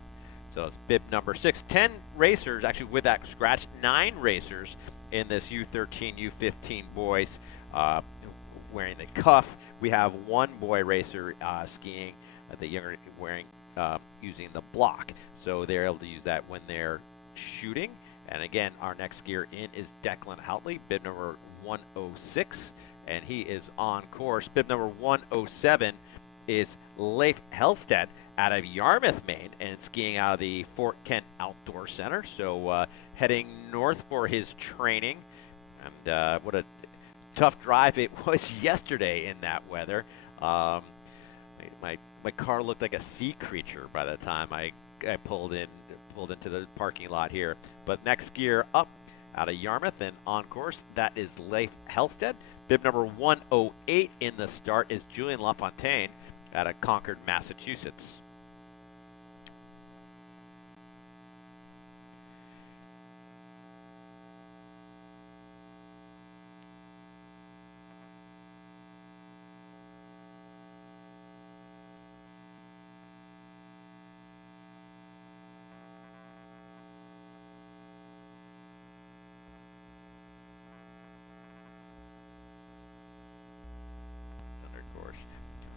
So it's bib number 6. 10 racers, actually with that scratch, 9 racers in this U13, U15 boys wearing the cuff. We have one boy racer skiing, the younger wearing using the block. So they're able to use that when they're shooting. And again, our next skier in is Declan Haltley, bib number 106, and he is on course. Bib number 107 is Leif Helsted out of Yarmouth, Maine, and skiing out of the Fort Kent Outdoor Center. So heading north for his training. And what a tough drive it was yesterday in that weather. My car looked like a sea creature by the time I pulled into the parking lot here. But next skier up out of Yarmouth and on course, that is Leif Helsted. Bib number 108 in the start is Julian LaFontaine out of Concord, Massachusetts.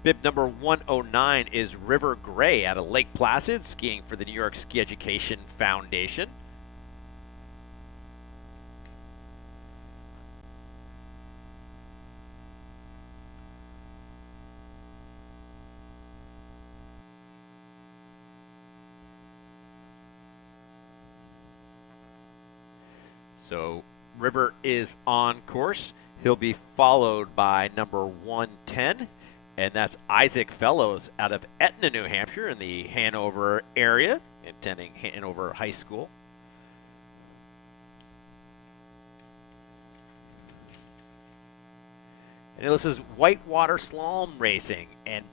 Bib number 109 is River Gray out of Lake Placid, skiing for the New York Ski Education Foundation. So River is on course. He'll be followed by number 110. And that's Isaac Fellows out of Etna, New Hampshire, in the Hanover area, attending Hanover High School. And this is whitewater slalom racing. And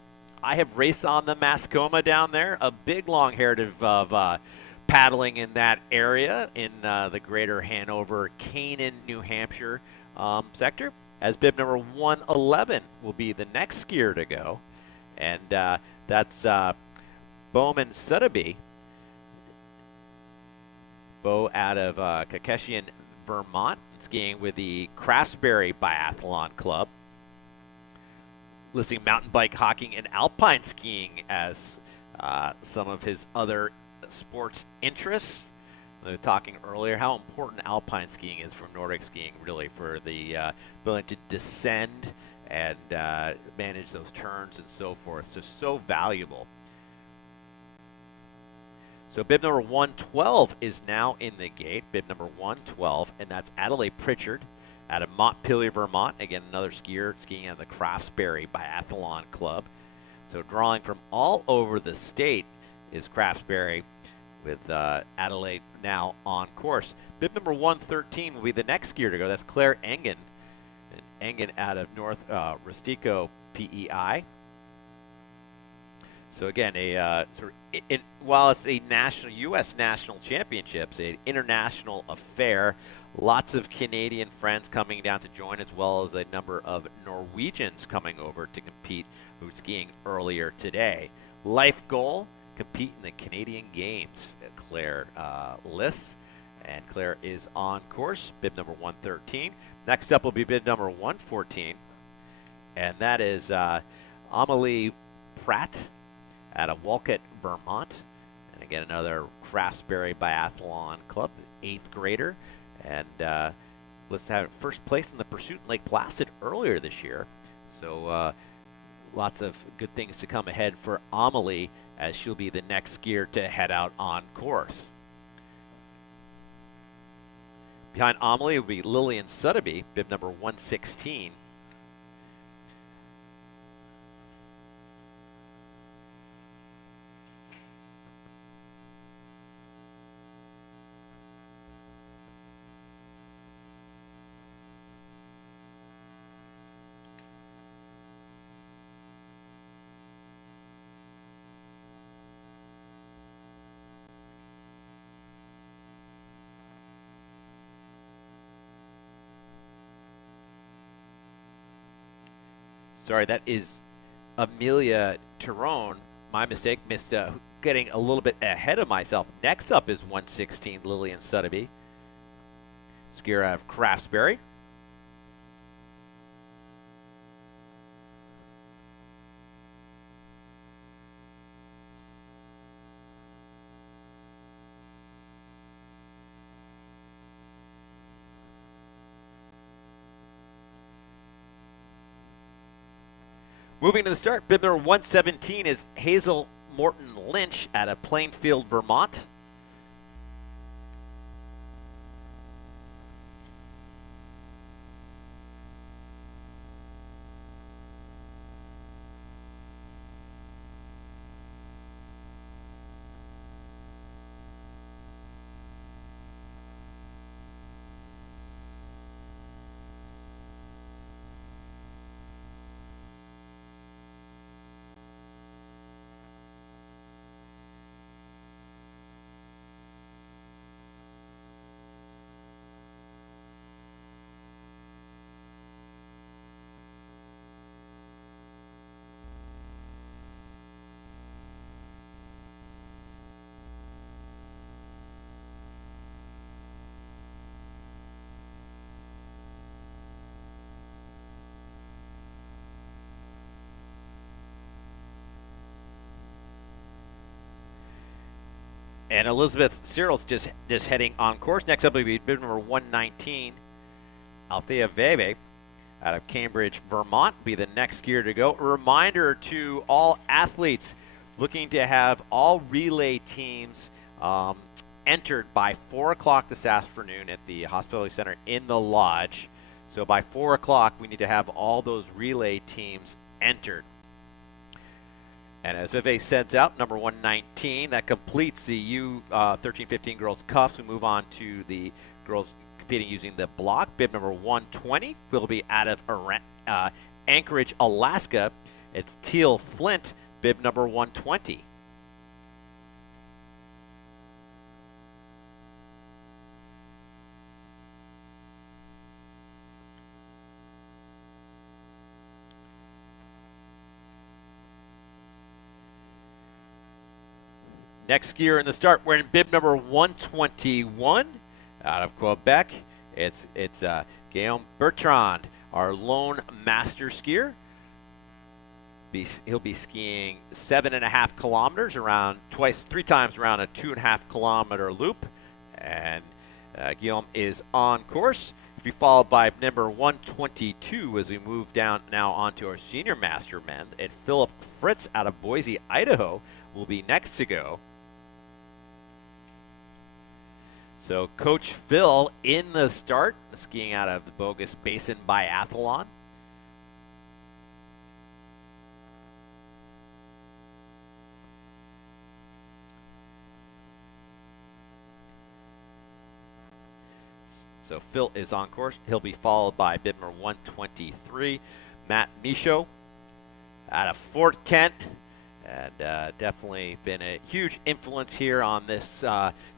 I have raced on the Mascoma down there, a big long heritage of paddling in that area in the greater Hanover, Canaan, New Hampshire sector. As bib number 111 will be the next skier to go. And that's Bowman Sotheby. Bo out of Kakeshian, Vermont, skiing with the Craftsbury Biathlon Club. Listing mountain bike, hockey, and alpine skiing as some of his other sports interests. We were talking earlier how important alpine skiing is for Nordic skiing, really, for the ability to descend and manage those turns and so forth. Just so valuable. So bib number 112 is now in the gate, bib number 112, and that's Adelaide Pritchard out of Montpelier, Vermont. Again, another skier skiing at the Craftsbury Biathlon Club. So drawing from all over the state is Craftsbury, with Adelaide now on course. Bib number 113 will be the next skier to go. That's Claire Engen. And Engen out of North Rustico, PEI. So again, while it's a U.S. National Championships, an international affair, lots of Canadian friends coming down to join, as well as a number of Norwegians coming over to compete who were skiing earlier today. Life goal, compete in the Canadian Games. Claire lists, and Claire is on course, bib number 113. Next up will be bib number 114, and that is Amelie Pratt out of Wolcott, Vermont. And again, another Craftsbury Biathlon Club, 8th grader. And let's have first place in the pursuit in Lake Placid earlier this year. So lots of good things to come ahead for Amelie, as she'll be the next skier to head out on course. Behind Amelie will be Lillian Sutterby, bib number 116. Sorry, that is Amelia Tyrone. My mistake, getting a little bit ahead of myself. Next up is 116, Lillian Sutterby, skier out of Craftsbury. Moving to the start, bib number 117 is Hazel Morton Lynch out of Plainfield, Vermont. And Elizabeth Cyril's just heading on course. Next up will be bib number 119, Althea Veve out of Cambridge, Vermont, be the next skier to go. A reminder to all athletes looking to have all relay teams entered by 4 o'clock this afternoon at the Hospitality Center in the Lodge. So by 4 o'clock, we need to have all those relay teams entered. And as Vive sends out number 119, that completes the U13-15 girls cuffs. We move on to the girls competing using the block. Bib number 120 will be out of Anchorage, Alaska. It's Teal Flint, bib number 120. Next skier in the start, we're in bib number 121 out of Quebec. It's Guillaume Bertrand, our lone master skier. He'll be skiing 7.5 kilometers around three times around a 2.5 kilometer loop. And Guillaume is on course. Be followed by number 122 as we move down now onto our senior master men. And Philip Fritz out of Boise, Idaho will be next to go. So Coach Phil in the start, skiing out of the Bogus Basin Biathlon. So Phil is on course. He'll be followed by bib number 123, Matt Michaud out of Fort Kent. And definitely been a huge influence here on this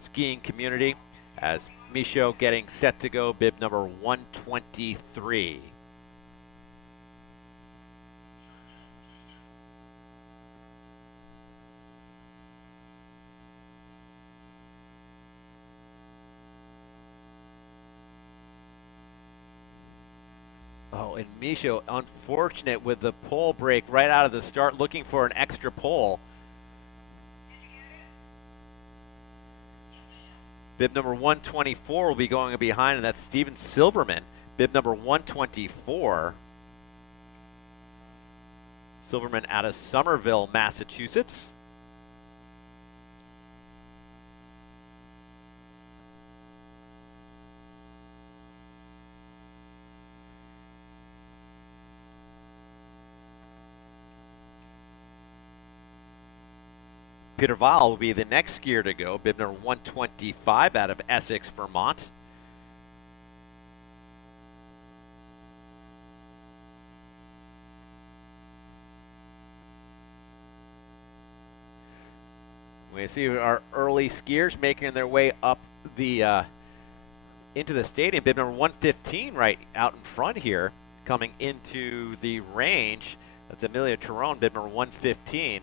skiing community as Michaud getting set to go, bib number 123. Oh, and Michaud, unfortunate with the pole break right out of the start, looking for an extra pole. Bib number 124 will be going behind, and that's Steven Silverman. Bib number 124. Silverman out of Somerville, Massachusetts. Peter Vall will be the next skier to go, bib number 125 out of Essex, Vermont. We see our early skiers making their way up the into the stadium. Bib number 115 right out in front here, coming into the range. That's Amelia Terone, bib number 115.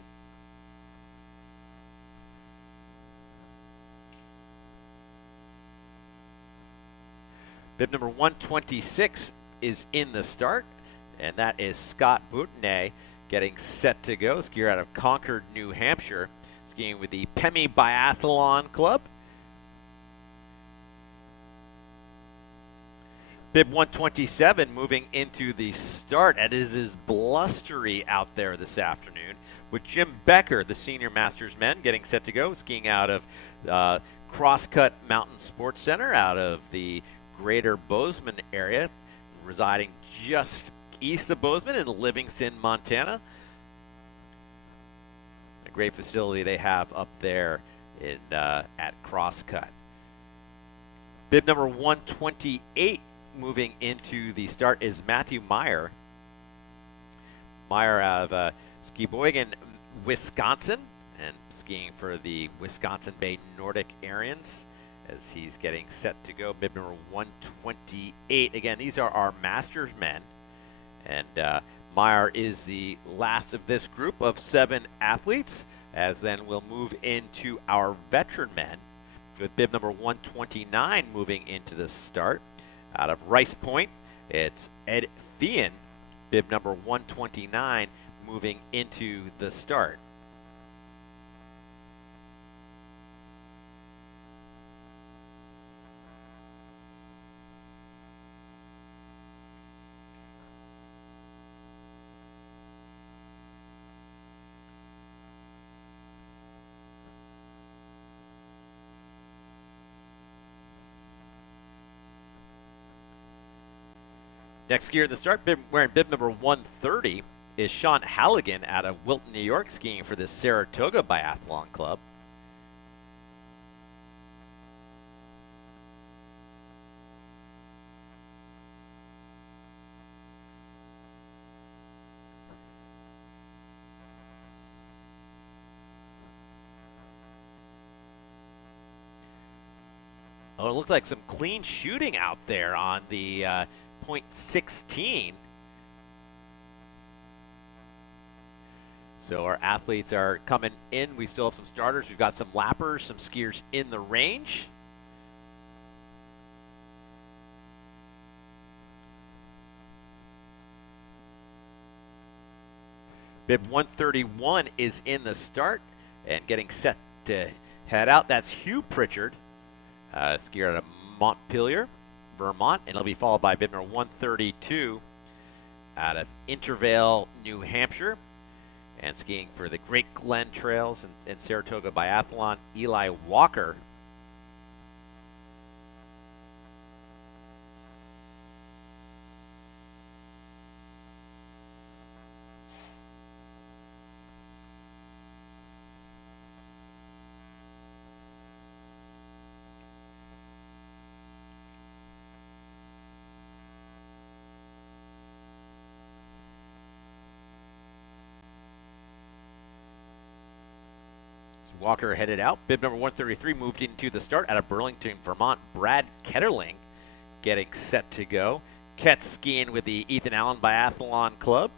Bib number 126 is in the start, and that is Scott Boutonnet getting set to go. Skier out of Concord, New Hampshire, skiing with the Pemi Biathlon Club. Bib 127 moving into the start. It is blustery out there this afternoon with Jim Becker, the senior masters men, getting set to go, skiing out of Crosscut Mountain Sports Center out of the Greater Bozeman area, residing just east of Bozeman in Livingston, Montana. A great facility they have up there in at Crosscut. Bib number 128 moving into the start is Matthew Meyer. Meyer out of Skeboygan, Wisconsin, and skiing for the Wisconsin Bay Nordic Aryans as he's getting set to go, bib number 128. Again, these are our masters men, and Meyer is the last of this group of 7 athletes, as then we'll move into our veteran men with bib number 129 moving into the start. Out of Rice Point, it's Ed Feehan, bib number 129 moving into the start. Next skier in the start, wearing bib number 130, is Sean Halligan out of Wilton, New York, skiing for the Saratoga Biathlon Club. Oh, it looks like some clean shooting out there on the .16. So our athletes are coming in. We still have some starters. We've got some lappers, some skiers in the range. Bib 131 is in the start and getting set to head out. That's Hugh Pritchard, skier out of Montpelier. Vermont, and it'll be followed by bib number 132 out of Intervale, New Hampshire. And skiing for the Great Glen Trails in Saratoga Biathlon, Eli Walker. Walker headed out. Bib number 133 moved into the start out of Burlington, Vermont. Brad Ketterling getting set to go. Ket's skiing with the Ethan Allen Biathlon Club.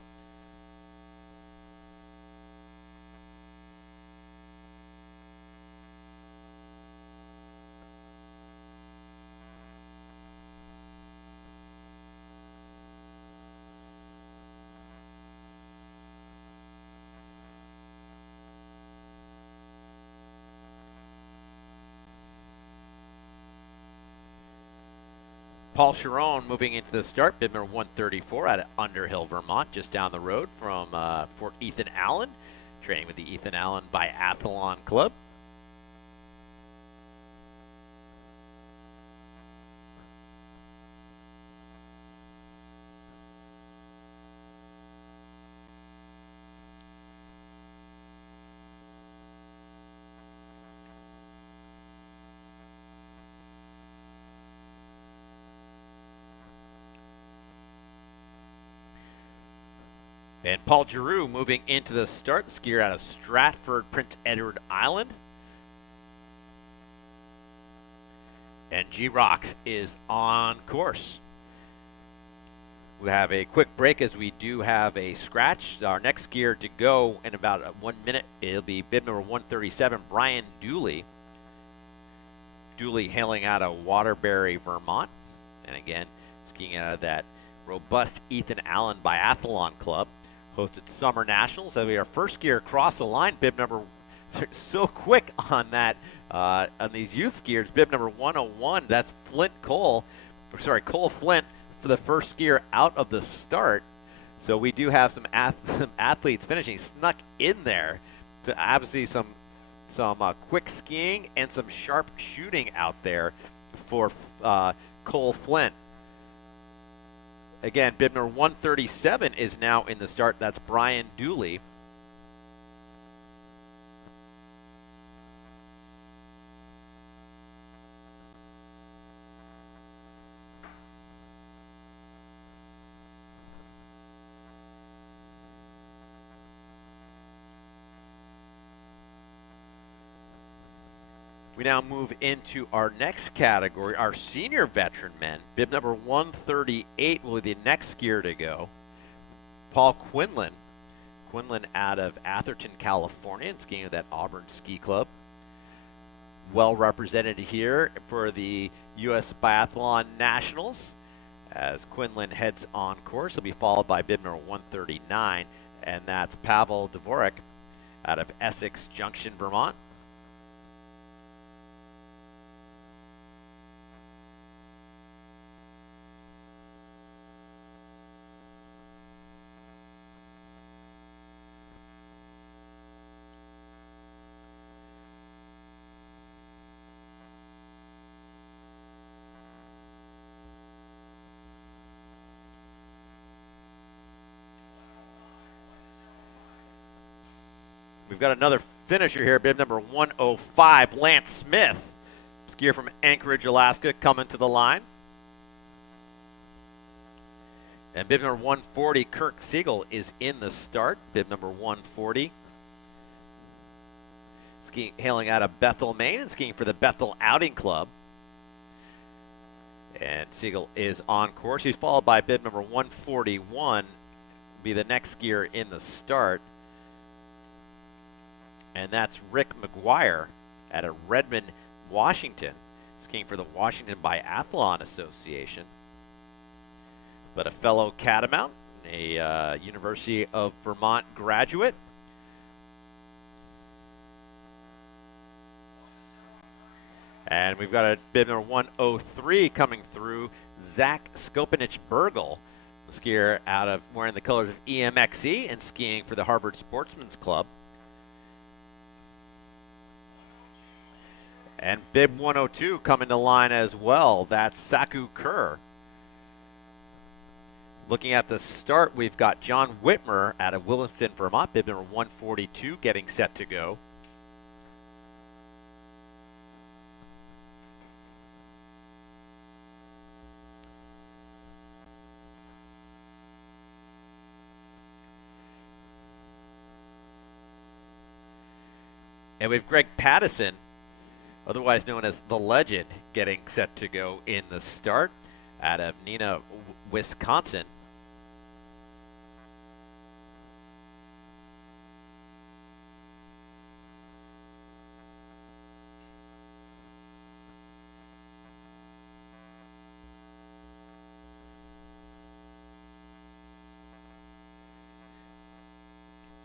Paul Chiron moving into the start, bib number 134 out of Underhill, Vermont, just down the road from Fort Ethan Allen, training with the Ethan Allen Biathlon Club. And Paul Giroux moving into the start, skier out of Stratford, Prince Edward Island. And G-Rocks is on course. We have a quick break as we do have a scratch. Our next skier to go in about 1 minute, it'll be bib number 137, Brian Dooley. Dooley hailing out of Waterbury, Vermont. And again, skiing out of that robust Ethan Allen Biathlon Club. Hosted Summer Nationals. That'll be our first skier across the line. Bib number, so quick on that, on these youth skiers. Bib number 101, that's Cole Flint for the first skier out of the start. So we do have some athletes finishing, snuck in there to obviously some quick skiing and some sharp shooting out there for Cole Flint. Again, bib number 137 is now in the start. That's Brian Dooley. We now move into our next category, our senior veteran men. Bib number 138 will be the next skier to go. Paul Quinlan. Quinlan out of Atherton, California, and skiing at that Auburn Ski Club. Well represented here for the U.S. Biathlon Nationals. As Quinlan heads on course, he'll be followed by bib number 139, and that's Pavel Dvorak out of Essex Junction, Vermont. We've got another finisher here, bib number 105, Lance Smith, skier from Anchorage, Alaska, coming to the line. And bib number 140, Kirk Siegel, is in the start, bib number 140. Hailing out of Bethel, Maine, and skiing for the Bethel Outing Club. And Siegel is on course. He's followed by bib number 141, be the next skier in the start. And that's Rick McGuire out of Redmond, Washington, skiing for the Washington Biathlon Association. But a fellow Catamount, a University of Vermont graduate. And we've got a bib number 103 coming through. Zach Skopanich-Burgle, skier out of wearing the colors of EMXE and skiing for the Harvard Sportsman's Club. And bib 102 coming to line as well. That's Saku Kerr. Looking at the start, we've got John Whitmer out of Williston, Vermont, bib number 142, getting set to go. And we have Greg Pattison, otherwise known as the Legend, getting set to go in the start out of Neenah, Wisconsin.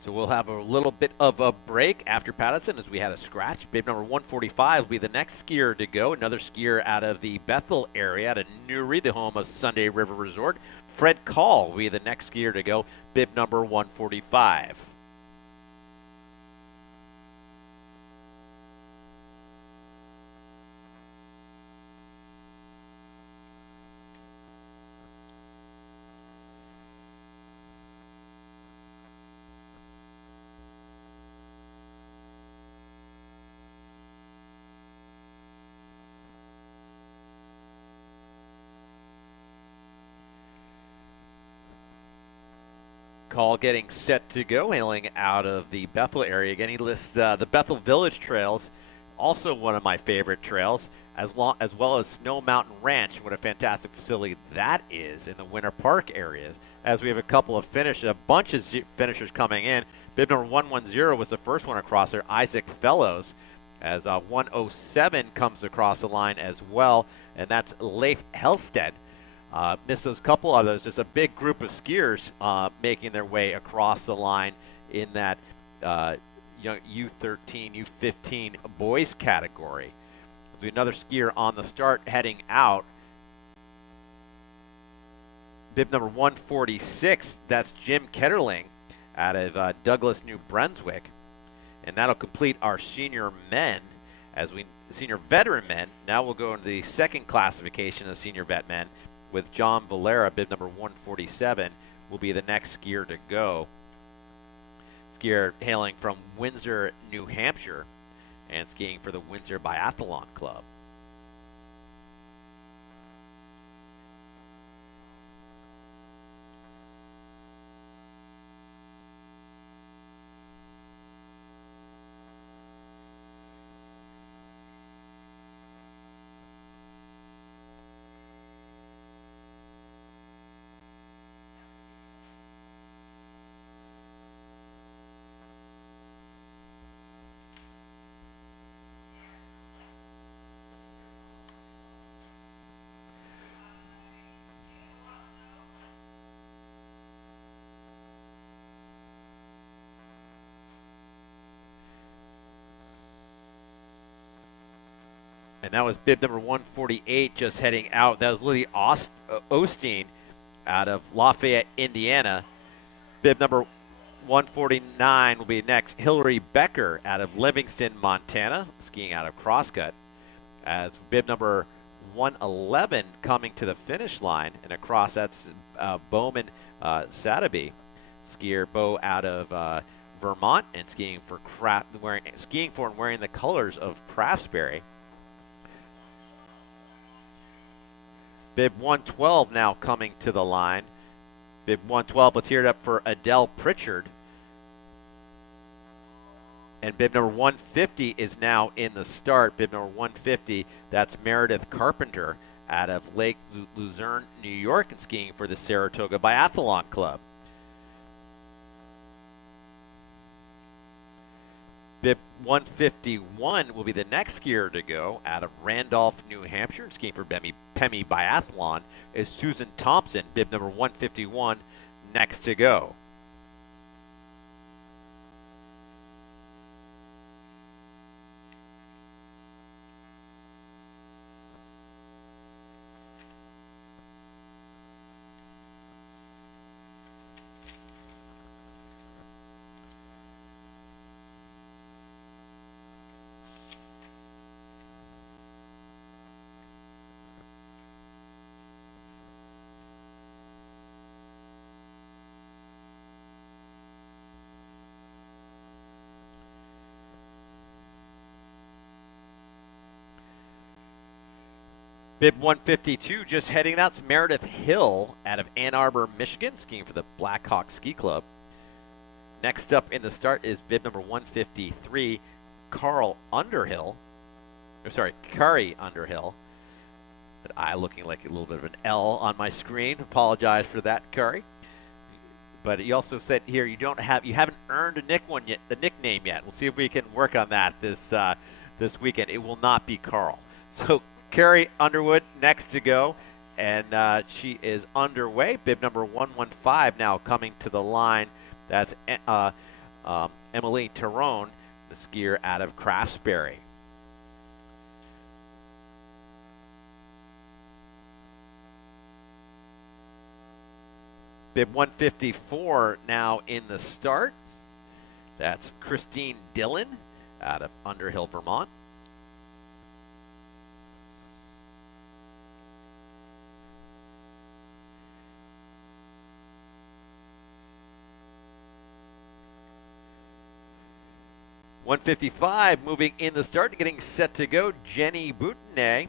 So we'll have a little bit of a break after Pattison as we had a scratch. Bib number 145 will be the next skier to go. Another skier out of the Bethel area, out of Newry, the home of Sunday River Resort. Fred Call will be the next skier to go. Bib number 145. Call getting set to go, hailing out of the Bethel area. Again, he lists the Bethel Village trails, also one of my favorite trails, as well as Snow Mountain Ranch. What a fantastic facility that is in the Winter Park areas. As we have a couple of a bunch of finishers coming in. Bib number 110 was the first one across there, Isaac Fellows, as 107 comes across the line as well, and that's Leif Helsted. Missed those couple of those. Just a big group of skiers making their way across the line in that young U13, U15 boys category. There's another skier on the start heading out. Bib number 146, that's Jim Ketterling out of Douglas, New Brunswick. And that'll complete our senior men senior veteran men. Now we'll go into the second classification of senior vet men, with John Valera, bib number 147, will be the next skier to go. Skier hailing from Windsor, New Hampshire, and skiing for the Windsor Biathlon Club. And that was bib number 148 just heading out. That was Lily Osteen out of Lafayette, Indiana. Bib number 149 will be next. Hillary Becker out of Livingston, Montana, skiing out of Crosscut. As bib number 111 coming to the finish line, and across that's Bowman Sadaby, skier Bo out of Vermont, and skiing for and wearing the colors of Craftsbury. Bib 112 now coming to the line. Bib 112, let's hear it up for Adele Pritchard. And bib number 150 is now in the start. Bib number 150, that's Meredith Carpenter out of Lake Luzerne, New York, and skiing for the Saratoga Biathlon Club. Bib 151 will be the next skier to go out of Randolph, New Hampshire. Skiing for Pemi Biathlon is Susan Thompson. Bib number 151 next to go. Bib 152 just heading out. It's Meredith Hill out of Ann Arbor, Michigan, skiing for the Blackhawk Ski Club. Next up in the start is bib number 153, Carl Underhill. Or sorry, Curry Underhill. But I looking like a little bit of an L on my screen. Apologize for that, Curry. But he also said here you haven't earned a nickname yet. We'll see if we can work on that this weekend. It will not be Carl. So Carrie Underwood next to go, and she is underway. Bib number 115 now coming to the line. That's Emily Terone, the skier out of Craftsbury. Bib 154 now in the start. That's Christine Dillon out of Underhill, Vermont. .155 moving in the start, getting set to go. Jenny Boutonnet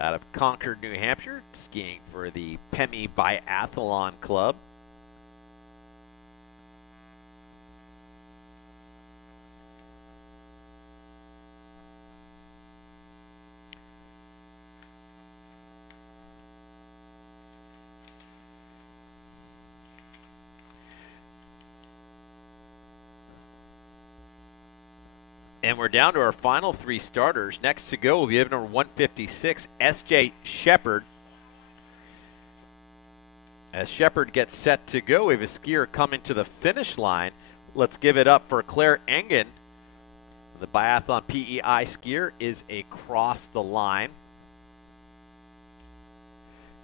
out of Concord, New Hampshire, skiing for the Pemi Biathlon Club. And we're down to our final three starters. Next to go will be number 156, S.J. Shepard. As Shepard gets set to go, we have a skier coming to the finish line. Let's give it up for Claire Engen. The Biathlon PEI skier is across the line.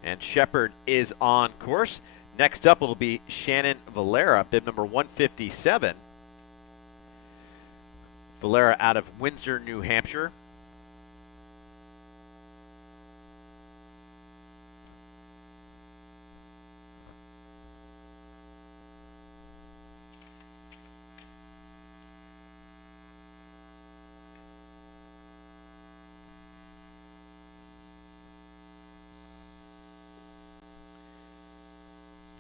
And Shepard is on course. Next up will be Shannon Valera, bib number 157. Valera out of Windsor, New Hampshire.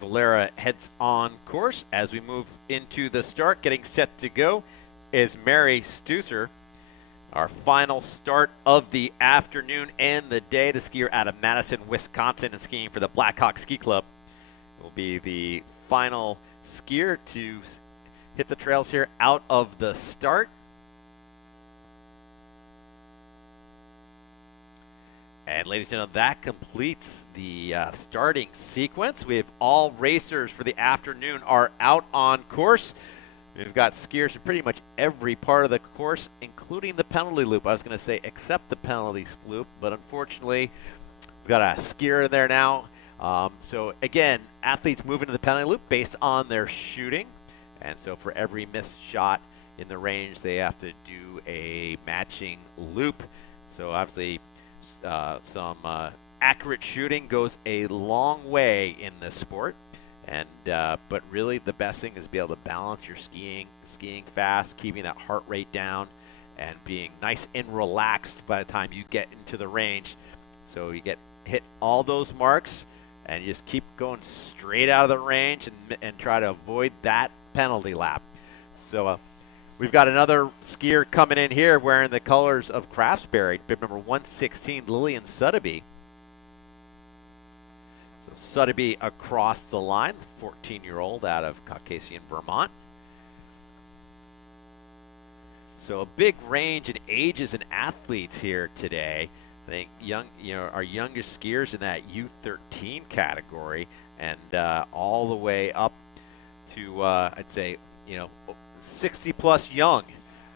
Valera heads on course as we move into the start. Getting set to go is Mary Stusser. Our final start of the afternoon and the day. The skier out of Madison, Wisconsin, and skiing for the Blackhawk Ski Club will be the final skier to hit the trails here out of the start. And ladies and gentlemen, that completes the starting sequence. We have all racers for the afternoon are out on course. We've got skiers in pretty much every part of the course, including the penalty loop. I was going to say except the penalty loop, but unfortunately, we've got a skier in there now. So again, athletes move into the penalty loop based on their shooting. And so for every missed shot in the range, they have to do a matching loop. So obviously, some accurate shooting goes a long way in this sport. And but really the best thing is to be able to balance your skiing fast, keeping that heart rate down, and being nice and relaxed by the time you get into the range. So you hit all those marks, and you just keep going straight out of the range and try to avoid that penalty lap. So we've got another skier coming in here wearing the colors of Craftsbury, bib number 116, Lillian Suddaby. Suddaby across the line, 14-year-old out of Caucasian, Vermont. So a big range in ages and athletes here today. I think our youngest skiers in that U13 category, and all the way up to I'd say 60+ young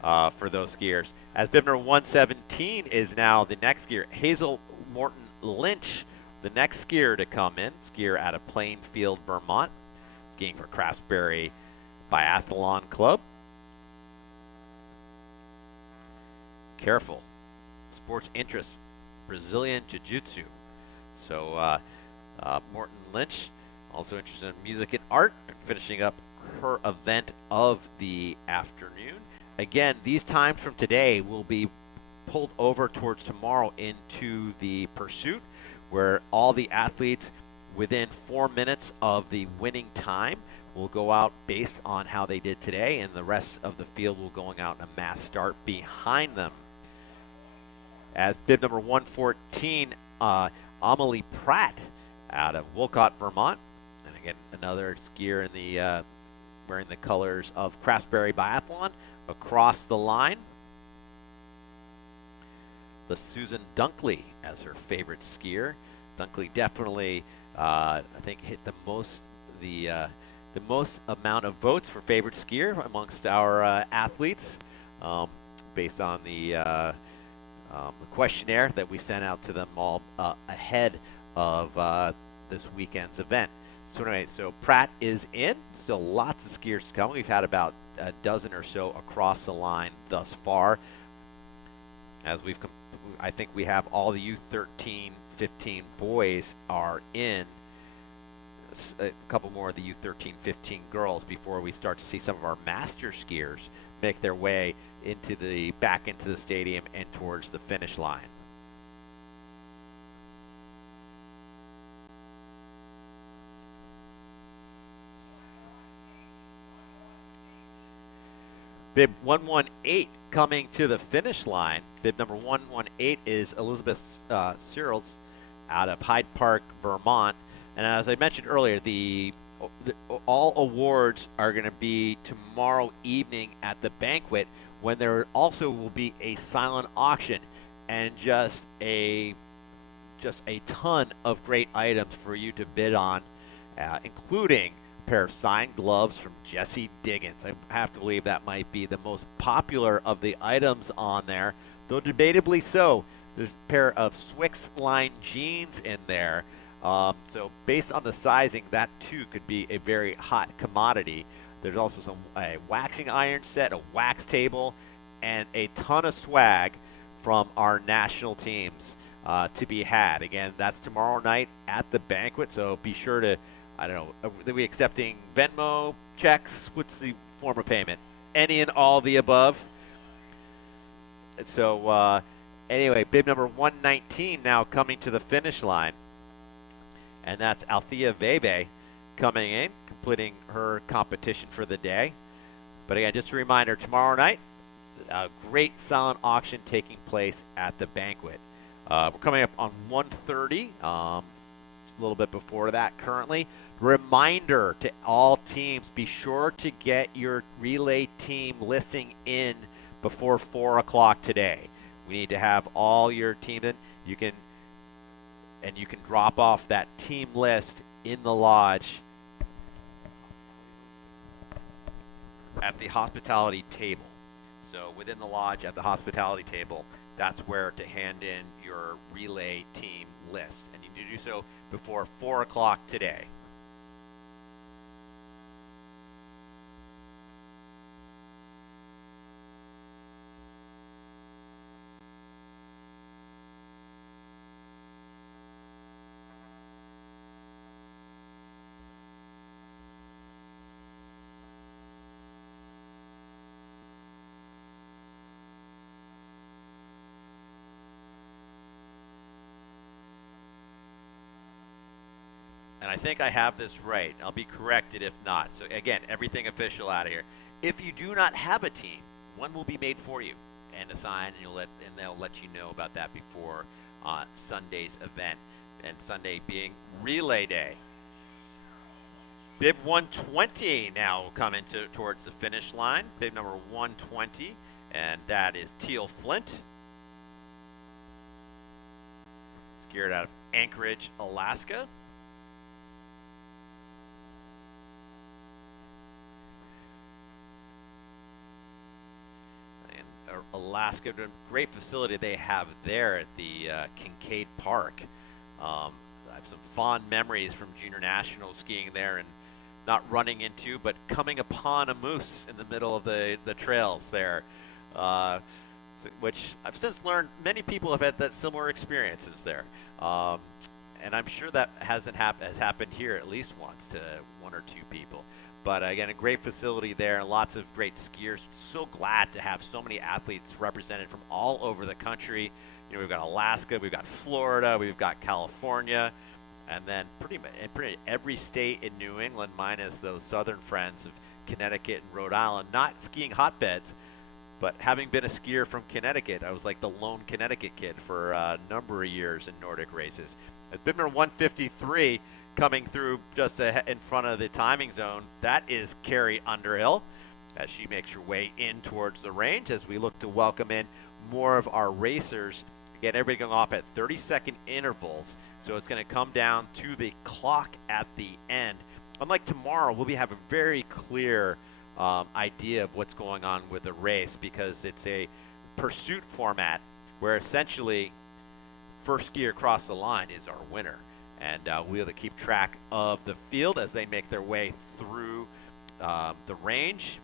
for those skiers. As bib number 117 is now the next skier, Hazel Morton Lynch. The next skier to come in, skier out of Plainfield, Vermont, skiing for Craftsbury Biathlon Club. Careful. Sports interest, Brazilian Jiu-Jitsu. So Morton Lynch, also interested in music and art, and finishing up her event of the afternoon. Again, these times from today will be pulled over towards tomorrow into the pursuit, where all the athletes within 4 minutes of the winning time will go out based on how they did today, and the rest of the field will going out in a mass start behind them. As bib number 114, Amelie Pratt out of Wolcott, Vermont. And again, another skier in the wearing the colors of Craftsbury Biathlon across the line. The Susan Dunkley as her favorite skier. Dunkley definitely, I think, hit the most amount of votes for favorite skier amongst our athletes, based on the questionnaire that we sent out to them all ahead of this weekend's event. So anyway, so Pratt is in. Still lots of skiers to come. We've had about a dozen or so across the line thus far. As I think we have all the U13, 15 boys are in. A couple more of the U13, 15 girls before we start to see some of our master skiers make their way back into the stadium and towards the finish line. Bib 118 coming to the finish line. Bib number 118 is Elizabeth Searles out of Hyde Park, Vermont. And as I mentioned earlier, all awards are going to be tomorrow evening at the banquet, when there also will be a silent auction and just a ton of great items for you to bid on, including a pair of signed gloves from Jessie Diggins. I have to believe that might be the most popular of the items on there, though debatably so. There's a pair of Swix line jeans in there. So based on the sizing, that too could be a very hot commodity. There's also a waxing iron set, a wax table, and a ton of swag from our national teams to be had. Again, that's tomorrow night at the banquet, so be sure to, I don't know, are we accepting Venmo, checks? What's the form of payment? Any and all the above? So anyway, bib number 119 now coming to the finish line. And that's Althea Vebe coming in, completing her competition for the day. But again, just a reminder, tomorrow night, a great silent auction taking place at the banquet. We're coming up on 1:30, a little bit before that currently. Reminder to all teams, be sure to get your relay team listing in before 4 o'clock today. We need to have all your team in. You can drop off that team list in the lodge at the hospitality table. So within the lodge at the hospitality table, that's where to hand in your relay team list. And you need to do so before 4 o'clock today. And I think I have this right. I'll be corrected if not. So again, everything official out of here. If you do not have a team, one will be made for you and assigned, and they'll let you know about that before Sunday's event. And Sunday being relay day. Bib 120 now coming towards the finish line. Bib number 120, and that is Teal Flint. Skier out of Anchorage, Alaska. Alaska, great facility they have there at the Kincaid Park. I have some fond memories from junior national skiing there, and not running into, but coming upon a moose in the middle of the trails there, which I've since learned many people have had that similar experiences there. And I'm sure that has happened here at least once to one or two people. But again, a great facility there and lots of great skiers. So glad to have so many athletes represented from all over the country. You know, we've got Alaska, we've got Florida, we've got California, and then pretty much every state in New England, minus those southern friends of Connecticut and Rhode Island. Not skiing hotbeds, but having been a skier from Connecticut, I was like the lone Connecticut kid for a number of years in Nordic races. It's been 153 coming through just in front of the timing zone. That is Carrie Underhill as she makes her way in towards the range as we look to welcome in more of our racers. Again, everybody going off at 30-second intervals, so it's going to come down to the clock at the end. Unlike tomorrow, we'll have a very clear idea of what's going on with the race because it's a pursuit format where essentially first skier across the line is our winner. And we'll have to keep track of the field as they make their way through the range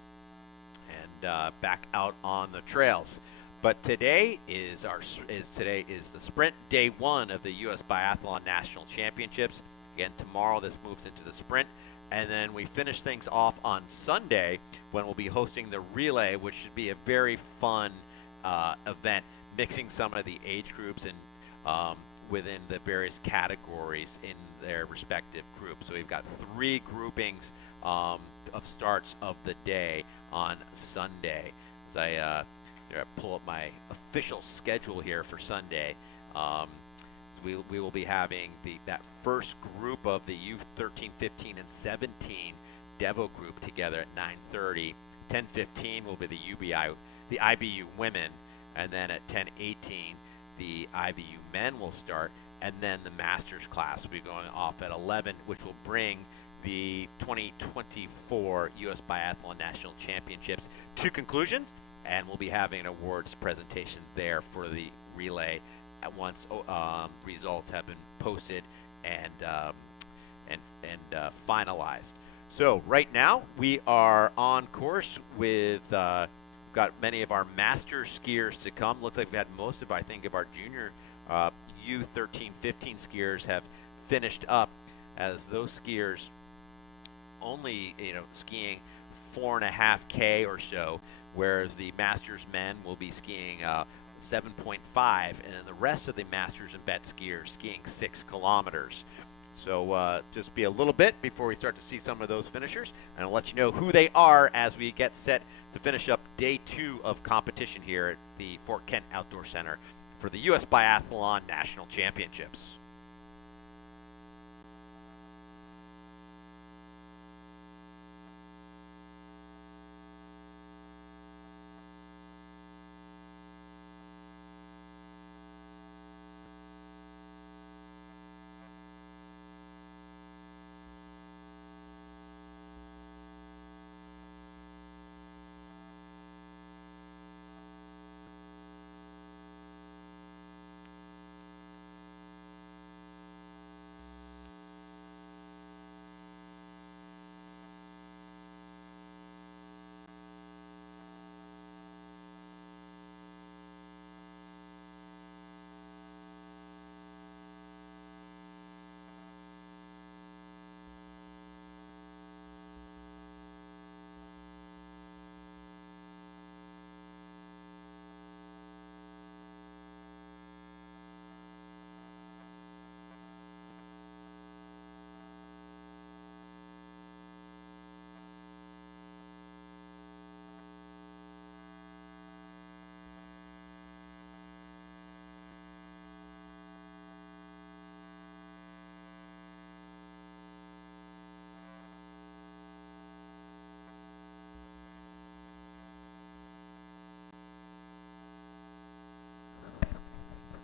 and back out on the trails. But today is the sprint, day one of the U.S. Biathlon National Championships. Again, tomorrow this moves into the sprint. And then we finish things off on Sunday when we'll be hosting the relay, which should be a very fun event, mixing some of the age groups and within the various categories in their respective groups. So we've got 3 groupings of starts of the day on Sunday. As I pull up my official schedule here for Sunday, so we will be having that first group of the youth 13, 15, and 17 Devo group together at 9:30. 10:15 will be the IBU women, and then at 10:18 the IBU men will start, and then the Masters class will be going off at 11, which will bring the 2024 U.S. Biathlon National Championships to conclusion, and we'll be having an awards presentation there for the relay at once results have been posted and finalized. So right now we are on course with got many of our master skiers to come. Looks like we had most of, I think, of our junior U13, 15 skiers have finished up, as those skiers only skiing 4.5K or so, whereas the Masters men will be skiing 7.5, and then the rest of the Masters and Bet skiers skiing 6 kilometers. So just be a little bit before we start to see some of those finishers, and I'll let you know who they are as we get set to finish up day 2 of competition here at the Fort Kent Outdoor Center for the U.S. Biathlon National Championships.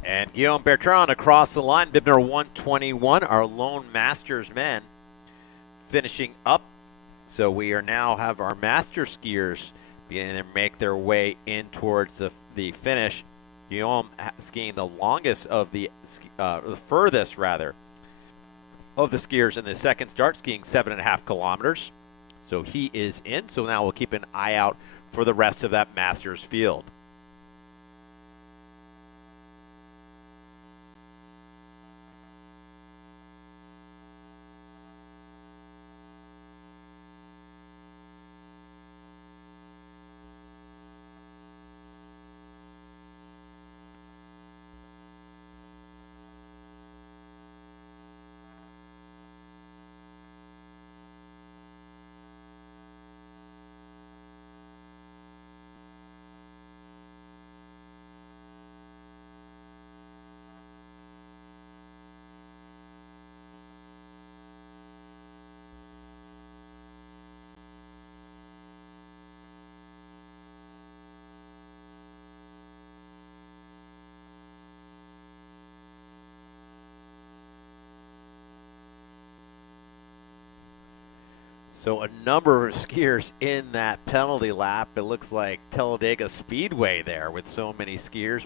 And Guillaume Bertrand across the line, bib number 121, our lone Masters men finishing up. So we are now have our Master skiers beginning to make their way in towards the finish. Guillaume skiing the longest of the furthest rather of the skiers in the second start, skiing 7.5 kilometers. So he is in. So now we'll keep an eye out for the rest of that Masters field. So a number of skiers in that penalty lap. It looks like Talladega Speedway there with so many skiers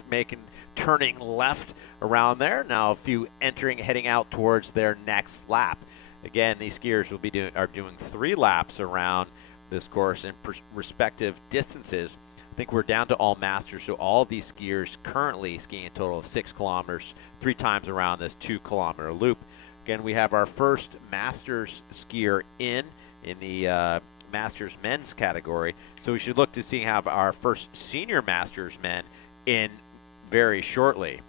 turning left around there. Now a few heading out towards their next lap. Again, these skiers are doing 3 laps around this course in respective distances. I think we're down to all masters, so all of these skiers currently skiing a total of 6 kilometers, 3 times around this 2-kilometer loop. Again, we have our first masters skier in the masters men's category, so we should look to see have our first senior masters men in very shortly.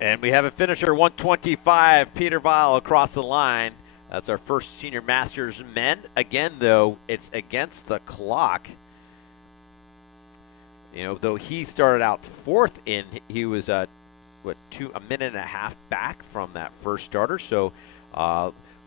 And we have a finisher, 125, Peter Weil across the line. That's our first senior masters men. Again, though, it's against the clock. You know, though he started out 4th in, he was a minute and a half back from that first starter. So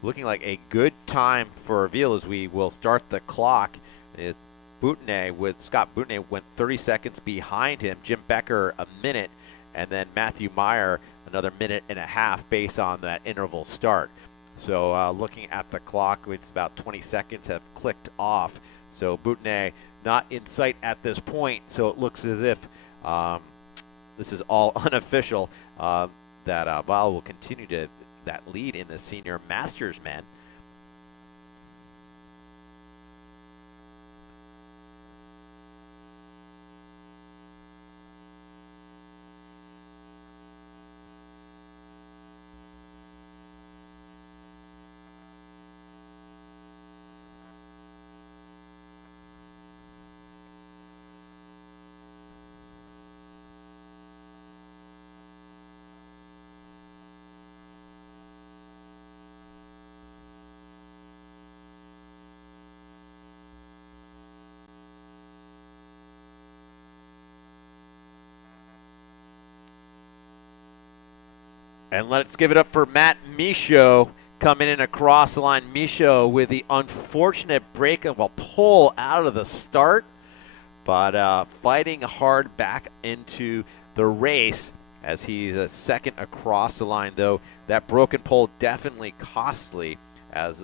looking like a good time for Ville as we will start the clock. Scott Boutonnet went 30 seconds behind him. Jim Becker a minute, and then Matthew Meyer another minute and a half based on that interval start. So looking at the clock, it's about 20 seconds have clicked off. So Boutonnet not in sight at this point, so it looks as if this is all unofficial, that Weil will continue to that lead in the senior masters men. And let's give it up for Matt Michaud coming in across the line. Michaud with the unfortunate break of a pole out of the start, but fighting hard back into the race as he's second across the line, though that broken pole definitely costly as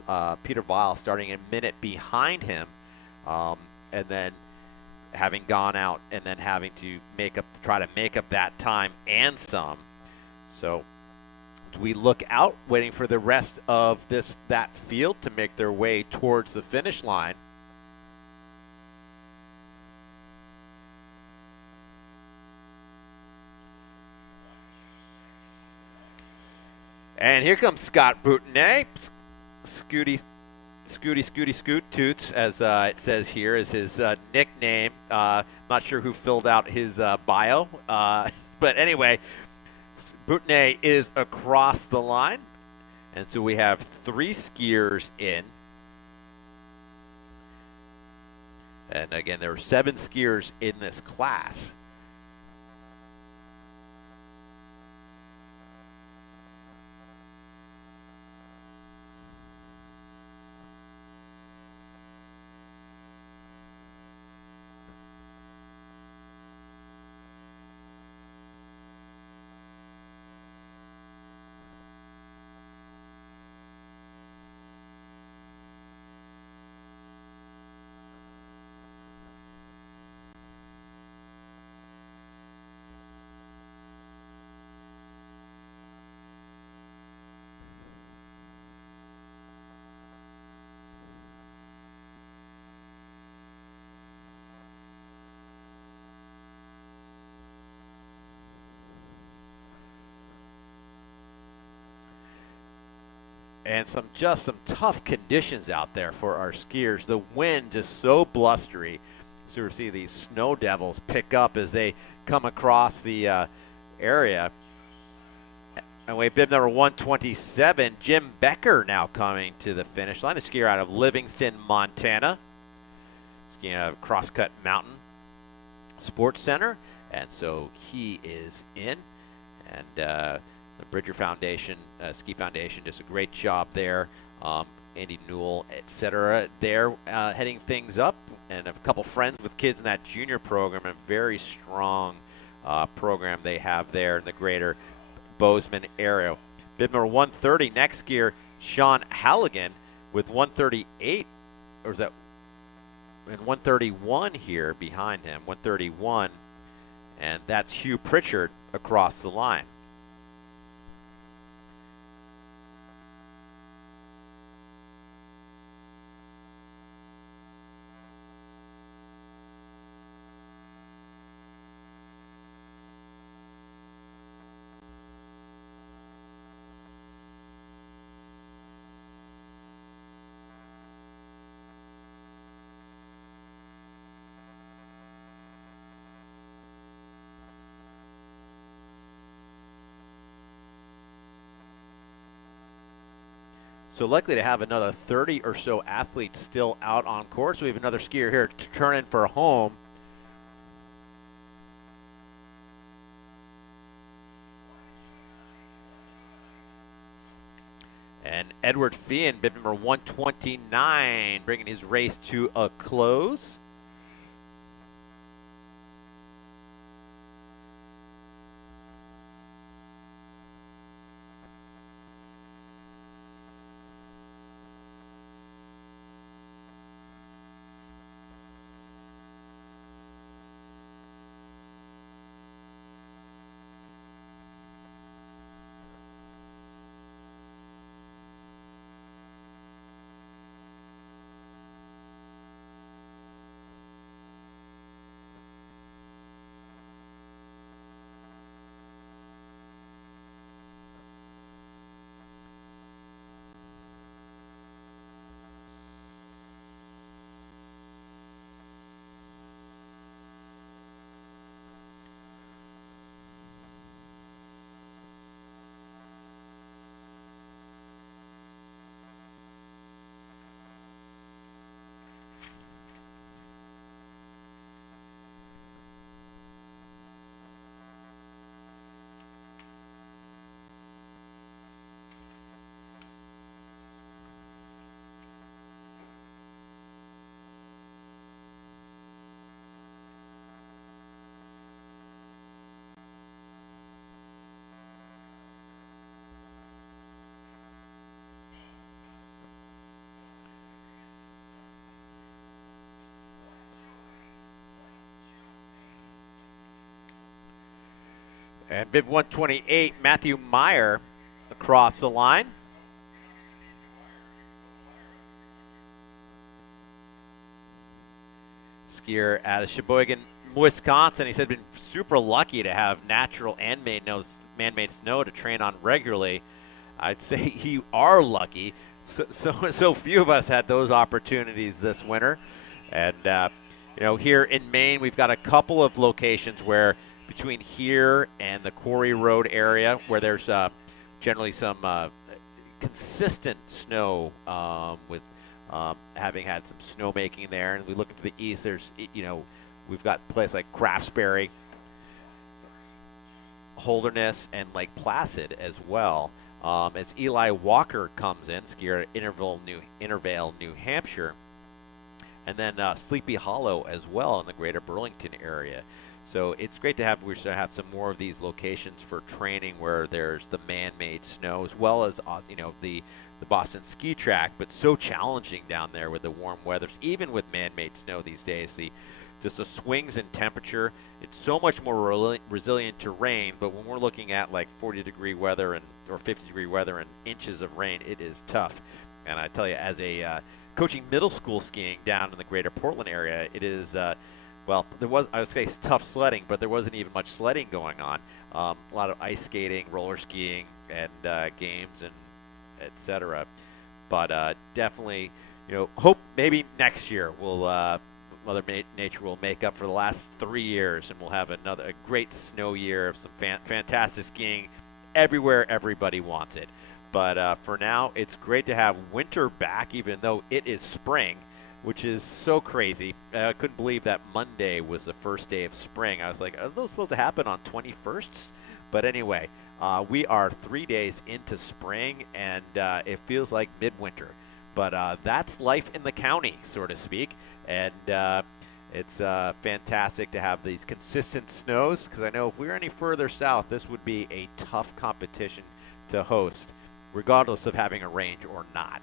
Peter Weil starting a minute behind him, and then having gone out and then having to try to make up that time and some. So we look out, waiting for the rest of that field to make their way towards the finish line. And here comes Scott Boutonnet. Scooty Scoot Toots, as it says here, is his nickname. Not sure who filled out his bio. But anyway, Boutonnet is across the line. And so we have 3 skiers in. And again, there are 7 skiers in this class. And some tough conditions out there for our skiers. The wind just so blustery. So we see these snow devils pick up as they come across the area. And we have bib number 127, Jim Becker, now coming to the finish line. The skier out of Livingston, Montana. Skiing out of Crosscut Mountain Sports Center. And so he is in. And the Bridger Foundation, Ski Foundation, does a great job there. Andy Newell, etc. They're heading things up, and a couple friends with kids in that junior program, a very strong program they have there in the greater Bozeman area. Bib number 130, next skier, Sean Halligan with 138, or is that, and 131 here behind him, 131, and that's Hugh Pritchard across the line. So likely to have another 30 or so athletes still out on course. We have another skier here turning for home. And Edward Feehan, bib number 129, bringing his race to a close. And bib 128, Matthew Meyer across the line. Skier out of Sheboygan, Wisconsin. He said he's been super lucky to have natural and man-made snow to train on regularly. I'd say you are lucky. So few of us had those opportunities this winter. And, here in Maine, we've got a couple of locations where between here and the Quarry Road area where there's generally some consistent snow with having had some snowmaking there. And we look to the east, there's, we've got places like Craftsbury, Holderness, and Lake Placid as well. As Eli Walker comes in, skier at Intervale, New Hampshire, and then Sleepy Hollow as well in the greater Burlington area. So it's great to have, we're going to have some more of these locations for training where there's the man-made snow as well as, the Boston ski track, but so challenging down there with the warm weather, even with man-made snow these days. Just the swings in temperature, it's so much more resilient to rain, but when we're looking at like 40-degree weather or 50-degree weather and inches of rain, it is tough. And I tell you, as a coaching middle school skiing down in the greater Portland area, it is, I would say tough sledding, but there wasn't even much sledding going on. A lot of ice skating, roller skiing, and games, and etc. But definitely, hope maybe next year Mother Nature will make up for the last 3 years, and we'll have a great snow year of some fantastic skiing everywhere everybody wants it. But for now, it's great to have winter back, even though it is spring, which is so crazy. I couldn't believe that Monday was the first day of spring. I was like, are those supposed to happen on 21st? But anyway, we are 3 days into spring, and it feels like midwinter. But that's life in the county, so to speak. And it's fantastic to have these consistent snows, because I know if we were any further south, this would be a tough competition to host, regardless of having a range or not.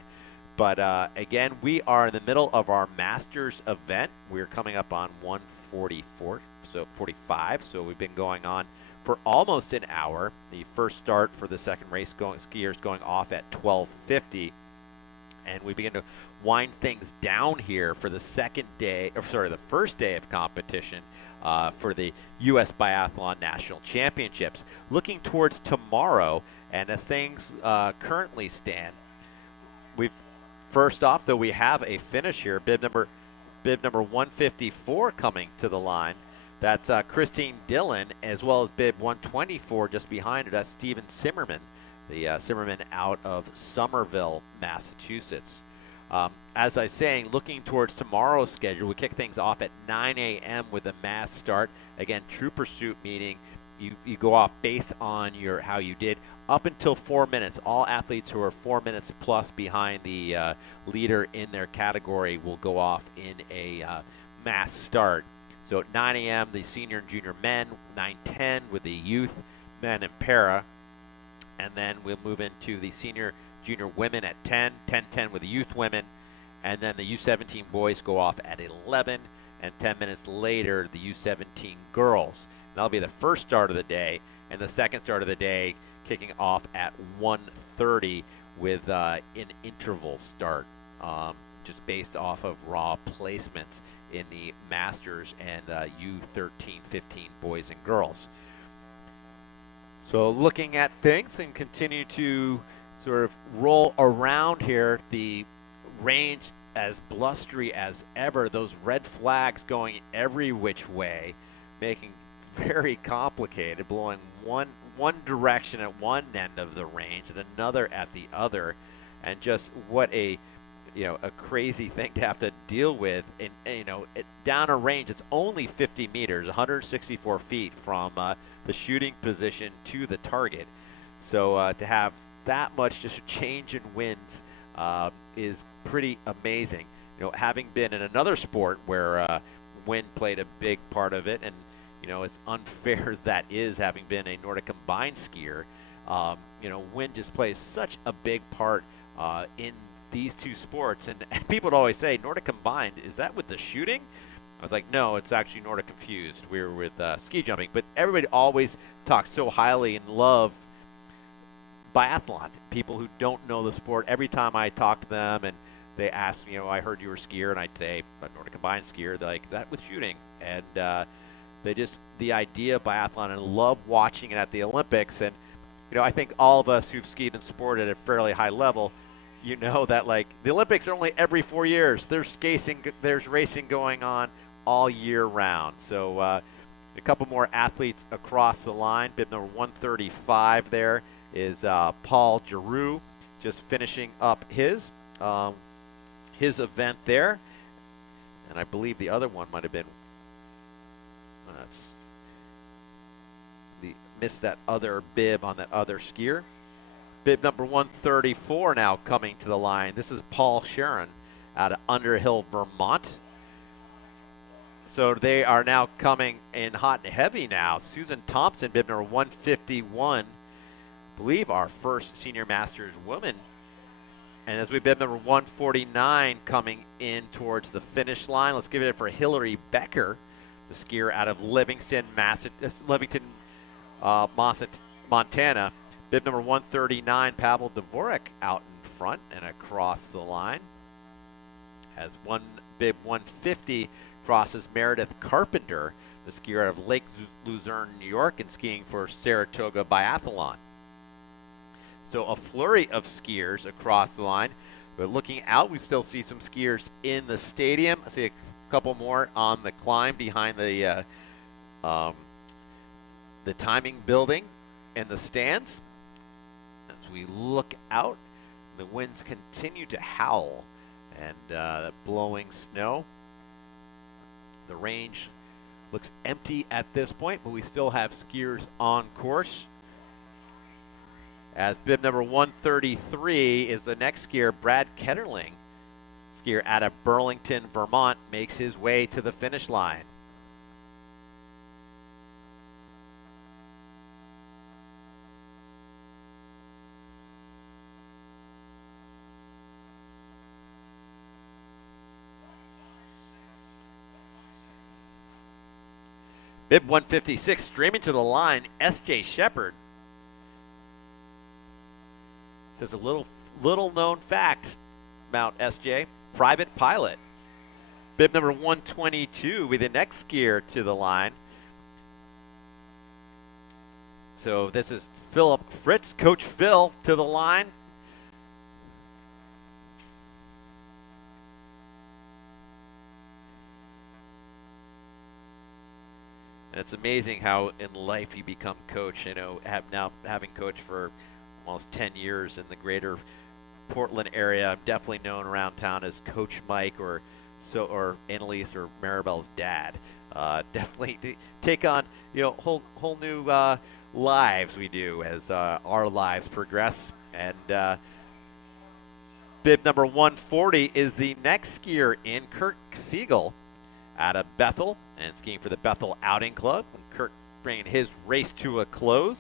But again, we are in the middle of our Masters event. We're coming up on 1:45, so we've been going on for almost an hour. The first start for the second race skiers going off at 12:50. And we begin to wind things down here for the the first day of competition for the U.S. Biathlon National Championships. Looking towards tomorrow, and as things currently stand, first off, though, we have a finish here. Bib number 154 coming to the line. That's Christine Dillon, as well as bib 124 just behind her. That's Steven Zimmerman. The Zimmerman out of Somerville, Massachusetts. As I was saying, looking towards tomorrow's schedule, we kick things off at 9 a.m. with a mass start. Again, true pursuit, meaning you go off based on how you did up until 4 minutes. All athletes who are 4 minutes plus behind the leader in their category will go off in a mass start. So at 9 a.m., the senior and junior men, 9:10 with the youth men and para. And then we'll move into the senior junior women at 10, 10:10 with the youth women. And then the U17 boys go off at 11. And 10 minutes later, the U17 girls. That'll be the first start of the day. And the second start of the day kicking off at 1:30 with an interval start, just based off of raw placements in the Masters and U13-15 boys and girls. So looking at things and continue to sort of roll around here, the range as blustery as ever, those red flags going every which way, making very complicated, blowing one direction at one end of the range and another at the other, and just what a crazy thing to have to deal with. And down a range, it's only 50 meters, 164 feet from the shooting position to the target. So to have that much just a change in winds is pretty amazing. Having been in another sport where wind played a big part of it, and as unfair as that is, having been a Nordic combined skier, wind just plays such a big part in these two sports. And people would always say, Nordic combined, is that with the shooting? I was like, no, it's actually Nordic confused. We were with ski jumping. But everybody always talks so highly and love biathlon. People who don't know the sport, every time I talk to them and they ask me, I heard you were a skier, and I'd say, I'm a Nordic combined skier. They're like, is that with shooting? And they just, the idea of biathlon, and love watching it at the Olympics. And, I think all of us who've skied and sported at a fairly high level, that, like, the Olympics are only every 4 years. There's racing going on all year round. So a couple more athletes across the line. Bib number 135 there is Paul Giroux, just finishing up his event there. And I believe the other one might have been missed that other bib on that other skier. Bib number 134 now coming to the line. This is Paul Sharon out of Underhill, Vermont. So they are now coming in hot and heavy now. Susan Thompson, bib number 151, I believe our first senior masters woman. And as we bib number 149 coming in towards the finish line, let's give it for Hillary Becker, the skier out of Livingston, Montana. Bib number 139, Pavel Dvorak out in front and across the line. As bib 150 crosses Meredith Carpenter, the skier out of Lake Luzerne, New York, and skiing for Saratoga Biathlon. So a flurry of skiers across the line. But looking out, we still see some skiers in the stadium. I see a couple more on the climb behind the timing building and the stands. As we look out, the winds continue to howl and blowing snow. The range looks empty at this point, but we still have skiers on course. As bib number 133 is the next skier, Brad Ketterling, skier out of Burlington, Vermont, makes his way to the finish line. Bib 156 streaming to the line, S.J. Shepard. Says a little known fact about S.J., private pilot. Bib number 122 with the next skier to the line. So this is Philip Fritz, Coach Phil to the line. And it's amazing how in life you become coach. Having coached for almost 10 years in the greater Portland area, I'm definitely known around town as Coach Mike or Annalise or Maribel's dad. Definitely take on whole new lives we do as our lives progress. And bib number 140 is the next skier in, Kirk Siegel out of Bethel and skiing for the Bethel Outing Club. Kirk bringing his race to a close.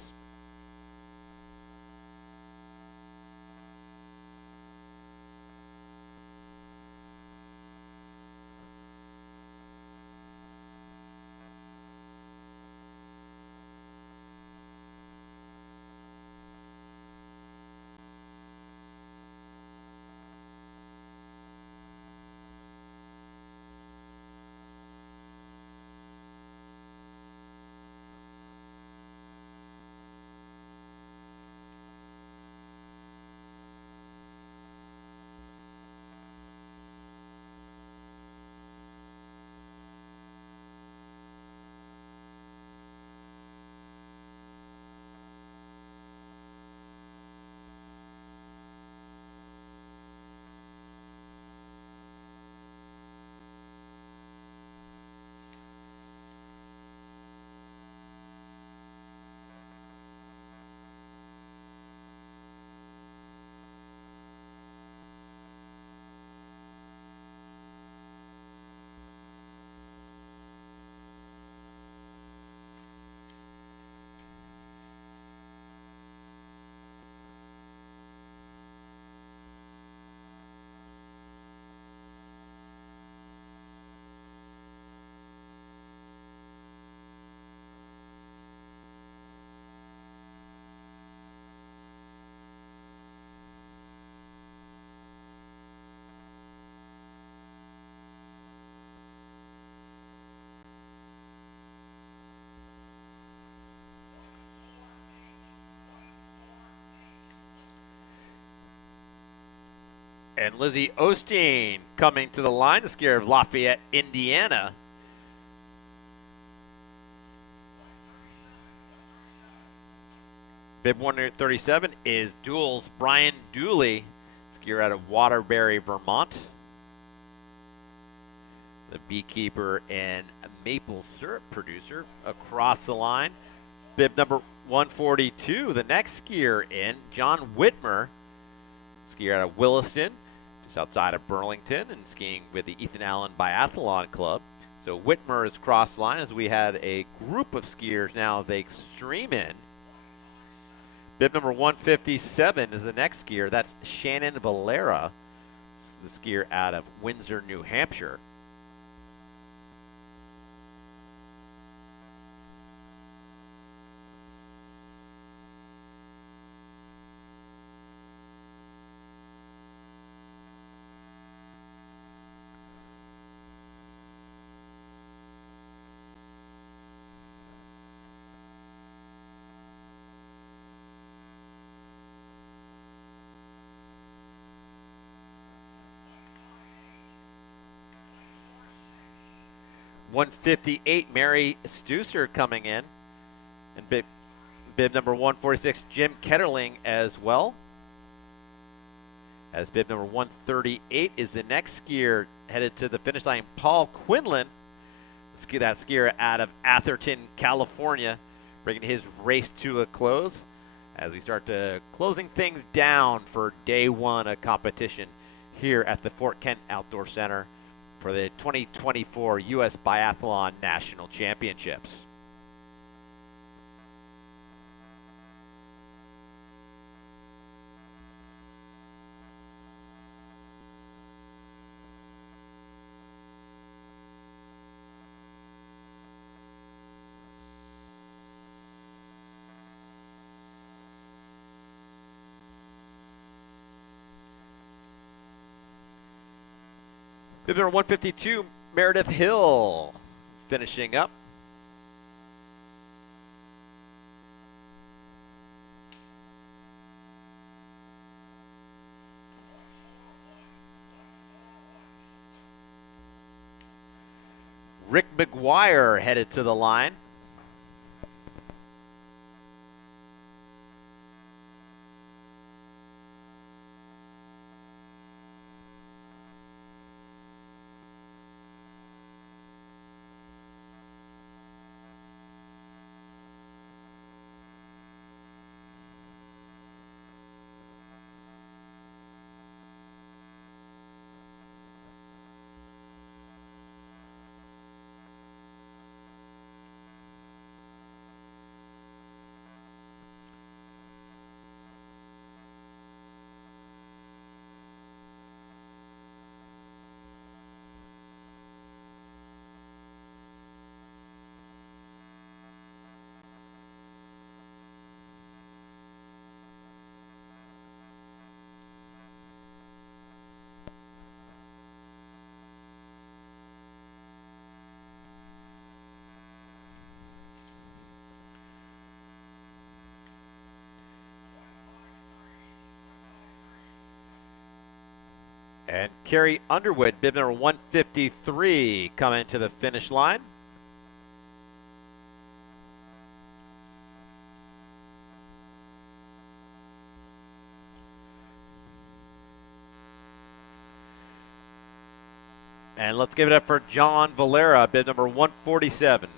And Lizzie Osteen coming to the line, the skier of Lafayette, Indiana. Bib 137 is Duels Brian Dooley, skier out of Waterbury, Vermont. The beekeeper and maple syrup producer across the line. Bib number 142, the next skier in, John Whitmer, skier out of Williston, just outside of Burlington, and skiing with the Ethan Allen Biathlon Club. So Whitmer is cross the line as we had a group of skiers now the extreme end. Bib number 157 is the next skier. That's Shannon Valera, the skier out of Windsor, New Hampshire. .158, Mary Stusser coming in. And bib number 146, Jim Ketterling as well. As bib number 138 is the next skier headed to the finish line, Paul Quinlan. That skier out of Atherton, California, bringing his race to a close as we start to closing things down for day one of competition here at the Fort Kent Outdoor Center for the 2024 U.S. Biathlon National Championships. Bib number 152, Meredith Hill, finishing up. Rick McGuire headed to the line. And Carrie Underwood, bib number 153, coming to the finish line. And let's give it up for John Valera, bib number 147.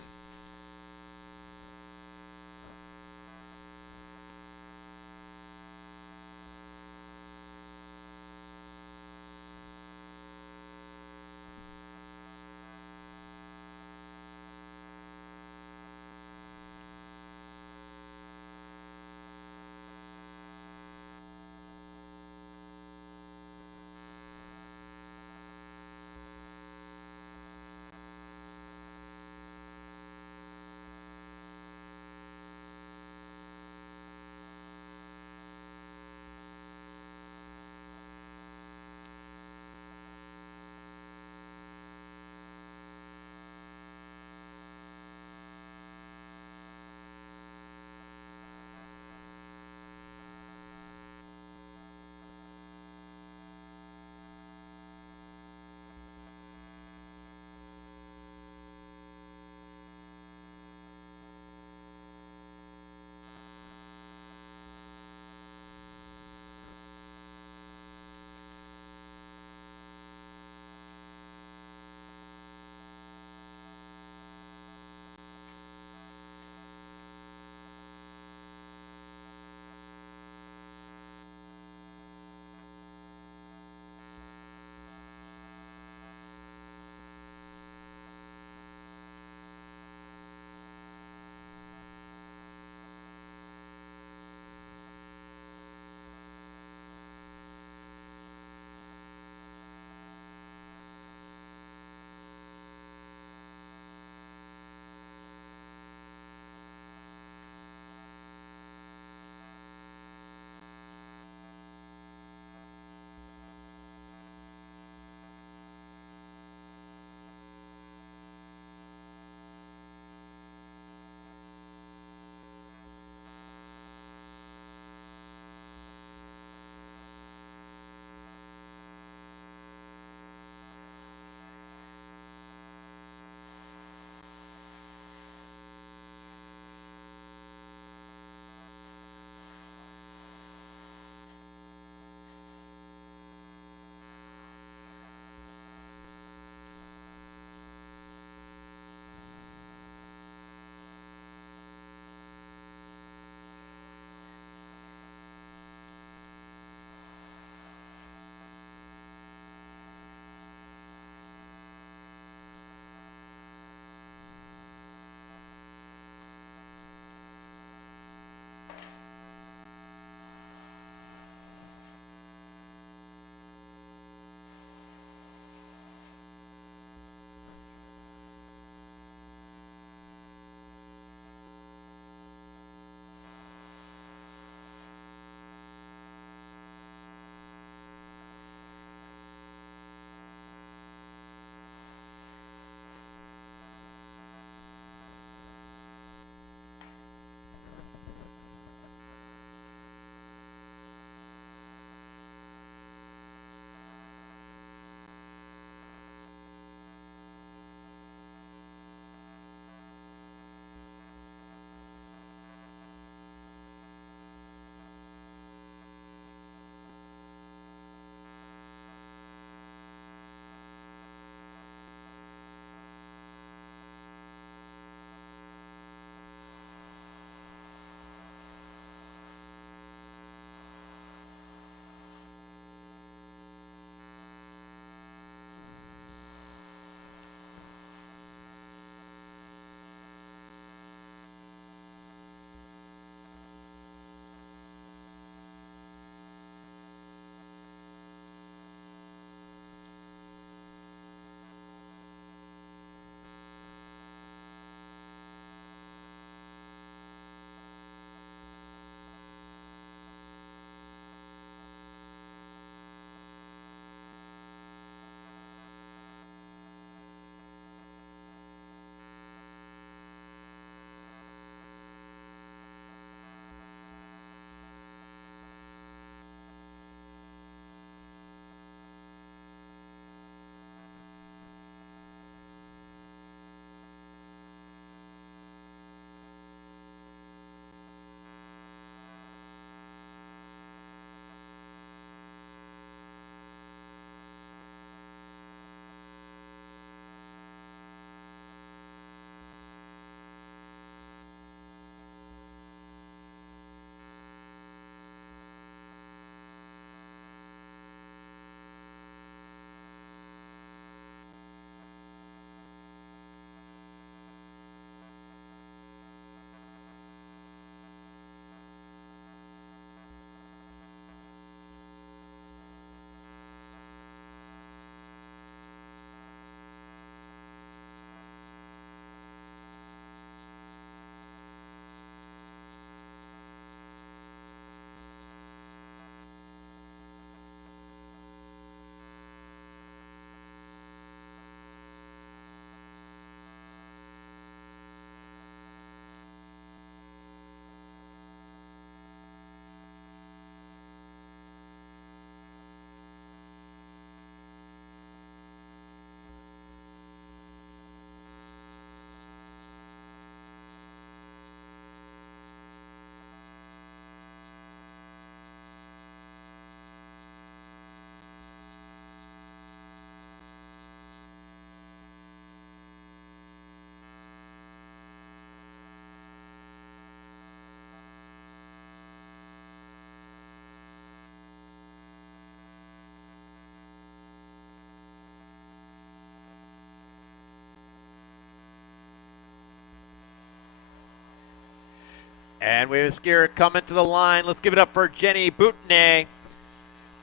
And we have a skier coming to the line. Let's give it up for Jenny Boutonnet.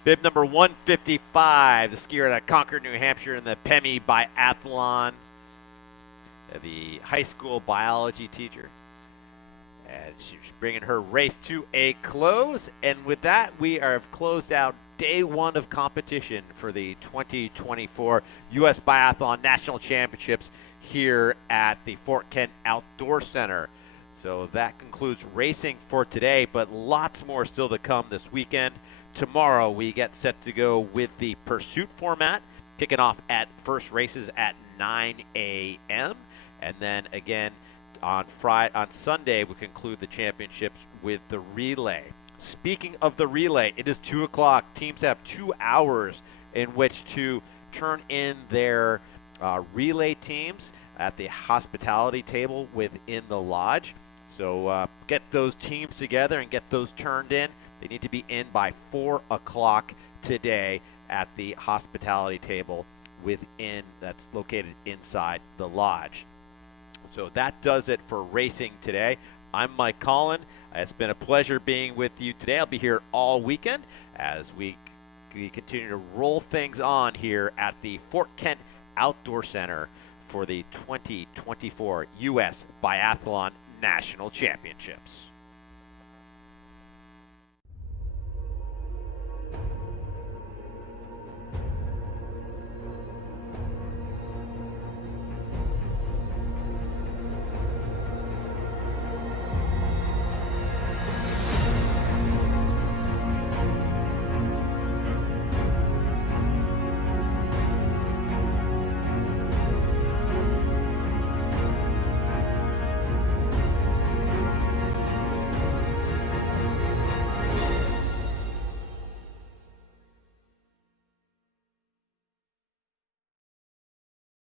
Bib number 155, the skier out of Concord, New Hampshire in the PEMI Biathlon, the high school biology teacher. And she's bringing her race to a close. And with that, we have closed out day one of competition for the 2024 U.S. Biathlon National Championships here at the Fort Kent Outdoor Center. So that concludes racing for today, but lots more still to come this weekend. Tomorrow we get set to go with the pursuit format, kicking off at first races at 9 a.m. And then again on Sunday we conclude the championships with the relay. Speaking of the relay, it is 2 o'clock. Teams have 2 hours in which to turn in their relay teams at the hospitality table within the lodge. So get those teams together and get those turned in. They need to be in by 4 o'clock today at the hospitality table that's located inside the lodge. So that does it for racing today. I'm Mike Collin. It's been a pleasure being with you today. I'll be here all weekend as we continue to roll things on here at the Fort Kent Outdoor Center for the 2024 U.S. Biathlon National Championships.